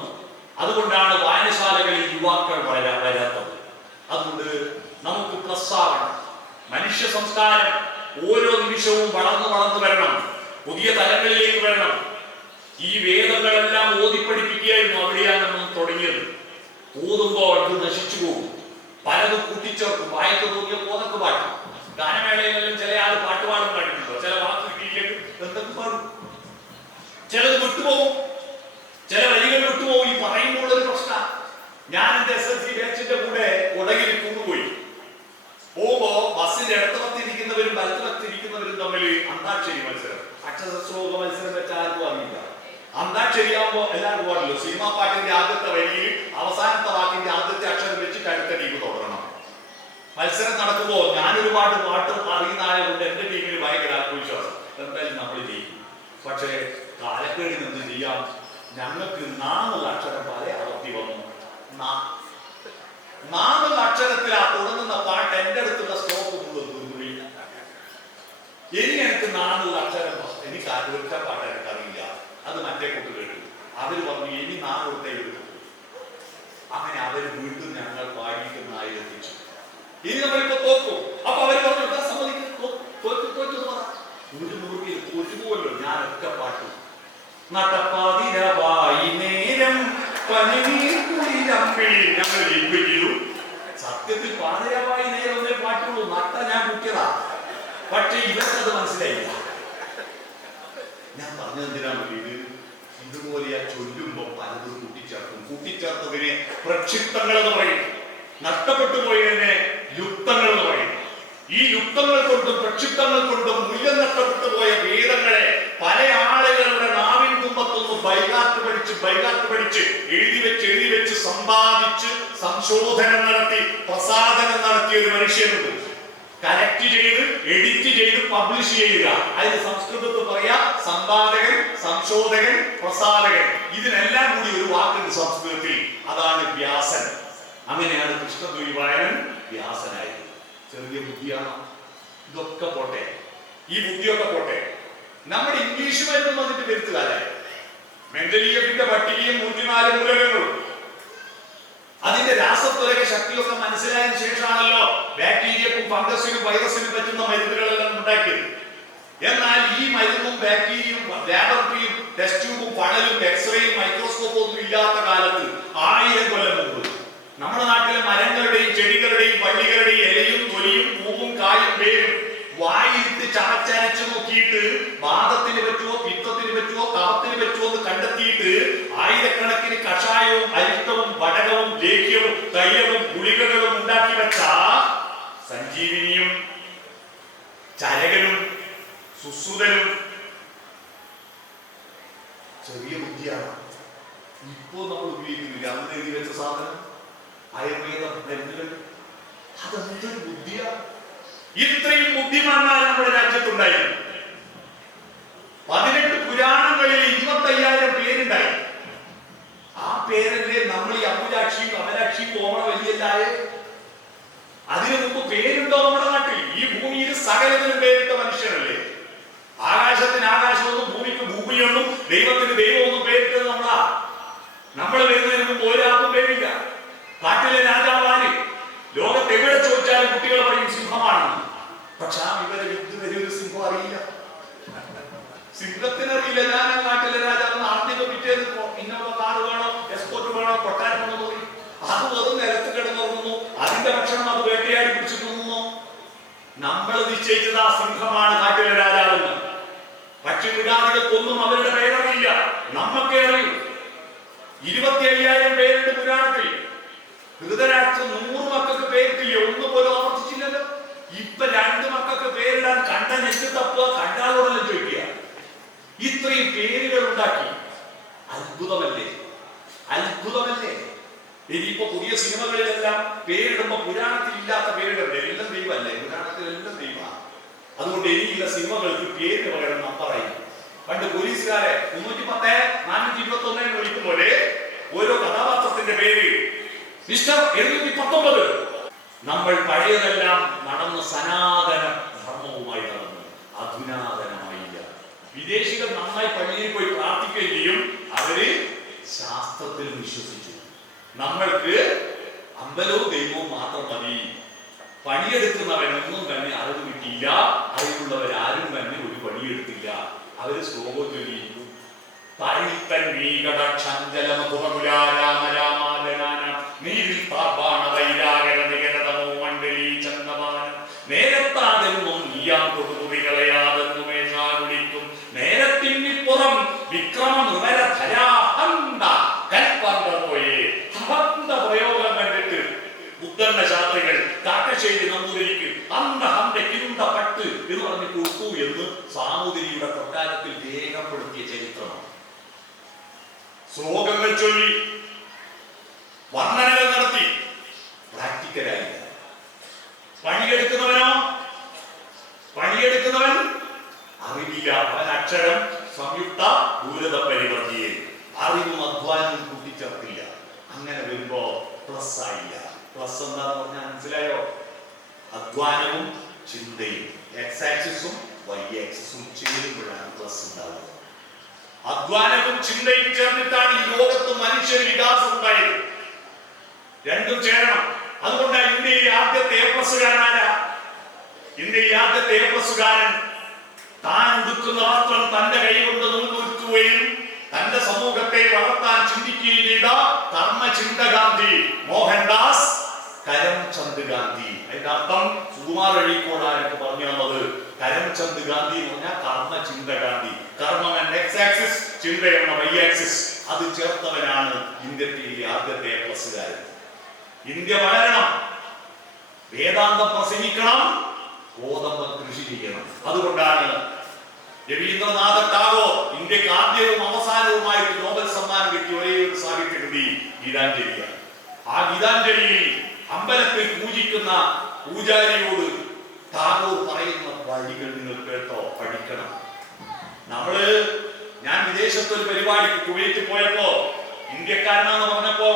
അതുകൊണ്ടാണ് വായനശാലകളിൽ യുവാക്കൾ വരാത്തത്. അതുകൊണ്ട് നമുക്ക് പ്ലസ് ആവണം. മനുഷ്യ സംസ്കാരം ഓരോ നിമിഷവും വളർന്നു വരണം, പുതിയ തലങ്ങളിലേക്ക് വരണം. ഈ വേദങ്ങളെല്ലാം ഓതിപ്പഠിപ്പിക്കുകയായിരുന്നു. അവിടെയാണ് നമ്മൾ തുടങ്ങിയത്. ഓതുമ്പോൾ അത് നശിച്ചു പോകും. പലതും കൂട്ടിച്ചേർക്കും. വായിക്ക് തോന്നിയ പോതൊക്കെ പാട്ടും. ഗാനമേളയിലെല്ലാം ചില ആൾ പാട്ട് പാടും പാടുന്നുണ്ടോ? ചില വാക്ക് കിട്ടിയില്ലെങ്കിൽ എന്തൊക്കെ പാടും. ചിലത് വിട്ടുപോകും, ചില വരികൾ വിട്ടുപോകും. ഈ പറയുമ്പോൾ ഒരു പ്രശ്നം. ഞാൻ എന്റെ SSLC ബാച്ചിന്റെ കൂടെ കൊടകിൽ കൊണ്ടുപോയി. പോകുമ്പോ ബസ്സിന്റെ ഇടത്തുപത്തിരിക്കുന്നവരും വലത്തുപത്തിരിക്കുന്നവരും തമ്മിൽ അന്താക്ഷരി മത്സരം, അക്ഷരശ്ലോക മത്സരം വെച്ചാൽ ആർക്കും അറിയില്ല. അന്താക്ഷരിയാകുമ്പോ എല്ലാവർക്കും പാടില്ലോ. സിനിമാ പാട്ടിന്റെ ആദ്യത്തെ വരിയിൽ അവസാനത്തെ വാക്കിന്റെ ആദ്യത്തെ അക്ഷരം വെച്ചിട്ട് അടുത്ത ടീം തുടരണം. മത്സരം നടക്കുമ്പോ ഞാൻ ഒരുപാട് പാട്ട് അറിയുന്ന ആയതുകൊണ്ട് എന്റെ ടീമിൽ ഭയങ്കര ആത്മവിശ്വാസം, എന്തായാലും നമ്മൾ ജയിക്കും. പക്ഷേ കാലക്കേടിൽ എന്ത് ചെയ്യാം, ഞങ്ങൾക്ക് 4 അക്ഷരം പല അവർത്തി വന്നു. 4 അക്ഷരത്തിൽ ആ തുടങ്ങുന്ന പാട്ട് എന്റെ അടുത്തുള്ള സ്റ്റോപ്പ് മുഴുവൻ. ഇനി എനിക്ക് 4 അക്ഷരം എനിക്ക് ഒറ്റ പാട്ട് എനിക്ക് അറിയില്ല, അത് മറ്റേ കൂട്ട് കേട്ടു. അവര് പറഞ്ഞു ഇനി 4 എടുത്തു. അങ്ങനെ അവര് വീണ്ടും ഞങ്ങൾ പാടിയിട്ട് 4 എത്തിച്ചു. ഇനി നമ്മളിപ്പോ തോക്കും. അപ്പൊ അവര് പറഞ്ഞു സമ്മതിക്കും, തോറ്റു പറ. 100 തോറ്റുപോലോ ഞാൻ ഒറ്റ പാട്ടു. നട്ടപ്പാതിരവായി നേരം ഞങ്ങൾ ജയിപ്പിച്ചു. സത്യത്തിൽ പാതിരവായി നേരം ഒന്നേ പാട്ടുള്ളൂ, നട്ട ഞാൻ കുട്ടിയതാ. പക്ഷെ ഇവർക്കത് മനസ്സിലായില്ല. ഞാൻ പറഞ്ഞെന്തിനാണ് ഇത്? ഇതുപോലെ ചൊല്ലുമ്പോ പലതും കൂട്ടിച്ചേർത്തതിനെ പ്രക്ഷിപ്തങ്ങൾ എന്ന് പറയും, നഷ്ടപ്പെട്ടു പോയതിനെ യുക്തങ്ങൾ എന്ന് പറയും. ഈ യുക്തങ്ങൾ കൊണ്ടും പ്രക്ഷിപ്തങ്ങൾ കൊണ്ടും മൂല്യം നഷ്ടപ്പെട്ടു പോയ വേദങ്ങളെ പല ആളുകളുടെ നാവിൻ തുമ്പത്തൊന്ന് ബൈകാത്ത് പഠിച്ച് എഴുതി വെച്ച് സമ്പാദിച്ച് സംശോധനം നടത്തി പ്രസാദനം നടത്തിയ ഒരു മനുഷ്യനുണ്ട്. കലക്ട് ചെയ്ത് എഡിറ്റ് ചെയ്ത് പബ്ലിഷ് ചെയ്യുക, അതിന് സംസ്കൃതത്തിൽ പറയാ സമ്പാദകൻ, സംശോധകൻ, പ്രസാദകൻ. ഇതിനെല്ലാം കൂടി ഒരു വാക്കുണ്ട് സംസ്കൃതത്തിൽ, അതാണ് വ്യാസൻ. അങ്ങനെയാണ് കൃഷ്ണദ്വൈപായനൻ വ്യാസനായത്. ചെറിയ ബുദ്ധിയാണ്. ഇതൊക്കെ പോട്ടെ, ഈ ബുദ്ധിയൊക്കെ പോട്ടെ, നമ്മുടെ ഇംഗ്ലീഷ് മരുന്ന് വന്നിട്ട് വരുത്തുകാരായി. മെന്റലിയത്തിന്റെ പട്ടികയും 104 മൂലകങ്ങളും അതിന്റെ രാസത്വരക ശക്തിയൊക്കെ മനസ്സിലായതിനു ശേഷമാണല്ലോ ബാക്ടീരിയക്കും ഫംഗസിനും വൈറസിനും പറ്റുന്ന മരുന്നുകളെല്ലാം ഉണ്ടാക്കിയത്. എന്നാൽ ഈ മരുന്നും ബാക്ടീരിയയും ലാബറട്ടറിയും ടെസ്റ്റ് ട്യൂബും പണലും എക്സ്റേയും മൈക്രോസ്കോപ്പും ഒന്നും ഇല്ലാത്ത കാലത്ത് 1000 കൊല്ലം മുമ്പ് നമ്മുടെ നാട്ടിലെ മരങ്ങളുടെയും ചെടികളുടെയും പള്ളികളുടെയും ഇലയും തൊലിയും പൂവും കായും വേരും വായിലിട്ട് ചവച്ചരച്ചു നോക്കിയിട്ട് വാദത്തിന് പറ്റുമോ, പിത്തത്തിന് പറ്റുമോ, കഫത്തിന് പറ്റുമോ എന്ന് കണ്ടെത്തിയിട്ട് ആയിരക്കണക്കിന് കഷായവും അരിഷ്ടവും വടകവും ലേഖ്യവും തൈലവും ഗുളികകളും ഉണ്ടാക്കി വെച്ച സഞ്ജീവിനിയും ചരകനും സുശ്രുതനും ചെറിയ ബുദ്ധിയാണ്. ഇപ്പോ നമ്മൾ ഉപയോഗിക്കുന്നില്ല. അന്ന് എഴുതി വെച്ച സാധനം ആയുർവേദ മരുന്നുകൾ, അതെന്തൊരു ബുദ്ധിയാണ്. ഇത്രയും ബുദ്ധിമാന്മാർ നമ്മുടെ രാജ്യത്തുണ്ടായിരുന്നു. 18 പുരാണങ്ങളിൽ 25,000 പേരുണ്ടായി. ആ പേരല്ലേ നമ്മൾ ഈ അമ്പുരാക്ഷിയും കമലാക്ഷിയും കോമണ വലിയല്ലായ. അതിനു മുമ്പ് പേരുണ്ടോ നമ്മുടെ നാട്ടിൽ? ഈ ഭൂമിയിൽ സകലത്തിനും പേരിട്ട മനുഷ്യരല്ലേ. ആകാശത്തിന് ആകാശമൊന്നും ഭൂമിക്ക് ഭൂമിയൊന്നും ദൈവത്തിന് ദൈവമൊന്നും പേരിട്ടത് നമ്മളാ. നമ്മൾ വരുന്നതിന് മുമ്പ് ഒരാൾക്കും പേരില്ല. കാട്ടിലെ രാജാവാര് ലോകത്ത് എവിടെ ചോദിച്ചാലും കുട്ടികൾ പറയും സിംഹമാണെന്ന്. പക്ഷെ ആ ഇവരെ ഇതുവരെ ഒരു സിംഹം അറിയില്ല. സിംഹത്തിനറിയില്ല ഞാൻ ആ നാട്ടിലെ രാജാവ് ആദ്യമൊക്കെ പിറ്റേന്ന് ഇന്നോവ കാറ് വേണോ, എസ്കോർട്ട് വേണോ, കൊട്ടാരം വേണോ പറയും. അത് വെറും നിലത്ത് കിടന്നുറങ്ങുന്നു. അതിന്റെ ഭക്ഷണം അത് വേട്ടയാടി പിടിച്ചു തിന്നുന്നു. നമ്മൾ നിശ്ചയിച്ചത് ആ സിംഹമാണ് കാട്ടിലെ രാജാവെന്ന്. പക്ഷി മൃഗാദികൾക്കൊന്നും അവരുടെ പേരറിയില്ല, നമ്മക്കേ അറിയൂ. 25,000 പേരുണ്ട് പുരാണത്തിൽ. ധൃതരാഷ്ട്രം 100 മക്കൾക്ക് പേരിട്ടില്ല, ഒന്നുപോലും ആവർത്തിച്ചില്ലല്ലോ. ഇപ്പൊ 2 മക്കൾക്ക് പേരിടാൻ കണ്ട നെറ്റ് തപ്പുക, കണ്ടാലോടല്ല ചോദിക്കുക. ഇത്രയും പേരുകൾ ഉണ്ടാക്കി. അത്ഭുതമല്ലേ, അത്ഭുതമല്ലേ. ഇനിയിപ്പോ പുതിയ സിനിമകളിലെല്ലാം പേരിടുമ്പോ പുരാണത്തിൽ ഇല്ലാത്ത പേരിടണ്ടേ? എല്ലാം ദൈവമല്ലേ, പുരാണത്തിൽ എല്ലാം ദൈവമാണ്. അതുകൊണ്ട് ഇനിയുള്ള സിനിമകൾക്ക് പേരിന് പകരം നമ്പറായി. പണ്ട് പോലീസുകാരെ 310, 421 വിളിക്കും പോലെ ഓരോ കഥാപാത്രത്തിന്റെ പേര് മിസ്റ്റർ 719. നമ്മൾ പഴയതെല്ലാം നടന്ന സനാതന ധർമ്മവുമായി നടന്നു, അധുനാതനമായില്ല. വിദേശികൾ നന്നായി പള്ളിയിൽ പോയി പ്രാർത്ഥിക്കുകയും ചെയ്യും, അവര് ശാസ്ത്രത്തിൽ വിശ്വസിച്ചു. നമ്മൾക്ക് അമ്പലവും ദൈവവും മാത്രം മതി. പണിയെടുക്കുന്നവനൊന്നും തന്നെ അറിവ് കിട്ടിയില്ല, അറിവുള്ളവരാരും തന്നെ ഒരു പണിയെടുത്തില്ല. അവര് ശ്ലോകം ചൊല്ലിയിരുന്നു. നേരത്താതെന്നും നീയാം തൊടുകുറികളയാതെന്നും വിളിക്കും. നേരത്തിനിപ്പുറം വിക്രമ നൃപരധരാഹന്ത കൽപ്പന്ത പോയേ. ഹന്ത പ്രയോഗം കണ്ടിട്ട് ഉദ്ദണ്ണ ശാസ്ത്രികൾ കാക്കശ്ശേരി നമ്പൂതിരിക്ക് അന്ത ഹന്തക്കിരുണ്ട പട്ട് എന്ന് പറഞ്ഞ് കൊടുത്തു എന്ന് സാമൂതിരിയുടെ കൊട്ടാരത്തിൽ രേഖപ്പെടുത്തിയ ചരിത്രമാണ്. ശ്ലോകങ്ങൾ ചൊല്ലി വർണ്ണനകൾ നടത്തി, പ്രാക്ടിക്കലായില്ല. പണിയെടുക്കുന്നവൻ അറിവില്ല, അവൻ അക്ഷരം സംയുക്ത ദൂരത പരിവർത്തിയെ, അറിവും അധ്വാനവും കൂട്ടിച്ചേർത്തില്ല. അങ്ങനെ വരുമ്പോ പ്ലസ് ആയില്ല. പ്ലസ് എന്താന്ന് പറഞ്ഞാൽ മനസ്സിലായോ? അധ്വാനവും ചിന്തയും എക്സ് ആക്സിസും വൈ ആക്സിസും ചേരുമ്പോഴാണ് പ്ലസ് ഉണ്ടാവുന്നത്. അധ്വാനവും ചിന്തയും ചേർന്നിട്ടാണ് ഈ ലോകത്ത് മനുഷ്യ വികാസം ഉണ്ടായത്. രണ്ടും ചേരണം. അതുകൊണ്ടാണ് ഇന്ത്യയിലെ ആദ്യത്തെ എ പ്ലസ്സുകാരനാരാ? ഇന്ത്യയിലെ ആദ്യത്തെ എ പ്ലസ്സുകാരൻ താൻ ഉടുക്കുന്ന വസ്ത്രം തന്റെ കൈ കൊണ്ട് നൂൽക്കുകയും തന്റെ സമൂഹത്തെ വളർത്താൻ ചിന്തിക്കുകയും ചെയ്ത കർമ്മചിന്ത ഗാന്ധി, മോഹൻദാസ് കരംചന്ദ് ഗാന്ധി. അതിന്റെ അർത്ഥം സുകുമാർ അഴീക്കോടായിട്ട് പറഞ്ഞു തന്നത്. കരംചന്ദ് ഗാന്ധി എന്ന് പറഞ്ഞാൽ കർമ്മചിന്ത ഗാന്ധി. കർമ്മം എന്ന എക്സ് ആക്സിസ്, ചിന്ത എന്ന വൈ ആക്സിസ്, അത് ചേർത്തവനാണ് ഇന്ത്യയിലെ ആദ്യത്തെ എ പ്ലസ്സുകാരൻ. ഇന്ത്യ വളരണം, വേദാന്തം പ്രസംഗിക്കണം, ഗോതമ്പ് കൃഷി ചെയ്യണം. അതുകൊണ്ടാണ് രവീന്ദ്രനാഥ ടാഗോർ ഇന്ത്യക്ക് ആദ്യവും അവസാനവുമായിട്ട് നോബൽ സമ്മാനം കിട്ടിയ ഒരേ ഒരു സാഹിത്യകൃതി ഗീതാഞ്ജലിയാണ്. ആ ഗീതാഞ്ജലിയിൽ അമ്പലത്തിൽ പൂജിക്കുന്ന പൂജാരിയോട് ടാഗോർ പറയുന്ന വഴികൾ നിങ്ങൾ കേട്ടോ, പഠിക്കണം. ഞാൻ വിദേശത്തൊരു പരിപാടിക്ക് കുവൈറ്റിൽ പോയപ്പോ ഇന്ത്യക്കാരനാന്ന് പറഞ്ഞപ്പോ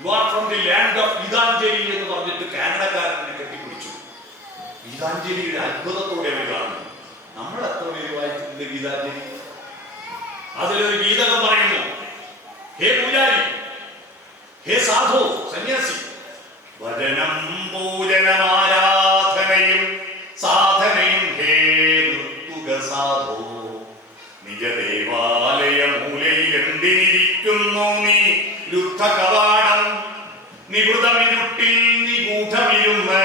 you are from the land of Gitanjali എന്ന് പറഞ്ഞിട്ട് കാനഡക്കാരനെ കെട്ടിപ്പിടിച്ചു. ഗീതാഞ്ജലിയുടെ അത്ഭുതത്തോടെ അവർ കാണുന്നു. നമ്മൾ എത്ര പേര് വായിച്ചിട്ടുണ്ട് ഗീതാഞ്ജലി? അതിലൊരു ഗീതകം പറയുന്നു, ഹേ പൂജാരി, ഹേ സാധു സന്യാസി, ഭജനം പൂജനമാരാധനയും സാധനയും ഹേ നിർത്തുക സാധു, നിജ ദേവാലയ മൂലയിൽ എന്തിരിക്കുന്നു നീ യുദ്ധ കവാടം, നിവൃതമിരുട്ടിൽ നിഗൂഢമിരുന്ന്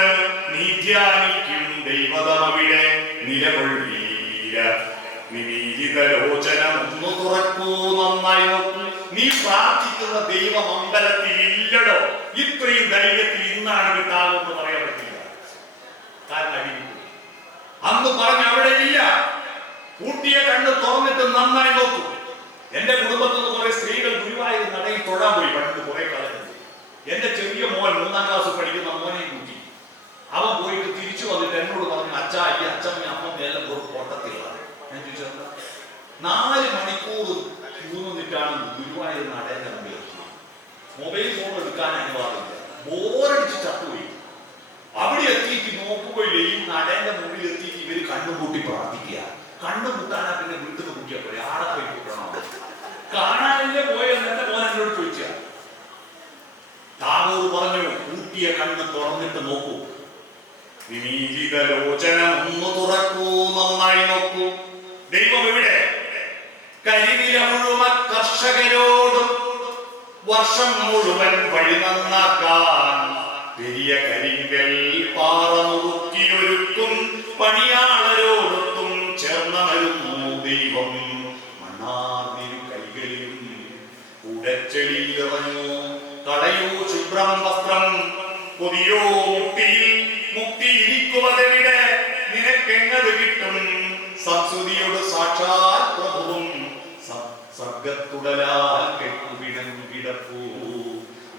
നീ ധ്യാനിക്കും ദൈവതമവിടെ നിലകൊള്ളീര, നിമീലിതലോചനം ഒന്നു തുറക്കൂ നന്നായി നോക്കൂ. നീ പ്രാർത്ഥിക്കുന്ന ദൈവം അമ്പലത്തിൽ ഇല്ലടോ. ഇത്രയും ധൈര്യത്തിൽ ഇന്നാണ് കിട്ടാമെന്ന് പറയാൻ പറ്റില്ല. കാരണം അന്ന് പറഞ്ഞ അവിടെ ഇല്ല. കൂട്ടിയ കണ്ണ് തുറന്നിട്ട് നന്നായി നോക്കൂ. എന്റെ കുടുംബത്തിൽ നിന്ന് കുറെ സ്ത്രീകൾ ഗുരുവായൂർ നടയിൽ തൊഴാൻ പോയി പണ്ട് കുറെ കാലത്ത്. എന്റെ ചെറിയ മോൻ 3ാം ക്ലാസ് പഠിക്കുന്ന മോനെയും കൂട്ടി അവൻ പോയിട്ട് തിരിച്ചു വന്നിട്ട് എന്നോട് പറഞ്ഞു, അച്ഛാ ഈ അച്ഛമ്മ അമ്മ എല്ലാം ഒരു പൊട്ടത്തിലാണ്. ഞാൻ ചോദിച്ചത് 4 മണിക്കൂർ ക്യൂ നിന്നിട്ടാണ് ഗുരുവായൂർ നടേന്റെ മുമ്പിൽ എത്തുന്നത്. മൊബൈൽ ഫോൺ എടുക്കാൻ അനുവാദമില്ല. ബോറടിച്ച് ചത്തുപോയി. അവിടെ എത്തിയിട്ട് നോക്കുകയില്ല. ഈ നടേന്റെ മുമ്പിൽ എത്തിയിട്ട് ഇവര് കണ്ണുകൂട്ടി പ്രാർത്ഥിക്കുക. കണ്ണുകൂട്ടാനാ പിന്നെ വീട്ടിൽ കൂട്ടിയാ പോലെ ആടെ പോയി കൂട്ടണം. കാണാനില്ലേ പോയെന്ന് എന്റെ മോൻ എന്നോട് ചോദിച്ച. ടാഗോർ പറഞ്ഞു, കൂട്ടിയ കണ്ണ് തുറന്നിട്ട് നോക്കൂ, വിമീലിതലോചനം ഒന്ന് തുറക്കൂ, നന്നായി നോക്കൂ. ദൈവം എവിടെ? കരിനില മുഴുവൻ കർഷകരോടും വർഷം മുഴുവൻ വഴി നന്നാക്കാൻ പെരിയ കരിങ്കൽ പാറ മുറുക്കിയൊരുക്കും പണിയാളരോടൊത്തും ചേർന്നമരുന്നു ദൈവം. മണ്ണാർന്നിരു കൈകളിലും ഉടച്ചെളിയിലിറങ്ങൂ, തടയൂ ശുഭ്രം വസ്ത്രം, കൊതിയോ മുക്തിയിൽ മുക്തിയിരിക്കുവതെവിടെ, നിനക്കെങ്ങത് കിട്ടും സംസ്കൃതിയോട് സാക്ഷാൽ പ്രഭുവും സർഗത്തുടലാൽ കെട്ടുവിടം കിടപ്പൂ.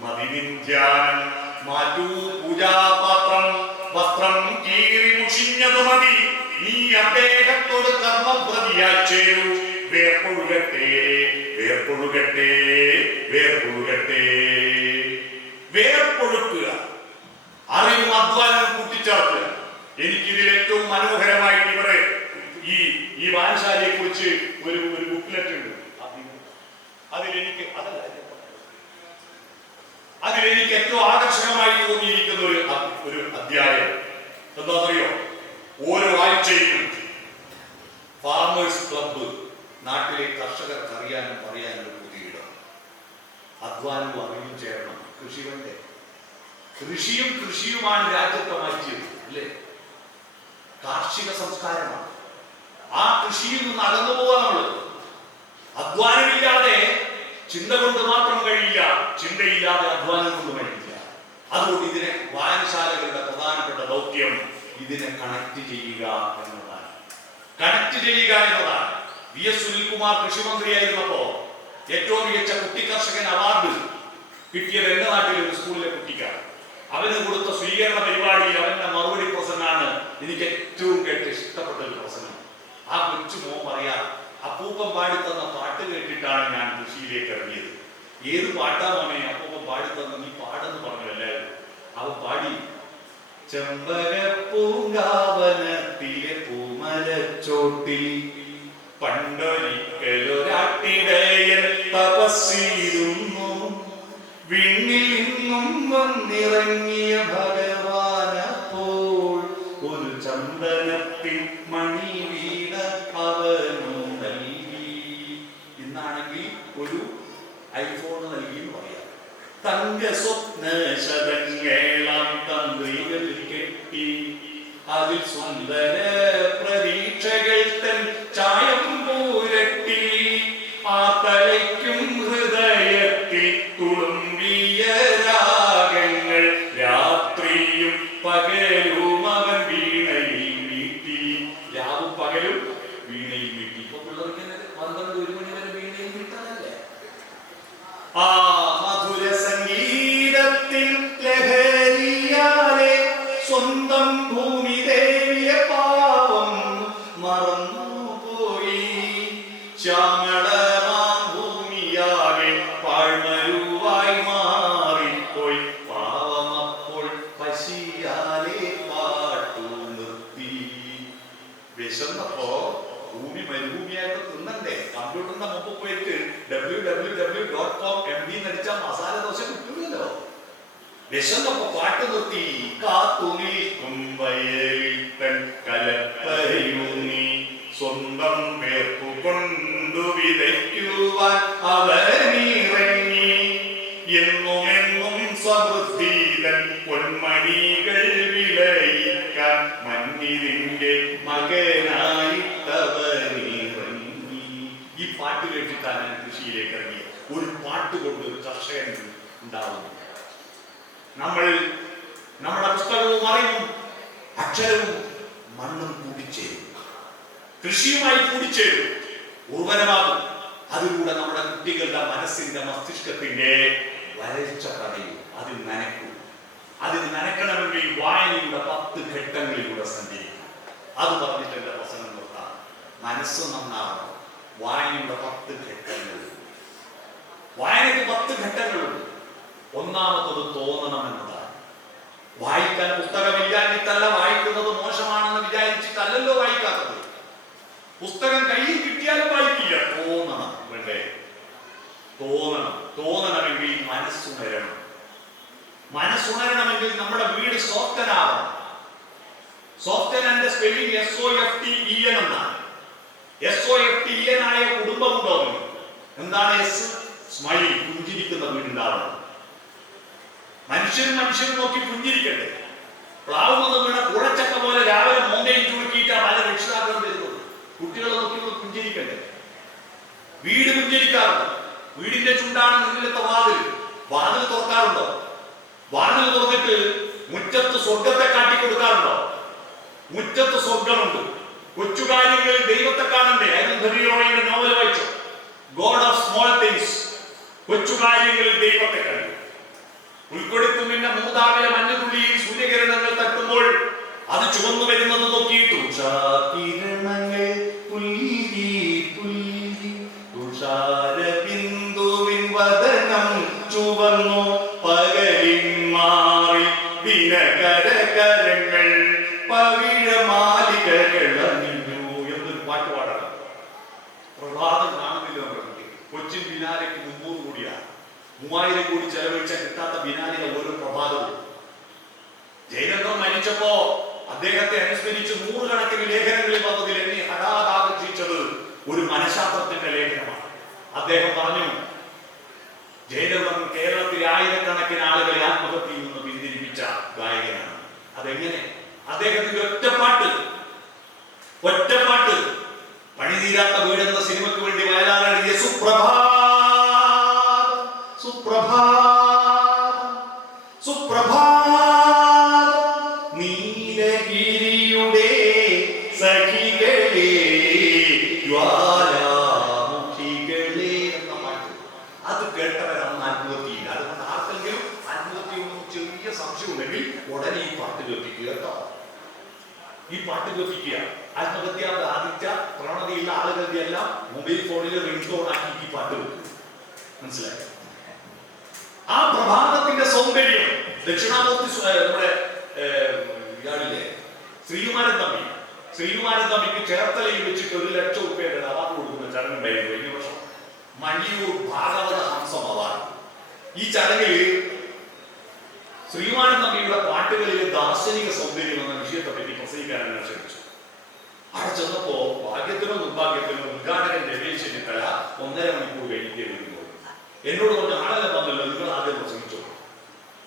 മതിനിധ്യാനം മാറ്റൂ പൂജാപാത്രം, വസ്ത്രം കീറി മുഷിഞ്ഞതു മതി, നീ അദ്ദേഹത്തോട് കർമ്മവ്രതിയായി ചേരൂ. വേർപ്പൊഴുകട്ടെ വേർപ്പൊഴുകട്ടെ വേർപ്പൊഴുകട്ടെ. വേർപ്പൊഴുക്കുക, അറിവും അധ്വാനവും കൂട്ടിച്ചേർക്കുക. എനിക്കിതിൽ ഏറ്റവും മനോഹരമായിട്ട് ഇവിടെ ഈ വായനശാലയെ കുറിച്ച് ഒരു ബുക്ക്ലെറ്റ് ഉണ്ട്. അതിലെനിക്ക് ഏറ്റവും ആകർഷകമായി തോന്നിയിരിക്കുന്ന ഒരു അധ്യായം എന്താണെന്നറിയോ? ഓരോ ആഴ്ചയിലും ഫാർമേഴ്സ് ക്ലബ്ബ് നാട്ടിലെ കർഷകർക്ക് അറിയാനും പറയാനും ഒരു പുതിയിടം. അധ്വാനവും അറിവും ചേരണം. കൃഷി വേണ്ടേ? കൃഷിയുമാണ് രാജ്യത്തെ മാറ്റിയത്, അല്ലേ? കാർഷിക സംസ്കാരമാണ്. ആ കൃഷിയിൽ നിന്ന് അകന്നു പോകാൻ നമ്മൾ. അധ്വാനമില്ലാതെ ചിന്ത കൊണ്ട് മാത്രം കഴിയില്ല, ചിന്തയില്ലാതെ അധ്വാനം കൊണ്ട് കഴിയില്ല. അതുകൊണ്ട് ഇതിനെ വായനശാലകളുടെ പ്രധാനപ്പെട്ട ദൗത്യം ഇതിനെ കണക്ട് ചെയ്യുക എന്നതാണ്. VS സുനിൽകുമാർ കൃഷിമന്ത്രിയായിരുന്നപ്പോ ഏറ്റവും മികച്ച കുട്ടി കർഷകൻ അവാർഡ് കിട്ടിയത് എന്റെ നാട്ടിലെ ഒരു സ്കൂളിലെ കുട്ടിക്കാണ്. അവന് കൊടുത്ത സ്വീകരണ പരിപാടിയിൽ അവന്റെ എനിക്ക് ഏറ്റവും കേട്ട് ഇഷ്ടപ്പെട്ട ഒരു പ്രസംഗം. ആ കൊച്ചു മോൻ പറയാ, അപ്പൂപ്പൻ പാടിത്തന്ന പാട്ട് കേട്ടിട്ടാണ് ഞാൻ കൃഷിയിലേക്ക് ഇറങ്ങിയത്. ഏത് പാട്ടാ മോനെ അപ്പൂപ്പൻ പാടിത്തന്ന? നീ പാടെന്ന് പറഞ്ഞു എല്ലാവരും. അവൻ പാടി, ചെമ്പകപ്പൂങ്കാവനത്തിലെ പൂമലച്ചോട്ടിൽ പണ്ടൊരിക്കലൊരാട്ടിടയൻ തപസ്സിരുന്നു, വിണ്ണിൽ നിന്നും വന്നിറങ്ങിയ ഭഗവാനപ്പോൾ ഒരു ചന്ദനത്തിൽ മണി വീണ അവനു നൽകി. ഇന്നാണെങ്കിൽ ഒരു ഐഫോൺ നൽകി എന്ന് പറയാം. തങ്ക സ്വപ്ന ശതങ്ങളാം തന്ത്രികളിൽ കെട്ടി, അതിൽ സുന്ദര പ്രതീക്ഷകൾ തൻ ചായം പൂരട്ടി, ആ തലയ്ക്കും ഹൃദയത്തിൽ തുളുമ്പിയ രാഗങ്ങൾ രാത്രിയും പകലും അവൻ വീണയിൽ വീട്ടി. രാവും പകലും വീണയിൽ വീട്ടി. ഇപ്പൊ പിള്ളേർക്ക് 12-1 മണി വരെ വീണയിൽ വീട്ടാനല്ലേ? ആ മധുര സംഗീതത്തിൽ ലഹരിയാലെ സ്വന്തം ഭൂമി ദേവിയ പാവം മറന്നുപോയി. ശ്യാമളമാം ഭൂമിയാകെ പാഴ്മരുവായി മാറിപ്പോയി. പാവമപ്പോൾ പശിയാലെ പാട്ടു നിർത്തി. വിശന്നപ്പോ ഭൂമി മരുഭൂമിയായിട്ട് തിന്നണ്ടേ? കമ്പ്യൂട്ടറിന്റെ മുമ്പ് പോയിട്ട് www.com നടിച്ചാൽ മസാല ദോശ കിട്ടൂലല്ലോ. വിശന്നപ്പോ പാട്ട് നിർത്തി. കാത്തു നിൽക്കും വയലിൽ തൻ കലപ്പയൂന്നി, സ്വന്തം വേർപ്പു കൊണ്ടു വിതയ്ക്കുവാൻ അവനിറങ്ങി. എന്നുമെന്നും സമൃദ്ധിതൻ പൊന്മണികൾ വിളയിക്കാൻ മഞ്ഞിതിന്റെ മകനായിട്ടവനിറങ്ങി. ഈ പാട്ട് കേട്ടിട്ടാണ് ഞാൻ കൃഷിയിലേക്ക് ഇറങ്ങിയത്. ഒരു പാട്ട് കൊണ്ട് ഒരു കർഷകൻ ഉണ്ടാവുന്നു. നമ്മുടെ പുസ്തകവും അറിവും അക്ഷരവും മണ്ണും കൂടിച്ചേരും, കൃഷിയുമായി കൂടിച്ചേരും, ഉർവരമാകും. അതിലൂടെ നമ്മുടെ കുട്ടികളുടെ മനസ്സിന്റെ മസ്തിഷ്കത്തിന്റെ വരൾച്ച തടയും. അതിൽ നനയ്ക്കും. അതിന് നനയ്ക്കണമെങ്കിൽ വായനയുടെ 10 ഘട്ടങ്ങളിലൂടെ സഞ്ചരിക്കും. അത് പറഞ്ഞിട്ട് എന്റെ പ്രസംഗം നിർത്താം. മനസ്സ് നന്നാവണം. വായനയുടെ 10 ഘട്ടങ്ങൾ. വായനയ്ക്ക് 10 ഘട്ടങ്ങളുണ്ട്. ഒന്നാമത്തത് തോന്നണം എന്നതാണ്. വായിക്കാൻ പുസ്തകമില്ലാഞ്ഞിട്ടല്ല, വായിക്കുന്നത് മോശമാണെന്ന് വിചാരിച്ചിട്ടല്ലല്ലോ വായിക്കാത്തത്. പുസ്തകം കയ്യിൽ കിട്ടിയാലും വായിക്കില്ല. തോന്നണം. വേണ്ടേ? തോന്നണമെങ്കിൽ മനസ്സുണരണം. മനസ്സുണരണമെങ്കിൽ നമ്മുടെ വീട് സോഫ്റ്റനാവണം. സോഫ്റ്റനന്റെ സ്പെല്ലിംഗ് SOFTEN എന്നാണ്. SOFTEN ആയ കുടുംബമുണ്ടോ? എന്താണ് എസ്? സ്മൈൽ, പുഞ്ചിരിക്കുന്ന വീടുണ്ടാവണം. മനുഷ്യരും നോക്കി പുഞ്ചിരിക്കട്ടെ. പ്ലാവുമെന്ന് വീണ കുഴച്ചക്ക പോലെ രാവിലെ മോന്തയും ചുരുക്കിയിട്ടാ പല രക്ഷിതാക്കളും വരുന്നത്. കുട്ടികളെ നോക്കി പുഞ്ചിരിക്കട്ടെ. വീട് പുഞ്ചിരിക്കാറുണ്ട്. വീടിന്റെ ചുണ്ടാണ് മുന്നിലത്തെ വാതിൽ തുറക്കാറുണ്ടോ? വാതിൽ തുറന്നിട്ട് മുറ്റത്ത് സ്വർഗത്തെ കാട്ടിക്കൊടുക്കാറുണ്ടോ? മുറ്റത്ത് സ്വർഗമുണ്ട്. കൊച്ചുകാര്യങ്ങളിൽ ദൈവത്തെ കാണണ്ടേ? അരുന്ധതിയോയുടെ നോവൽ വായിച്ചു, ഗോഡ് ഓഫ് സ്മോൾ തിങ്സ്. കൊച്ചുകാര്യങ്ങളിൽ ദൈവത്തെ കണ്ടു. ഉൾക്കൊടുക്കുമിന്റെ മൂതാവിലെ മഞ്ഞുതുള്ളിയിൽ സൂര്യകിരണങ്ങൾ തട്ടുമ്പോൾ അത് ചുവന്നു വരുന്നത് നോക്കിയിട്ടു കിരണങ്ങൾ പുൽകി തുഷാരബിന്ദുവിൻ വദനം ചുവന്നു പകലിൻ മാറി ദിനകരകരങ്ങൾ പവിഴമാലികകൾ അണിഞ്ഞു എന്നൊരു പാട്ട് പാടണം. പ്രഭാതം കാണുന്നില്ല നമ്മുടെ കുട്ടി. കൊച്ചിൻ ബിനാലയ്ക്ക് 300 കോടിയാണ്. 3000 കോടി ചെലവഴിച്ചാൽ കിട്ടാത്ത ബിനാലിലെ ഓരോ പ്രഭാതവും. ജയചന്ദ്രൻ മരിച്ചപ്പോ അദ്ദേഹത്തെ അനുസ്മരിച്ച് 100 കണക്കിന് ലേഖനങ്ങളിൽ വന്നതിൽ എന്നെ ഹഠാതാകർഷിച്ചത് ഒരു മനഃശാസ്ത്രത്തിന്റെ ലേഖനമാണ്. അദ്ദേഹം പറഞ്ഞു, ജയചന്ദ്രൻ കേരളത്തിലെ ആയിരക്കണക്കിന് ആളുകളെ ആത്മഹത്യയിൽ നിന്ന് പിന്തിരിപ്പിച്ച ഗായകനാണ്. അതെങ്ങനെ? അദ്ദേഹത്തിന്റെ ഒറ്റപ്പാട്ട് പണിതീരാത്ത വീടെന്ന സിനിമയ്ക്ക് വേണ്ടി വയലാർ എഴുതിയ സുപ്രഭാതം നീലഗിരിയുടെ സഖികളെ ജ്വാലാമുഖികളെ എന്ന പാട്ട്. അത് കേട്ടവരാണ് ആത്മഹത്യയില്ല. അതുകൊണ്ട് ആർക്കെങ്കിലും ആത്മഹത്യയൊന്നും ചെറിയ സംശയം ഉണ്ടെങ്കിൽ ഉടനെ ഈ പാട്ട് കേൾപ്പിക്കുക കേട്ടോ. ഈ പാട്ട് കേൾപ്പിക്കുക. ആത്മഹത്യ ബാധിച്ച പ്രവണതയുള്ള ആളുകളുടെ എല്ലാം മൊബൈൽ ഫോണിൽ റിംഗ് ടോൺ ആക്കി ഈ പാട്ട് വെക്കും. മനസ്സിലായി? ആ പ്രഭാതത്തിന്റെ സൗന്ദര്യം ദക്ഷിണാമൂർത്തി നമ്മുടെ ഇയാളില്ലേ ശ്രീകുമാരൻ തമ്പിക്ക് ചേർത്തലയിൽ വെച്ചിട്ട് 1 ലക്ഷം രൂപയുടെ അവാർഡ് കൊടുക്കുന്ന ചടങ്ങുണ്ടായിരുന്നു കഴിഞ്ഞ വർഷം. മണിയൂർ ഭാഗവത ഹംസം അവാർഡ്. ഈ ചടങ്ങിൽ ശ്രീകുമാരൻ തമ്പിയുടെ പാട്ടുകളിലെ ദാർശനിക സൗന്ദര്യം എന്ന വിഷയത്തെ പറ്റി പ്രസംഗിക്കാൻ എന്നെ ക്ഷണിച്ചു. അവിടെ ചെന്നപ്പോ ഭാഗ്യത്തിനോ നിർഭാഗ്യത്തിനോ ഉദ്ഘാടകൻ രമേശ് ചെന്നിത്തല 1.5 മണിക്കൂർ കഴിഞ്ഞിട്ടേ വരുന്നു. എന്നോട് പറഞ്ഞ ആളെല്ലാം വന്നല്ലോ, നിങ്ങൾ ആദ്യം പ്രസംഗിച്ചോ.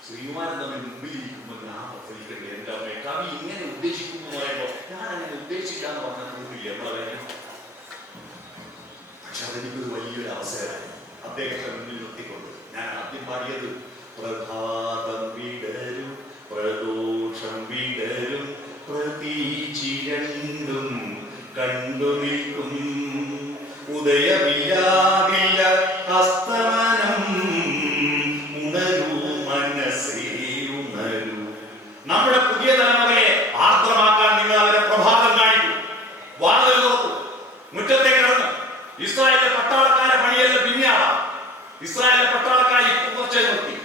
ശ്രീകുമാരൻ തമ്മിൽ മുമ്പിൽ ഇരിക്കുമ്പോൾ ഞാൻ പ്രസംഗിക്കട്ടെ, എന്റെ അമ്മയെ കവി ഇങ്ങനെ ഉദ്ദേശിക്കുന്നു പറയുമ്പോ ഞാൻ അങ്ങനെ ഉദ്ദേശിക്കാന്ന് പറഞ്ഞാൽ കൂടില്ല നമ്മളെ. പക്ഷെ അതെനിക്കൊരു വലിയൊരു അവസരമായി അദ്ദേഹത്തെ മുന്നിൽ നിർത്തിക്കൊണ്ട് ഞാൻ ആദ്യം പാടിയത് പ്രഭാതം വിടരും പ്രദോഷം വിടരും പ്രതീചിരണ്ടും കണ്ടു നിൽക്കും ഉദയമില്ലാതില്ല അസ്തമനം ഉണരൂ മനസ്സേ ഉണരൂ. നമ്മുടെ പുതിയ തലമുറയെ ആർദ്രമാക്കാൻ നിങ്ങൾ അവരെ പ്രഭാതം കാണിക്കും. വാതിൽ തുറക്കും, മുറ്റത്തേക്ക് ഇറങ്ങും. ഇസ്രായേലിലെ പട്ടാളക്കാരെ പണിയെല്ലാം പിന്നെ ആവാം. ഇസ്രായേലിലെ പട്ടാളക്കാർ ഇപ്പൊ കുറച്ചേ നിർത്തി.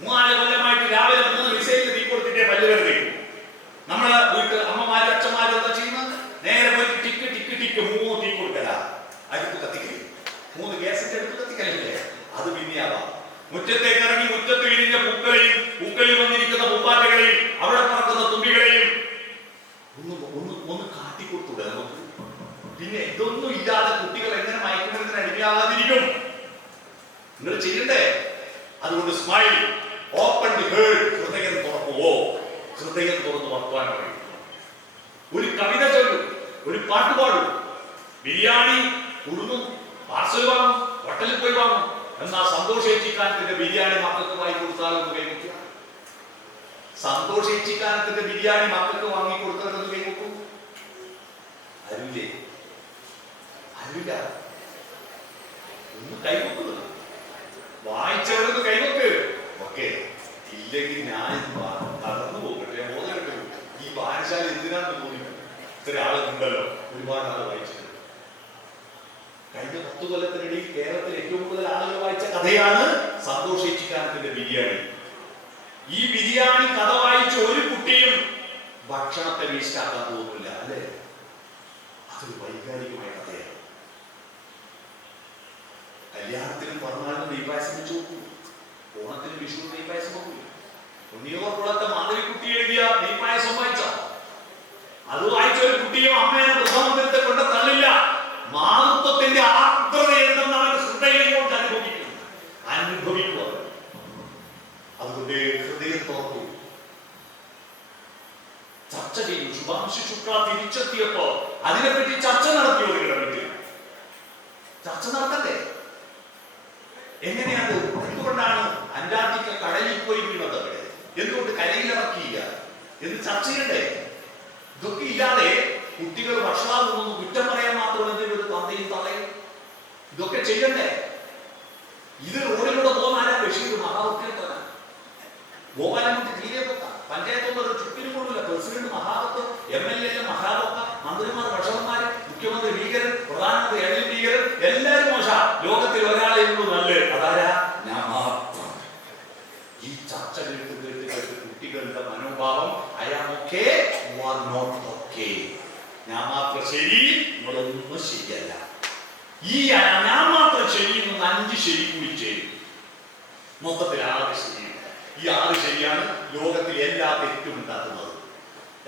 3-4 കൊല്ലമായിട്ട് രാവിലെ 3 മിസൈൽ തീ കൊടുത്തിട്ടേ പല്ലുവരുതേക്കും. നമ്മളെ വീട്ടിൽ അമ്മമാരും അച്ഛന്മാരും എന്താ ചെയ്യുന്നത്? നേരെ പോയിട്ട് ടിക്ക് 3 തീ കൊടുക്കല, അടുത്ത് കത്തിക്കല്, 3 ഗ്യാസിന്റെ അടുത്ത് കത്തിക്കലില്ലേ, അത് പിന്നെയാവാം. മുറ്റത്തേക്ക് ഇറങ്ങി മുറ്റത്ത് വിരിഞ്ഞ പൂക്കളിൽ വന്നിരിക്കുന്ന പൂമ്പാറ്റകളെയും അവിടെ പറക്കുന്ന തുമ്പികളെയും ഒന്ന് കാട്ടിക്കൊടുത്തൂടെ നമുക്ക്? പിന്നെ ഇതൊന്നും ഇല്ലാതെ കുട്ടികൾ എങ്ങനെ മയക്കുമരുന്നിന് അടിമയാകാതിരിക്കും? നിങ്ങൾ ചെയ്യണ്ടേ? അതുകൊണ്ട് സ്മൈൽ, ഓപ്പൺ ദി ഹേർട്ട്, ഹൃദയം തുറക്കുവോ? ഹൃദയം തുറന്ന് വർത്താൻ പറയും. ഒരു കവിത ചൊല്ലും, ഒരു പാട്ട് പാടും, ബിരിയാണി ഉടുന്നും, പാർസൽ വാങ്ങും, ഹോട്ടലിൽ പോയി വാങ്ങും. എന്നാ സന്തോഷേച്ചിക്കാനത്തിന്റെ ബിരിയാണി മക്കൾക്ക് വാങ്ങി കൊടുത്താലൊന്ന് കൈമുക്കുക. സന്തോഷേച്ചിക്കാനത്തിന്റെ ബിരിയാണി മക്കൾക്ക് വാങ്ങി കൊടുത്താലൊന്ന് കൈമുക്കൂ. അറിയില്ല, ഒന്ന് കൈമുക്കുന്നത്, വായിച്ചവരൊന്ന് കൈമുക്ക്. ഓക്കെ, ഇല്ലെങ്കിൽ ഞാൻ തകർന്നു പോകട്ടെ, മോദരട്ടെ. ഈ വായനശാല എന്തിനാണെന്ന് തോന്നിക്കും. ഇത്ര ആളുണ്ടല്ലോ, ഒരുപാട് ആള് വായിച്ചിട്ടുണ്ട്. കഴിഞ്ഞ 10 കൊല്ലത്തിനിടയിൽ കേരളത്തിൽ ഏറ്റവും കൂടുതൽ ആളുകൾ വായിച്ച കഥയാണ് സന്തോഷിച്ചിക്കാനത്തിന്റെ ബിരിയാണി. ഈ ബിരിയാണി കഥ വായിച്ച ഒരു കുട്ടിയും ഭക്ഷണത്തെ വേസ്റ്റാക്കാൻ തോന്നില്ല, അല്ലേ? അതൊരു വൈകാരികമായ കഥയാണ്. കല്യാണത്തിനും പറഞ്ഞാലും നെയ്പായസം വെച്ച് നോക്കൂ, ഓണത്തിന് വിഷു നെയ്പായസം നോക്കൂല. ഉണ്ണിയോർക്കുളത്തെ മാധവിക്കുട്ടി എഴുതിയ നെയ്പായസം വായിച്ചോ? അത് വായിച്ച ഒരു കുട്ടിയും അമ്മേനെ പ്രധാനമന്ത്രിത്തെ കൊണ്ട് തള്ളില്ല. മാതൃത്വത്തിന്റെ ആർദ്രത എന്തെന്നാണ് ഹൃദയം കൊണ്ട് അനുഭവിക്കുക. അതുകൊണ്ട് ഹൃദയം തുറക്കൂ, ചർച്ച ചെയ്യും. ശുഭാംശു ശുക്ല തിരിച്ചെത്തിയപ്പോ അതിനെപ്പറ്റി ചർച്ച നടത്തിയോ? നിങ്ങളുടെ വീട്ടിൽ ചർച്ച നടത്തണ്ടേ? എങ്ങനെയാണ്? എന്തുകൊണ്ടാണ് അന്റാർട്ടിക്ക കടലിൽ പോയി വീണത്? അവിടെ എന്തുകൊണ്ട് കരയിലിറക്കിയില്ല എന്ന് ചർച്ച ചെയ്യണ്ടേ? ഇതൊക്കെ ഇല്ലാതെ കുട്ടികൾ ഭക്ഷണം കുറ്റം പറയാൻ മാത്രം ഒരു തന്തയും തളയും ഇതൊക്കെ ചെയ്യണ്ടേ? ഇത് റോഡിലൂടെ പോകാൻ ബഷീർ മഹാവക്തനാണ്. ഗോപാലൻകുട്ടി തീരെ പൊക്ക, പഞ്ചായത്തൊന്നും ഒരു ചുറ്റിനും കൊള്ളില്ല. പ്രസിഡന്റ് മഹാവക്ത, MLA മഹാവക്ത, മന്ത്രിമാർ ഭക്ഷണന്മാര്, മുഖ്യമന്ത്രി ഭീകരൻ, പ്രധാനമന്ത്രി അനിൽ ഭീകരൻ, എല്ലാവരും മോശ. ലോകത്തിൽ ഒരാളെ ഉള്ളൂ നല്ല, അതാരാ? ഞാൻ മാത്രം. ഈ ചർച്ച കേട്ട് കുട്ടികളുടെ മനോഭാവം അയാളൊക്കെ ഞാൻ മാത്രം ശരി, നിങ്ങളൊന്നും ശരിയല്ല. ഈ ഞാൻ മാത്രം ശരിയെന്ന് 5 ശരി കൂടി ചെയ്യും. മൊത്തത്തിൽ 6 ശരിയുണ്ട്. ഈ 6 ശരിയാണ് ലോകത്തിൽ എല്ലാ തെറ്റും ഉണ്ടാക്കുന്നത്.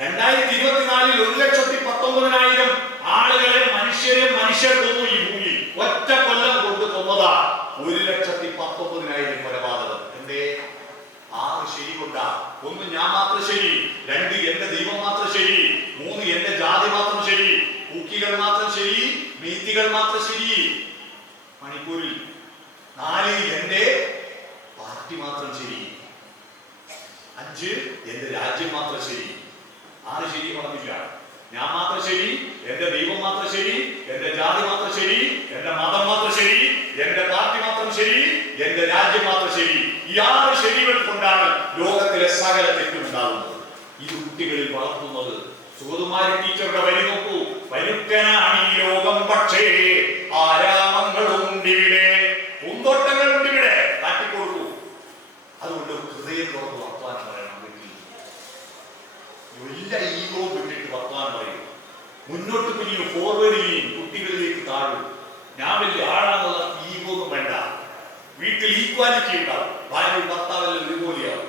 2024 1,19,000 ആളുകളെ മനുഷ്യർ കൊന്നു ഈ ഭൂമിയിൽ. ഒറ്റ കൊല്ലം കൊണ്ട് കൊന്നതാ 1,19,000 കൊലപാതകം. എന്തേ? 6 ശരി കൊണ്ടാ. 1 ഞാൻ മാത്രം ശരി, 2 എന്റെ ദൈവം മാത്രം ശരി, 3 എന്റെ ജാതി മാത്രം ശരി, കുക്കികൾ മാത്രം ശരി, നീതികൾ മാത്രം ശരി. മണിപ്പൂരിൽ 4 എന്റെ പാർട്ടി മാത്രം ശരി, 5 എന്റെ രാജ്യം മാത്രം ശരി. 6 ശരി പറഞ്ഞില്ല. ഞാൻ മാത്രം ശരി, എന്റെ ദൈവം മാത്രം ശരി, എന്റെ ജാതി മാത്രം ശരി, എന്റെ മതം മാത്രം ശരി, എന്റെ പാർട്ടി മാത്രം ശരി, എന്റെ രാജ്യം മാത്രം ശരി. ഈ 6 ശരികൾ കൊണ്ടാണ് ലോകത്തിലെ സകല തെറ്റും ഉണ്ടാകുന്നത്. ഈ കുട്ടികളിൽ വളർത്തുന്നത് സുഗതകുമാരി ടീച്ചറുടെ വരി നോക്കൂ. പരുക്കനാണ് ഈ ലോകം പക്ഷേ ആരാമങ്ങളുണ്ടിവിടെ, പൂന്തോട്ടങ്ങളുണ്ടിവിടെ, കാട്ടിക്കൊടുക്കൂ. അതുകൊണ്ട് ഹൃദയം തുറന്ന് വർത്താനം പറയണം. എല്ലാ ഈഗോ വിട്ടിട്ട് വർത്താനം പറയും. മുന്നോട്ട് പിരിയും, ഫോർവേഡ് ചെയ്യും, കുട്ടികളിലേക്ക് താഴും. ഞാൻ വലിയ ആളാണെന്നുള്ള ഈഗോ ഒന്നും വേണ്ട. വീട്ടിൽ ഈക്വാലിറ്റി ഉണ്ടാവും. ഭാര്യ ഭർത്താവെല്ലാം ഒരുപോലെയാവും.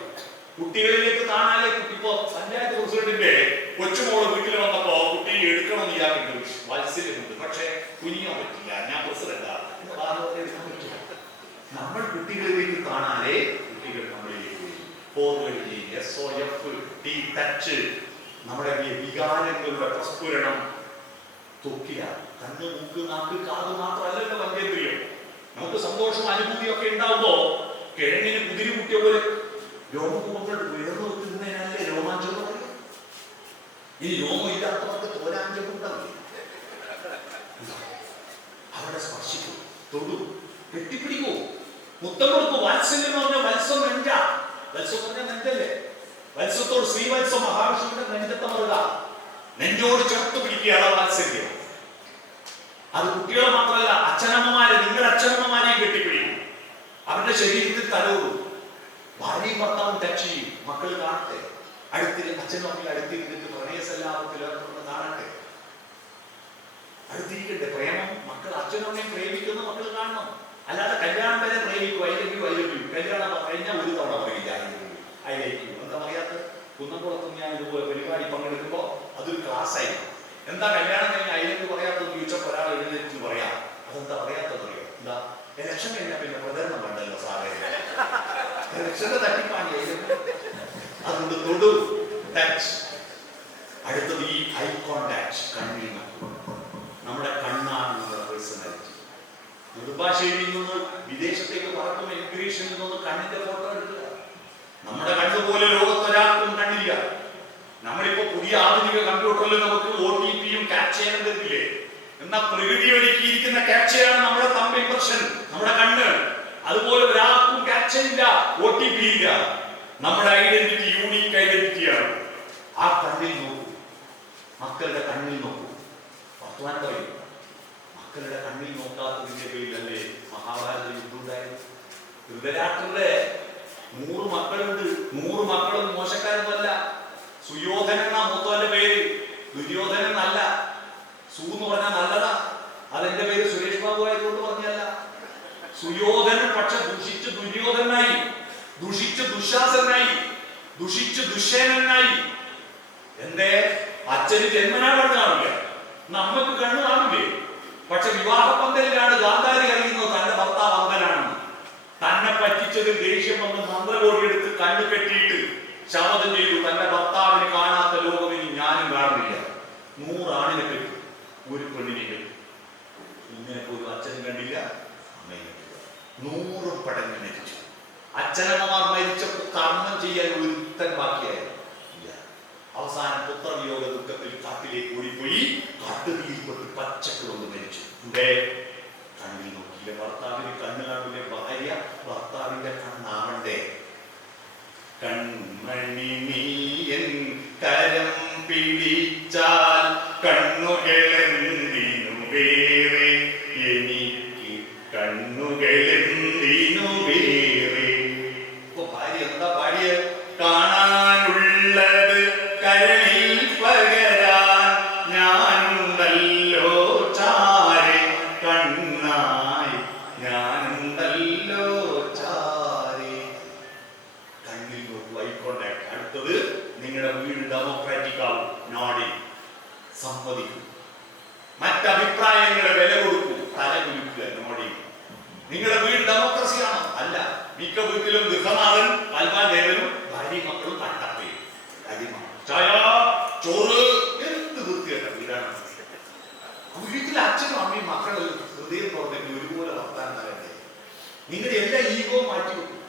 കുട്ടികളിലേക്ക് താണാലേ കുട്ടി. ഇപ്പോ പഞ്ചായത്ത് പ്രസിഡന്റിന്റെ കൊച്ചുമോള് വീട്ടിൽ വന്നപ്പോ കുട്ടി എടുക്കണമെന്ന് ഇയാൾക്കുണ്ട്, വാത്സല്യമുണ്ട്. പക്ഷെ കുനിയാൻ പറ്റില്ല, ഞാൻ പ്രസിഡന്റാണ്. നമ്മൾ കുട്ടികളിലേക്ക് കാണാനേ കുട്ടികൾ നമ്മളിലേക്ക് ഫോർവേഡ് ചെയ്യും. SOF, ടച്ച്, നമ്മുടെ വികാരങ്ങളുടെ പ്രസ്ഫുരണം തൊക്കില. കണ്ണ്, മൂക്ക്, നാക്ക്, കാത് മാത്രമല്ലല്ലോ പഞ്ചേന്ദ്രിയം. നമുക്ക് സന്തോഷം അനുഭൂതിയൊക്കെ ഉണ്ടാവുമ്പോ കിഴങ്ങിന് കുതിരി കുട്ടിയ പോലെ രോമകൂപങ്ങൾ ഉയർന്നു വെക്കുന്നതിനല്ലേ രോമാഞ്ചം പറയും. ഈ രോമം ഇല്ലാത്തവർക്ക് തോരാഞ്ചം ഉണ്ടാവില്ല. അവിടെ സ്പർശിക്കൂ, തൊടു, കെട്ടിപ്പിടിക്കൂ, മുത്തം കൊടുക്കൂ. വാത്സല്യം എന്ന് പറഞ്ഞാൽ വത്സം നെഞ്ച. വത്സം പറഞ്ഞാൽ നെഞ്ചല്ലേ. വത്സത്തോട് ശ്രീവത്സം മഹാവിഷ്ണുവിന്റെ നെഞ്ചത്തമറുക, നെഞ്ചോട് ചേർത്ത് പിടിക്കുകയാണ് വാത്സല്യം. അത് കുട്ടികളെ മാത്രമല്ല, അച്ഛനമ്മമാരെ, നിങ്ങളുടെ അച്ഛനമ്മമാരെയും കെട്ടിപ്പിടിക്കും. അവരുടെ ശരീരത്തിൽ തലോടും. ഭാര്യയും ഭർത്താവും ടച്ച് ചെയ്യും. മക്കൾ കാണട്ടെ, അടുത്തിൽ അച്ഛനും അമ്മയും അടുത്തിരുന്നിട്ട് പ്രണയസല്ലാപത്തിൽ ഏർപ്പെടുന്ന കാണട്ടെ. അടുത്തിരിക്കട്ടെ. പ്രേമം മക്കൾ അച്ഛനും അമ്മയും പ്രേമിക്കുന്ന മക്കൾ കാണണം. അല്ലാതെ കല്യാണം വരെ പ്രേമിക്കും. I love you. കല്യാണം കഴിഞ്ഞാൽ ഒരു തവണ പറയില്ല ഐ ലൈക്ക് യു. എന്താ പറയാത്ത? കുന്നംകുളത്ത് ഞാൻ ഇതുപോലെ പരിപാടി പങ്കെടുക്കുമ്പോൾ അതൊരു ക്ലാസ് ആയിരുന്നു. എന്താ കല്യാണം കഴിഞ്ഞാൽ ഐ ലവ് യു പറയാത്തതെന്ന് ചോദിച്ചപ്പോൾ ഒരാൾ എഴുന്നേറ്റ് പറയാം. അതെന്താ പറയാത്തത് അറിയോ? എന്താ, ഇലക്ഷൻ കഴിഞ്ഞാൽ പിന്നെ പ്രചരണം വേണ്ടല്ലോ സാറേ. ഇലക്ഷന്റെ തട്ടിപ്പാണ്. അതുകൊണ്ട് തൊടു, ടച്ച്. അടുത്തത് ഈ ഐ കോണ്ടാക്ട്, കണ്ണിൽ നോക്കും. നമ്മുടെ കണ്ണാണ് നമ്മുടെ പേഴ്സണാലിറ്റി. നെടുമ്പാശ്ശേരിയിൽ നിന്ന് വിദേശത്തേക്ക് പറക്കും എമിഗ്രേഷനിൽ നിന്ന് കണ്ണിന്റെ ഫോട്ടോ എടുക്കുക. നമ്മുടെ കണ്ണുപോലെ ലോകത്തൊരാൾക്കും കണ്ണില്ല. നമ്മളിപ്പോ പുതിയ ആധുനിക കമ്പ്യൂട്ടറിൽ നമുക്ക് OTP-യും ക്യാപ്ചയും തരില്ലേ? എന്നാൽ പ്രകൃതി ഒരുക്കിയിരിക്കുന്ന ക്യാപ്ചയാണ് നമ്മുടെ തമ്പ് ഇംപ്രഷൻ, നമ്മുടെ കണ്ണ്. അതുപോലെ ഒരാൾക്കും ക്യാപ്ചയില്ല, OTP ഇല്ല. നമ്മുടെ ഐഡന്റിറ്റി യൂണീക്ക് ഐഡന്റിറ്റിയാണ്. ആ കണ്ണിൽ നോക്കൂ, മക്കളുടെ കണ്ണിൽ നോക്കൂ. വർത്തമാനം പറയും. മക്കളുടെ കണ്ണിൽ നോക്കാത്തതിന്റെ പേരിലല്ലേ മഹാഭാരത യുദ്ധം ഉണ്ടായത്? ധൃതരാഷ്ട്രന്റെ 100 മക്കളുണ്ട്. 100 മക്കളും മോശക്കാരൊന്നുമല്ല. സുയോധനൻ എന്നാ മൂത്തവന്റെ പേര്, ദുര്യോധനൻ എന്നല്ല. സു എന്ന് പറഞ്ഞാൽ നല്ലതാ. അതെന്റെ പേര് സുരേഷ് ബാബു ആയതുകൊണ്ട് പറഞ്ഞല്ല. സുയോധനൻ പക്ഷെ ദുഷിച്ച് ദുര്യോധനായി, ദുഷിച്ച് ദുശാസനായി, ദുഷിച്ച് ദുശ്ശേനായി. എന്തേ? അച്ഛന് ജന്മനാ കണ്ണ് കാണില്ല, നമ്മക്ക് കണ്ണ് കാണില്ലേ? പക്ഷെ വിവാഹ പന്തലിലാണ് ഗാന്ധാരി അറിയുന്നത് തന്റെ ഭർത്താവ് അന്ധനാണെന്ന്. തന്നെ പറ്റിച്ചതിൽ ദേഷ്യം വന്ന് മന്ത്രകോടി എടുത്ത് കണ്ണു കെട്ടിയിട്ട് ശപഥം ചെയ്തു, തന്റെ ഭർത്താവിന് കാണാത്ത ലോകം ഇനി ഞാനും കാണുന്നില്ല. 100 ആണിനെ കെട്ടു, ഒരു പെണ്ണിനെ കെട്ടു. ഇങ്ങനെ പോലും അച്ഛനും കണ്ടില്ല, അമ്മയും കണ്ടില്ല. 100 പടങ്ങി മരിച്ചു. അച്ഛനമ്മമാർ മരിച്ചപ്പോൾ കർമ്മം ചെയ്യാൻ ഒരുത്തൻ ബാക്കിയായിരുന്നു. അവസാനം പുത്രവിയോഗ ദുഃഖത്തിൽ കാട്ടിലേക്ക് ഓടിപ്പോയി. കാട്ടുതീയിൽപ്പെട്ട് പച്ചക്കുളന്ന് മരിച്ചു. ഇവിടെ കണ്ണിൽ നോക്കിയില്ല. ഭർത്താവിന് കണ്ണ് കാണില്ലേ? ഭാര്യ ഭർത്താവിന്റെ കണ്ണാവണ്ടേ? കൺമണി നീയൻ കരം പിടിച്ചാൽ കണ്ണുകളെന്തിനു വേറെ, എനിക്ക് കണ്ണുകളെന്തിനു വേറെ. ഇപ്പൊ ഭാര്യ എന്താ പാടിയ? കാണാനുള്ളത് കരളിൽ പകരാൻ ഞാനുണ്ടല്ലോ ചാരെ, കണ്ണായി ഞാനുണ്ടല്ലോ ചാരെ. കണ്ണിൽ നോക്കൂ, ഐ കോണ്ടാക്ട്. അടുത്തത്, നിങ്ങളുടെ വീട് ഡെമോക്രാറ്റിക് ആവും. നോടി, സമ്മതിക്കും. മറ്റഭിപ്രായങ്ങളെ വില കൊടുക്കൂ, തല കുലുക്കുക. നോടി. നിങ്ങളുടെ വീട് ഡെമോക്രസിയാണോ? അല്ല. മിക്ക വീട്ടിലും ഗൃഹനാഥൻ കൽവാദേവനും ഭാര്യയും മക്കളും തട്ടപ്പയും അടിമ, ചായ, ചോറ്, എന്ത് വൃത്തികെട്ട വീടാണ്. വീട്ടിൽ അച്ഛനും അമ്മയും മക്കളും ഹൃദയം തുറന്നെങ്കിൽ ഒരുപോലെ വർത്താനം തരണ്ടേ? നിങ്ങളുടെ എല്ലാ ഈഗോ മാറ്റി വെക്കും.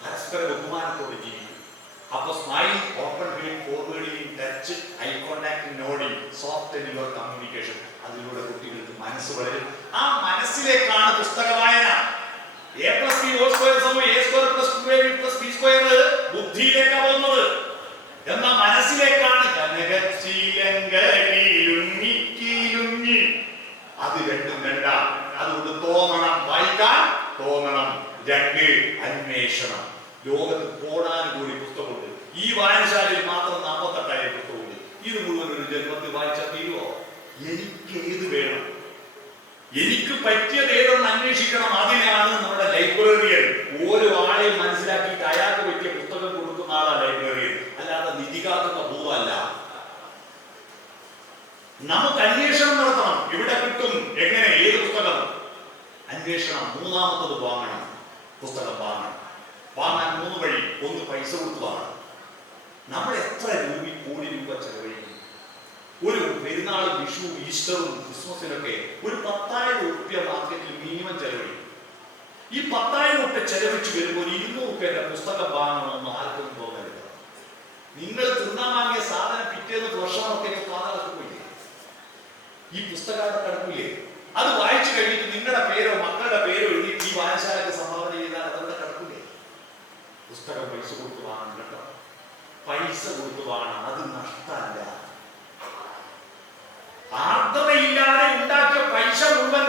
പരസ്പര ബഹുമാനത്തോടെ ജീവിക്കും. അപ്പൊ smile, open feeling, forwarding, touch, eye contact, nodding, soft and your communication. അതിലൂടെ കുട്ടികൾക്ക് മനസ്സ് വളരും. ആ മനസ്സിലേക്കാണ് പുസ്തക വായന. ബുദ്ധിയിലേക്കാണ് പോകുന്നത്. എന്നാൽ മനസ്സിലേക്കാണ്. കനകശീല ഇത് മുഴുവൻ ഒരു ജന്മത്തിൽ വായിച്ചാൽ തീരുവോ? എനിക്ക് ഏത് വേണം, എനിക്ക് പറ്റിയത് ഏതെന്ന് അന്വേഷിക്കണം. അതിനാണ് നമ്മുടെ ലൈബ്രറിയൻ ഓരോ ആളെയും മനസ്സിലാക്കിയിട്ട് അയാൾക്ക് പറ്റിയ പുസ്തകം കൊടുക്കുന്ന ആളാണ് ലൈബ്രറിയൻ, അല്ലാതെ നിധി കാക്കുന്ന ഭൂതമല്ല. നമുക്ക് അന്വേഷണം നടത്തണം. ഇവിടെ കിട്ടും എങ്ങനെ, ഏത് പുസ്തകം അന്വേഷണം. മൂന്നാമത്തത് വാങ്ങണം, പുസ്തകം വാങ്ങണം. വാങ്ങാൻ 3 വഴി. ഒന്ന്, പൈസ കൊടുത്ത് വാങ്ങണം. നമ്മൾ എത്ര കോടി രൂപ ചെലവഴിക്കും? ഒരു പെരുന്നാളും വിഷു ഈസ്റ്ററും ക്രിസ്മസിനൊക്കെ ഒരു 10,000 രൂപ മാർക്കറ്റിൽ മിനിമം ചെലവഴിക്കും. ഈ 10,000 രൂപ ചെലവഴിച്ച് വരുമ്പോൾ 200 രൂപയുടെ പുസ്തകം വാങ്ങണമെന്ന് ആർക്കും തോന്നരുത്. നിങ്ങൾ തിന്നാൻ വാങ്ങിയ സാധനം പിറ്റേന്ന് വർഷമൊക്കെ പാതാളത്തില്ലേ? ഈ പുസ്തകങ്ങളുടെ കടക്കില്ലേ? അത് വായിച്ചു കഴിഞ്ഞിട്ട് നിങ്ങളുടെ പേരോ മക്കളുടെ പേരോ എഴുതിയിട്ട് ഈ വായനശാലയ്ക്ക് സംഭാവന ചെയ്താൽ അതവിടെ കടക്കില്ലേ? പുസ്തകം പൈസ കൊടുത്ത് വാങ്ങണം കേട്ടോ, പൈസ കൊടുത്ത് വാങ്ങണം. അത് നഷ്ടമല്ല. ആർദ്രതയില്ലാതെ ഉണ്ടാക്കിയ പൈസ മുഴുവൻ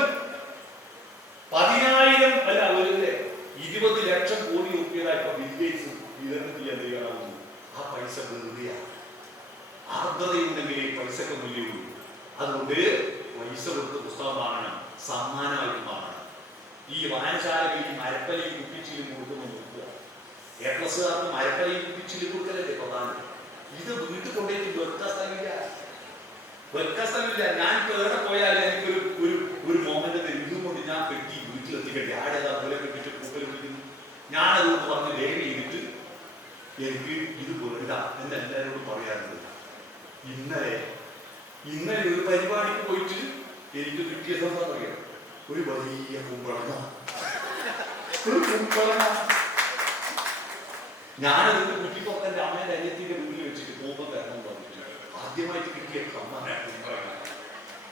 10,000 അല്ല, ഒരു 20 ലക്ഷം കോടി രൂപയുടെ ഇപ്പൊ ബിൽഗേറ്റ്സ് വിതരണം ചെയ്യാൻ തയ്യാറാവുന്നു. ആ പൈസ വെറുതെയാണ്. ആർദ്രതയുണ്ടെങ്കിൽ പൈസക്ക് മൂല്യമുള്ളൂ. അതുകൊണ്ട് പൈസ കൊടുത്ത് പുസ്തകം വാങ്ങണം, സമ്മാനമായിട്ട് വാങ്ങണം. ഈ വായനശാലകളിൽ മരപ്പലയും കുപ്പിച്ചിലും കൊടുക്കുന്നു നോക്കുക. A+കാർക്ക് മരപ്പലയും കുപ്പിച്ചിലും കൊടുക്കലല്ലേ പ്രധാനം. ഇത് വീട്ടിൽ കൊണ്ടേക്ക് വെക്കാൻ സ്ഥലമില്ല, വെക്കാൻ സ്ഥലമില്ല. ഞാനിപ്പോ എവിടെ പോയാലും എനിക്കൊരു ഒരു മോമെന്റ് ഇതുകൊണ്ട് ഞാൻ കെട്ടി വീട്ടിലെത്തിക്കട്ടെ. ആടേതാ പോലെ കെട്ടിട്ട് പൂക്കൽ വിളിക്കുന്നു. ഞാനതുകൊണ്ട് പറഞ്ഞ് ലേഖനം ചെയ്തിട്ട് എനിക്ക് ഇത് വേണ്ട എന്ന് എല്ലാവരോടും പറയാറുണ്ട്. ഇന്നലെ ഒരു പരിപാടിക്ക് പോയിട്ട് എനിക്ക് കിട്ടിയ സംഭവം അറിയാം. ഒരു വലിയ കുമ്പളങ്ങ, ഒരു കുമ്പളങ്ങ. ഞാനതിന്റെ കുറ്റിപ്പൊക്കെ എൻ്റെ അമ്മേൻ്റെ അനിയത്തിന്റെ വീട്ടിൽ വെച്ചിട്ട് പോകുമ്പോൾ തരണം പറഞ്ഞിട്ട് ആദ്യമായിട്ട് കിട്ടിയ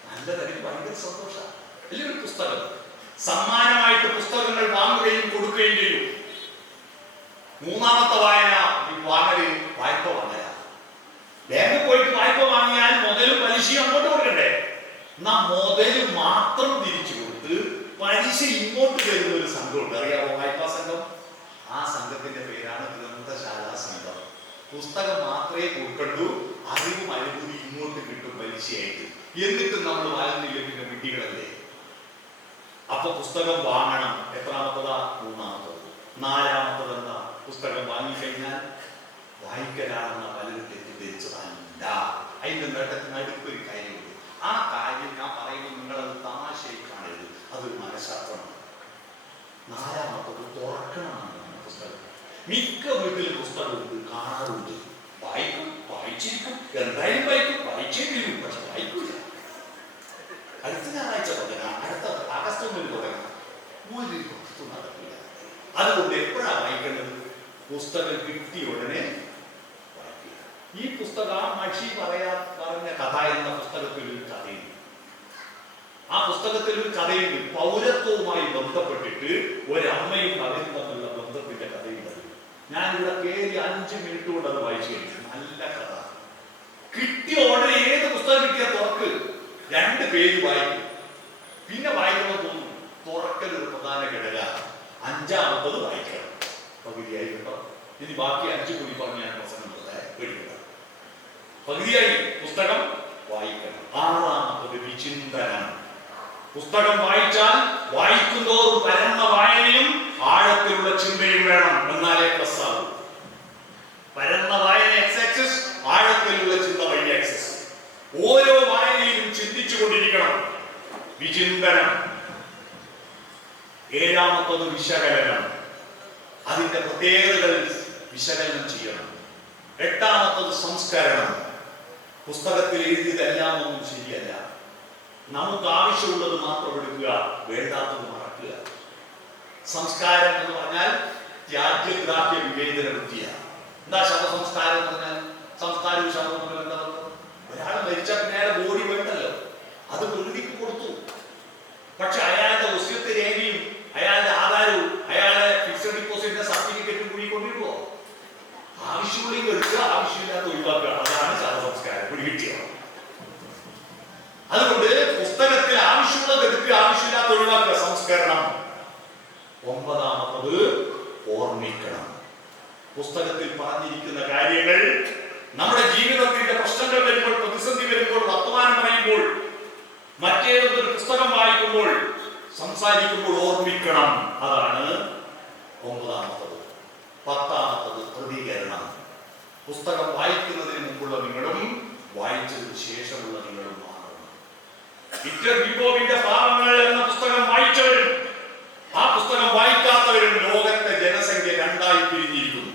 നല്ലതല്ല, ഭയങ്കര സന്തോഷം. അല്ലെ ഒരു പുസ്തകം സമ്മാനമായിട്ട് പുസ്തകങ്ങൾ വാങ്ങുകയും കൊടുക്കുകയും ചെയ്യും. മൂന്നാമത്തെ വായന വാങ്ങല് വായ്പ വാങ്ങല. ബാങ്കിൽ പോയിട്ട് വായ്പ വാങ്ങിയാൽ മുതലും പലിശയും അങ്ങോട്ട് കൊടുക്കണ്ടേ? എന്നാ മുതല് മാത്രം തിരിച്ചു കൊടുത്ത് പലിശ ഇങ്ങോട്ട് തരുന്ന ഒരു സംഘമുണ്ട്, അറിയാമോ? വായ്പാ സംഘം. ആ സംഘത്തിന്റെ പേരാണ് ഗ്രന്ഥശാല സംഘം. പുസ്തകം മാത്രമേ കൊടുക്കണ്ടൂ, അറിവും അനുഭൂതി ഇങ്ങോട്ട് കിട്ടും പലിശയായിട്ട്. എന്നിട്ടും നമ്മൾ വാങ്ങുന്നില്ല, പിന്നെ വിഡ്ഢികളല്ലേ? അപ്പൊ പുസ്തകം വാങ്ങണം. എത്രാമത്തതാ? മൂന്നാമത്തത്. നാലാമത്തത് എന്താ? പുസ്തകം വാങ്ങിക്കഴിഞ്ഞാൽ വായിക്കലാണെന്ന പലരും തെറ്റിദ്ധരിച്ചതല്ല. അതിന്റെ നേട്ടത്തിന് അടുത്തൊരു കാര്യമുണ്ട്. ആ കാര്യം ഞാൻ പറയുമ്പോൾ നിങ്ങളത് തമാശയായി കാണരുത്, അതൊരു മനഃശാസ്ത്രമാണ്. നാലാമത്തത് തുറക്കണമെന്നാണ് പുസ്തകം. മിക്ക വീട്ടിലും പുസ്തകമുണ്ട്, കാണാറുണ്ട്. വായിക്കും, വായിച്ചിരിക്കും, എന്തായാലും വായിക്കും, വായിച്ചേക്കും, പക്ഷെ വായിക്കില്ല. അടുത്ത ഞായറാഴ്ച തുടങ്ങാം, അടുത്ത ആഗസ്റ്റ് 1 തുടങ്ങാം, ഒരു പുസ്തകം നടക്കില്ല. അതുകൊണ്ട് എപ്പോഴാണ് വായിക്കേണ്ടത്? പുസ്തകം കിട്ടിയ ഉടനെ വായിക്കുക. ഈ പുസ്തകം മഷി പറഞ്ഞ കഥ എന്ന പുസ്തകത്തിൽ ഒരു കഥയുണ്ട്. ആ പുസ്തകത്തിൽ ഒരു കഥയുണ്ട്, പൗരത്വവുമായി ബന്ധപ്പെട്ടിട്ട് ഒരമ്മയും മകനും തമ്മിലുള്ള ബന്ധത്തിന്റെ കഥയുണ്ട്. ഞാനിവിടെ കയറി 5 മിനിറ്റ് കൊണ്ട് അത് വായിച്ചു കഴിഞ്ഞു. നല്ല കഥ. കിട്ടിയ ഉടനെ ഏത് പുസ്തകം കിട്ടിയ തുറക്ക്, 2 പേജ് വായിക്കും, പിന്നെ വായിക്കണം തോന്നും. തുറക്കൽ ഒരു പ്രധാന ഘടക. 5ാമത്തത് വായിക്കണം. പകുതിയായി കേട്ടോ. ഇനി ബാക്കി 5 കൂടി പറഞ്ഞ് ഞാൻ പ്രസംഗം പേടിക്കണ്ട. പകുതിയായി, പുസ്തകം വായിക്കണം. 6ാമത്തത് വിചിന്തനം. പുസ്തകം വായിച്ചാൽ വായിക്കുന്തോറും പരന്ന വായനയും ആഴത്തിലുള്ള ചിന്തയും വേണം, എന്നാലേ പ്ലസ് ആകും. പരന്ന വായന എക്സ്, ആഴത്തിലുള്ള ചിന്ത വഴി എക്സസ്. ഓരോ വായനയിലും ചിന്തിച്ചു കൊണ്ടിരിക്കണം. വിചിന്തനം. 7ാമത്തത് വിശകലനം. അതിന്റെ പ്രത്യേകതകൾ വിശകലനം ചെയ്യണം. 8ാമത്തത് സംസ്കരണം. പുസ്തകത്തിൽ എഴുതിയതെല്ലാം ഒന്നും ശരിയല്ല. നമുക്ക് ആവശ്യമുള്ളത് മാത്രം എടുക്കുക, വേണ്ടാത്തത് മറക്കുക. സംസ്കാരം എന്ന് പറഞ്ഞാൽ ത്യാജ്യഗ്രാഹ്യ വിവേചന വൃത്തിയാണ്. എന്താ ശവസംസ്കാരം എന്ന് പറഞ്ഞാൽ? സംസ്കാരവും ശവവും തമ്മിൽ എന്താ ബന്ധം? ഒരാൾ മരിച്ച പിന്നെ അയാളെ ബോഡി വേണ്ടല്ലോ, അത് പ്രകൃതിക്ക് കൊടുത്തു. പക്ഷെ അയാളുടെ വസ്യത്തെ രേഖയും അയാളുടെ ആധാരവും അയാളുടെ ഫിക്സഡ് ഡിപ്പോസിറ്റിന്റെ സർട്ടിഫിക്കറ്റും കൂടി കൊണ്ടിരുവോ? ആവശ്യമുണ്ടെങ്കിൽ എടുക്കുക, ആവശ്യമില്ലാത്ത ഒഴിവാക്കുക. അതാണ് ശവസംസ്കാരം. പിടികിട്ടിയത്. അതുകൊണ്ട് പുസ്തകത്തിൽ ആവശ്യമുള്ളത് എടുക്കുക, ആവശ്യമില്ലാത്ത ഒഴിവാക്കുക. സംസ്കരണം. 9ാമത്തത് ഓർമ്മിക്കണം. പുസ്തകത്തിൽ പറഞ്ഞിരിക്കുന്ന കാര്യങ്ങൾ നമ്മുടെ ജീവിതത്തിന്റെ പ്രശ്നങ്ങൾ വരുമ്പോൾ സംസാരിക്കുമ്പോൾ ഓർമ്മിക്കണം. അതാണ് 9ാമത്തത്. 10ാമത്തത് പ്രതികരണം. പുസ്തകം വായിക്കുന്നതിന് മുമ്പുള്ള നിങ്ങളും വായിച്ചതിന് ശേഷമുള്ള നിങ്ങളും മാറണം. വിക്ടർ ഹ്യൂഗോവിന്റെ പാവങ്ങൾ എന്ന പുസ്തകം വായിച്ചവരും ആ പുസ്തകം വായിക്കാത്തവരും ലോകത്തെ ജനസംഖ്യ 2ആയി പിരിഞ്ഞിരിക്കുന്നു.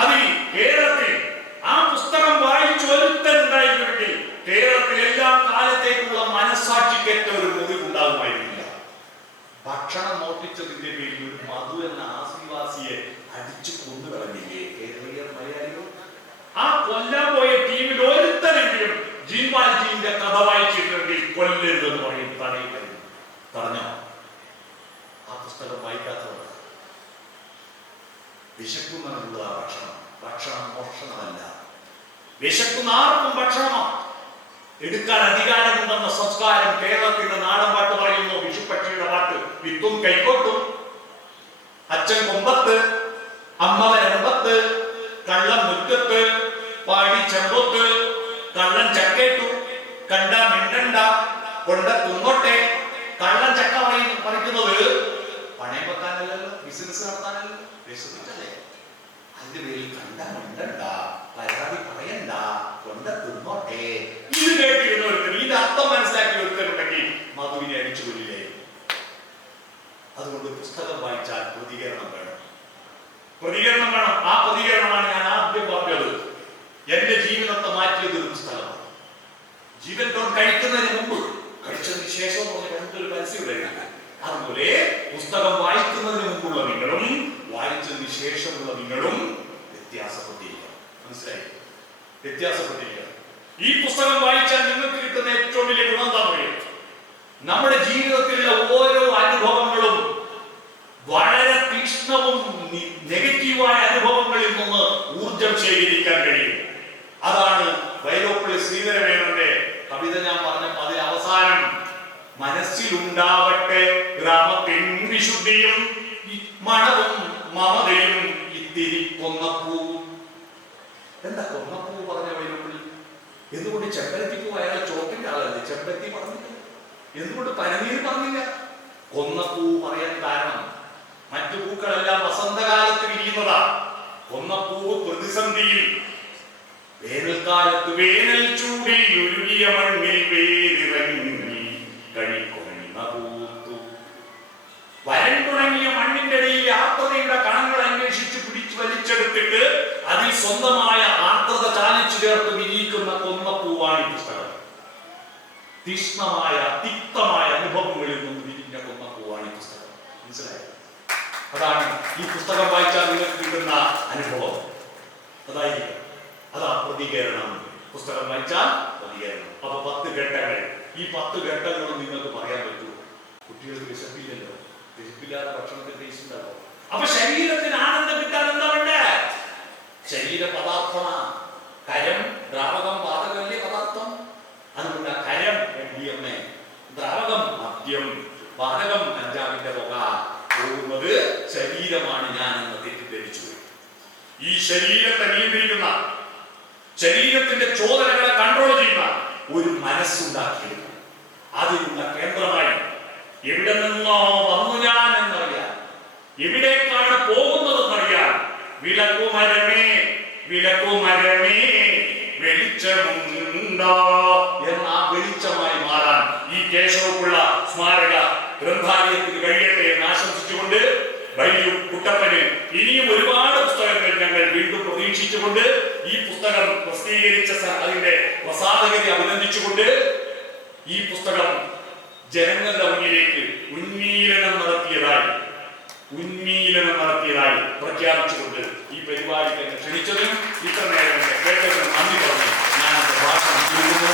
അതിൽ കേരളത്തിൽ ആ പുസ്തകം വായിച്ചു ഒരുത്തനുണ്ടായിരുന്നെങ്കിൽ കേരളത്തിൽ എല്ലാ കാലത്തേക്കുള്ള മനസ്സാക്ഷിക്കേറ്റ ഒരു മുറിവുണ്ടാകുമായിരുന്നില്ല. ഭക്ഷണം മോഷ്ടിച്ചതിന്റെ പേരിൽ ഒരു മധു എന്ന ആദിവാസിയെ അടിച്ചു കൊന്നുകളഞ്ഞില്ലേ കേരളീയർ മലയാളികൾ? ആ കൊല്ലാൻ പോയ ടീമിൽ ഒരുത്തനെങ്കിലും ജിൻവാൽജിന്റെ കഥ വായിച്ചിട്ടുണ്ടെങ്കിൽ കൊല്ലരുതെന്ന് പറയും. തടഞ്ഞോ? ആ പുസ്തകം വായിക്കാത്തവർ. വിശക്കുന്നവനുള്ള ഭക്ഷണം മോഷണമല്ല. വിശക്കുന്ന ആർക്കും ഭക്ഷണമാണ്. എടുക്കാൻ അധികാരമുണ്ടെന്ന സംസ്കാരം കേരളത്തിന്റെ നാടൻ പാട്ട് പറയുന്നു. വിഷുപ്പക്ഷിയുടെ പാട്ട്. വിത്തും കൈക്കോട്ടും, അച്ഛൻ കൊമ്പത്ത്, അമ്മ വരമ്പത്ത്, കള്ളം മുറ്റത്ത്, പാടി ചെമ്പൊത്ത്, കള്ളൻ ചക്കേട്ടു, കണ്ട മിണ്ടണ്ട, കൊണ്ട തുങ്ങോട്ടെ. കള്ളൻ ചക്ക പറിക്കുന്നത് പണയം വെക്കാനല്ലല്ലോ, ബിസിനസ് നടത്താനല്ലോ, വിശ്വസിച്ചല്ലേ. അതിന്റെ പേരിൽ കണ്ട മിണ്ടണ്ട, പരാതി പറയണ്ട, കൊണ്ട തുങ്ങോട്ടെ. ഇത് കേട്ടിരുന്ന ഒരുത്തൻ, ഇതിന്റെ അർത്ഥം മനസ്സിലാക്കി ഒരുത്തനുണ്ടെങ്കിൽ മധുവിനെ അടിച്ചു കൊല്ലില്ലേ. അതുകൊണ്ട് പുസ്തകം വായിച്ചാൽ പ്രതികരണം വേണം. ആ പ്രതികരണമാണ് ഞാൻ ആദ്യം പറഞ്ഞത്. എന്റെ ജീവിതത്തെ മാറ്റിയത് ഒരു പുസ്തകമാണ്. ജീവൻ കഴിക്കുന്നതിന് മുമ്പ്, കഴിച്ചതിന് ശേഷം ഒരു പരസ്യമില്ല. അതുപോലെ പുസ്തകം വായിക്കുന്നതിന് മുമ്പുള്ള നിങ്ങളും വായിച്ചതിന് ശേഷമുള്ള നിങ്ങളും വ്യത്യാസപ്പെട്ടിരിക്കണം. മനസ്സിലായി? വ്യത്യാസപ്പെട്ടിരിക്കണം. ഈ പുസ്തകം വായിച്ചാൽ നിങ്ങൾക്ക് കിട്ടുന്ന ഏറ്റവും വലിയ ഗുണം എന്താ പറയുക? നമ്മുടെ ജീവിതത്തിലെ ഓരോ അനുഭവങ്ങളും വളരെ തീക്ഷ്ണവും നെഗറ്റീവായ അനുഭവങ്ങളിൽ നിന്ന് ഊർജം ശേഖരിക്കാൻ കഴിയും. അതാണ് വൈലോപ്പിള്ളി ശ്രീധരമേനോന്റെ കവിത ഞാൻ പറഞ്ഞപ്പോൾ അതിൽ അവസാനം മനസ്സിലുണ്ടാവട്ടെ ഗ്രാമത്തിൻ വിശുദ്ധിയും മണവും മമതയും ഇത്തിരി കൊന്നപ്പൂ. എന്താ കൊന്നപ്പൂ പറഞ്ഞ വൈലോപ്പിള്ളി? എന്തുകൊണ്ട് ചെമ്പരത്തിപ്പൂ? അയാൾ ചോപ്പിന്റെ ആളല്ലേ, ചെമ്പരത്തി പറഞ്ഞില്ല. എന്തുകൊണ്ട് പനനീർ പറഞ്ഞില്ല? കൊന്നപ്പൂ പറയാൻ കാരണം മറ്റു പൂക്കളെല്ലാം വസന്തകാലത്ത് വിരിയുന്നതാ. കൊന്നപ്പൂവ് പ്രതിസന്ധിയിൽ, വേനൽക്കാലത്ത് വേനൽ ചൂടിൽ ഉരുകിയ മണ്ണിൽ വേരിറങ്ങി കഴിക്കൊന്ന പൂത്തു. വരണ്ടുണങ്ങിയ മണ്ണിന്റെ ഇടയിൽ ആർദ്രതയുടെ കണങ്ങൾ അന്വേഷിച്ച് പിടിച്ചു വലിച്ചെടുത്തിട്ട് അതിൽ സ്വന്തമായ ആർദ്രത ചാലിച്ചു ചേർത്ത് വിരിയിക്കുന്ന കൊന്നപ്പൂവാണ് ഈ പുസ്തകം. തീക്ഷ്ണമായ തിക്തമായ അനുഭവങ്ങളിൽ നിന്ന് വിരിഞ്ഞ കൊന്നപ്പൂവാണ് ഈ പുസ്തകം. മനസ്സിലായോ? അതാണ് ഈ പുസ്തകം വായിച്ചാൽ നിങ്ങൾക്ക് കിട്ടുന്ന അനുഭവം. അതായിരിക്കും, അതാ പ്രതികരണം. പുസ്തകം വായിച്ചാൽ പ്രതികരണം. അപ്പൊ 10 ഘട്ടങ്ങൾ. ഈ 10 ഘട്ടങ്ങളും നിങ്ങൾക്ക് പറയാൻ പറ്റൂ. കുട്ടികൾക്ക് വിശപ്പില്ലല്ലോ, വിശപ്പില്ലാതെ ഭക്ഷണത്തിന് ടേസ്റ്റ് ഉണ്ടാവും. അപ്പൊ ശരീരത്തിന് ആനന്ദം കിട്ടാൻ എന്താ വേണ്ടേ? ശരീര പദാർത്ഥമാണ്. കരം, ദ്രാവകം, പാതകല്യ പദാർത്ഥം. അതുകൊണ്ട് കരം MDMA, ദ്രാവകം മദ്യം, പാതകം കഞ്ചാവിന്റെ പുക. പോകുന്നത് ശരീരമാണ് ഞാൻ എന്ന് തെറ്റിദ്ധരിച്ചു. ഈ ശരീരത്തെ നിയന്ത്രിക്കുന്ന, ശരീരത്തിന്റെ ചോദനകളെ കൺട്രോൾ ചെയ്യുന്ന ഒരു മനസ്സുണ്ടാക്കിയെടുക്കും. അതിനുള്ള കേന്ദ്രമായി എവിടെ നിന്നോ വന്നു ഞാൻ എന്നറിയാൻ, എവിടേക്കാണ് പോകുന്നതെന്നറിയാൻ വിളക്കുമരമേ വിളക്കുമരമേ വെളിച്ചമുണ്ടോ എന്ന ആ വെളിച്ചമായി മാറാൻ ഈ കേശവപിള്ള സ്മാരക ഗ്രന്ഥാലയത്തിന് കഴിയട്ടെ എന്ന് ആശംസിച്ചുകൊണ്ട് വൈദ്യു കുട്ടപ്പന് ഇനിയും ഒരുപാട് പുസ്തകങ്ങൾ ഞങ്ങൾ വീണ്ടും പ്രതീക്ഷിച്ചുകൊണ്ട് ഈ പുസ്തകം പ്രസിദ്ധീകരിച്ച അതിന്റെ പ്രസാധകരെ അഭിനന്ദിച്ചുകൊണ്ട് ഈ പുസ്തകം ജനങ്ങളുടെ മുന്നിലേക്ക് ഉന്മീലനം നടത്തിയതായി പ്രഖ്യാപിച്ചുകൊണ്ട് ഈ പരിപാടിക്ക് ക്ഷണിച്ചതിനും ഇത്ര നേരം കേട്ടതിനും നന്ദി പറഞ്ഞു ഞാൻ ഭാഷണം ചെയ്യുന്നു.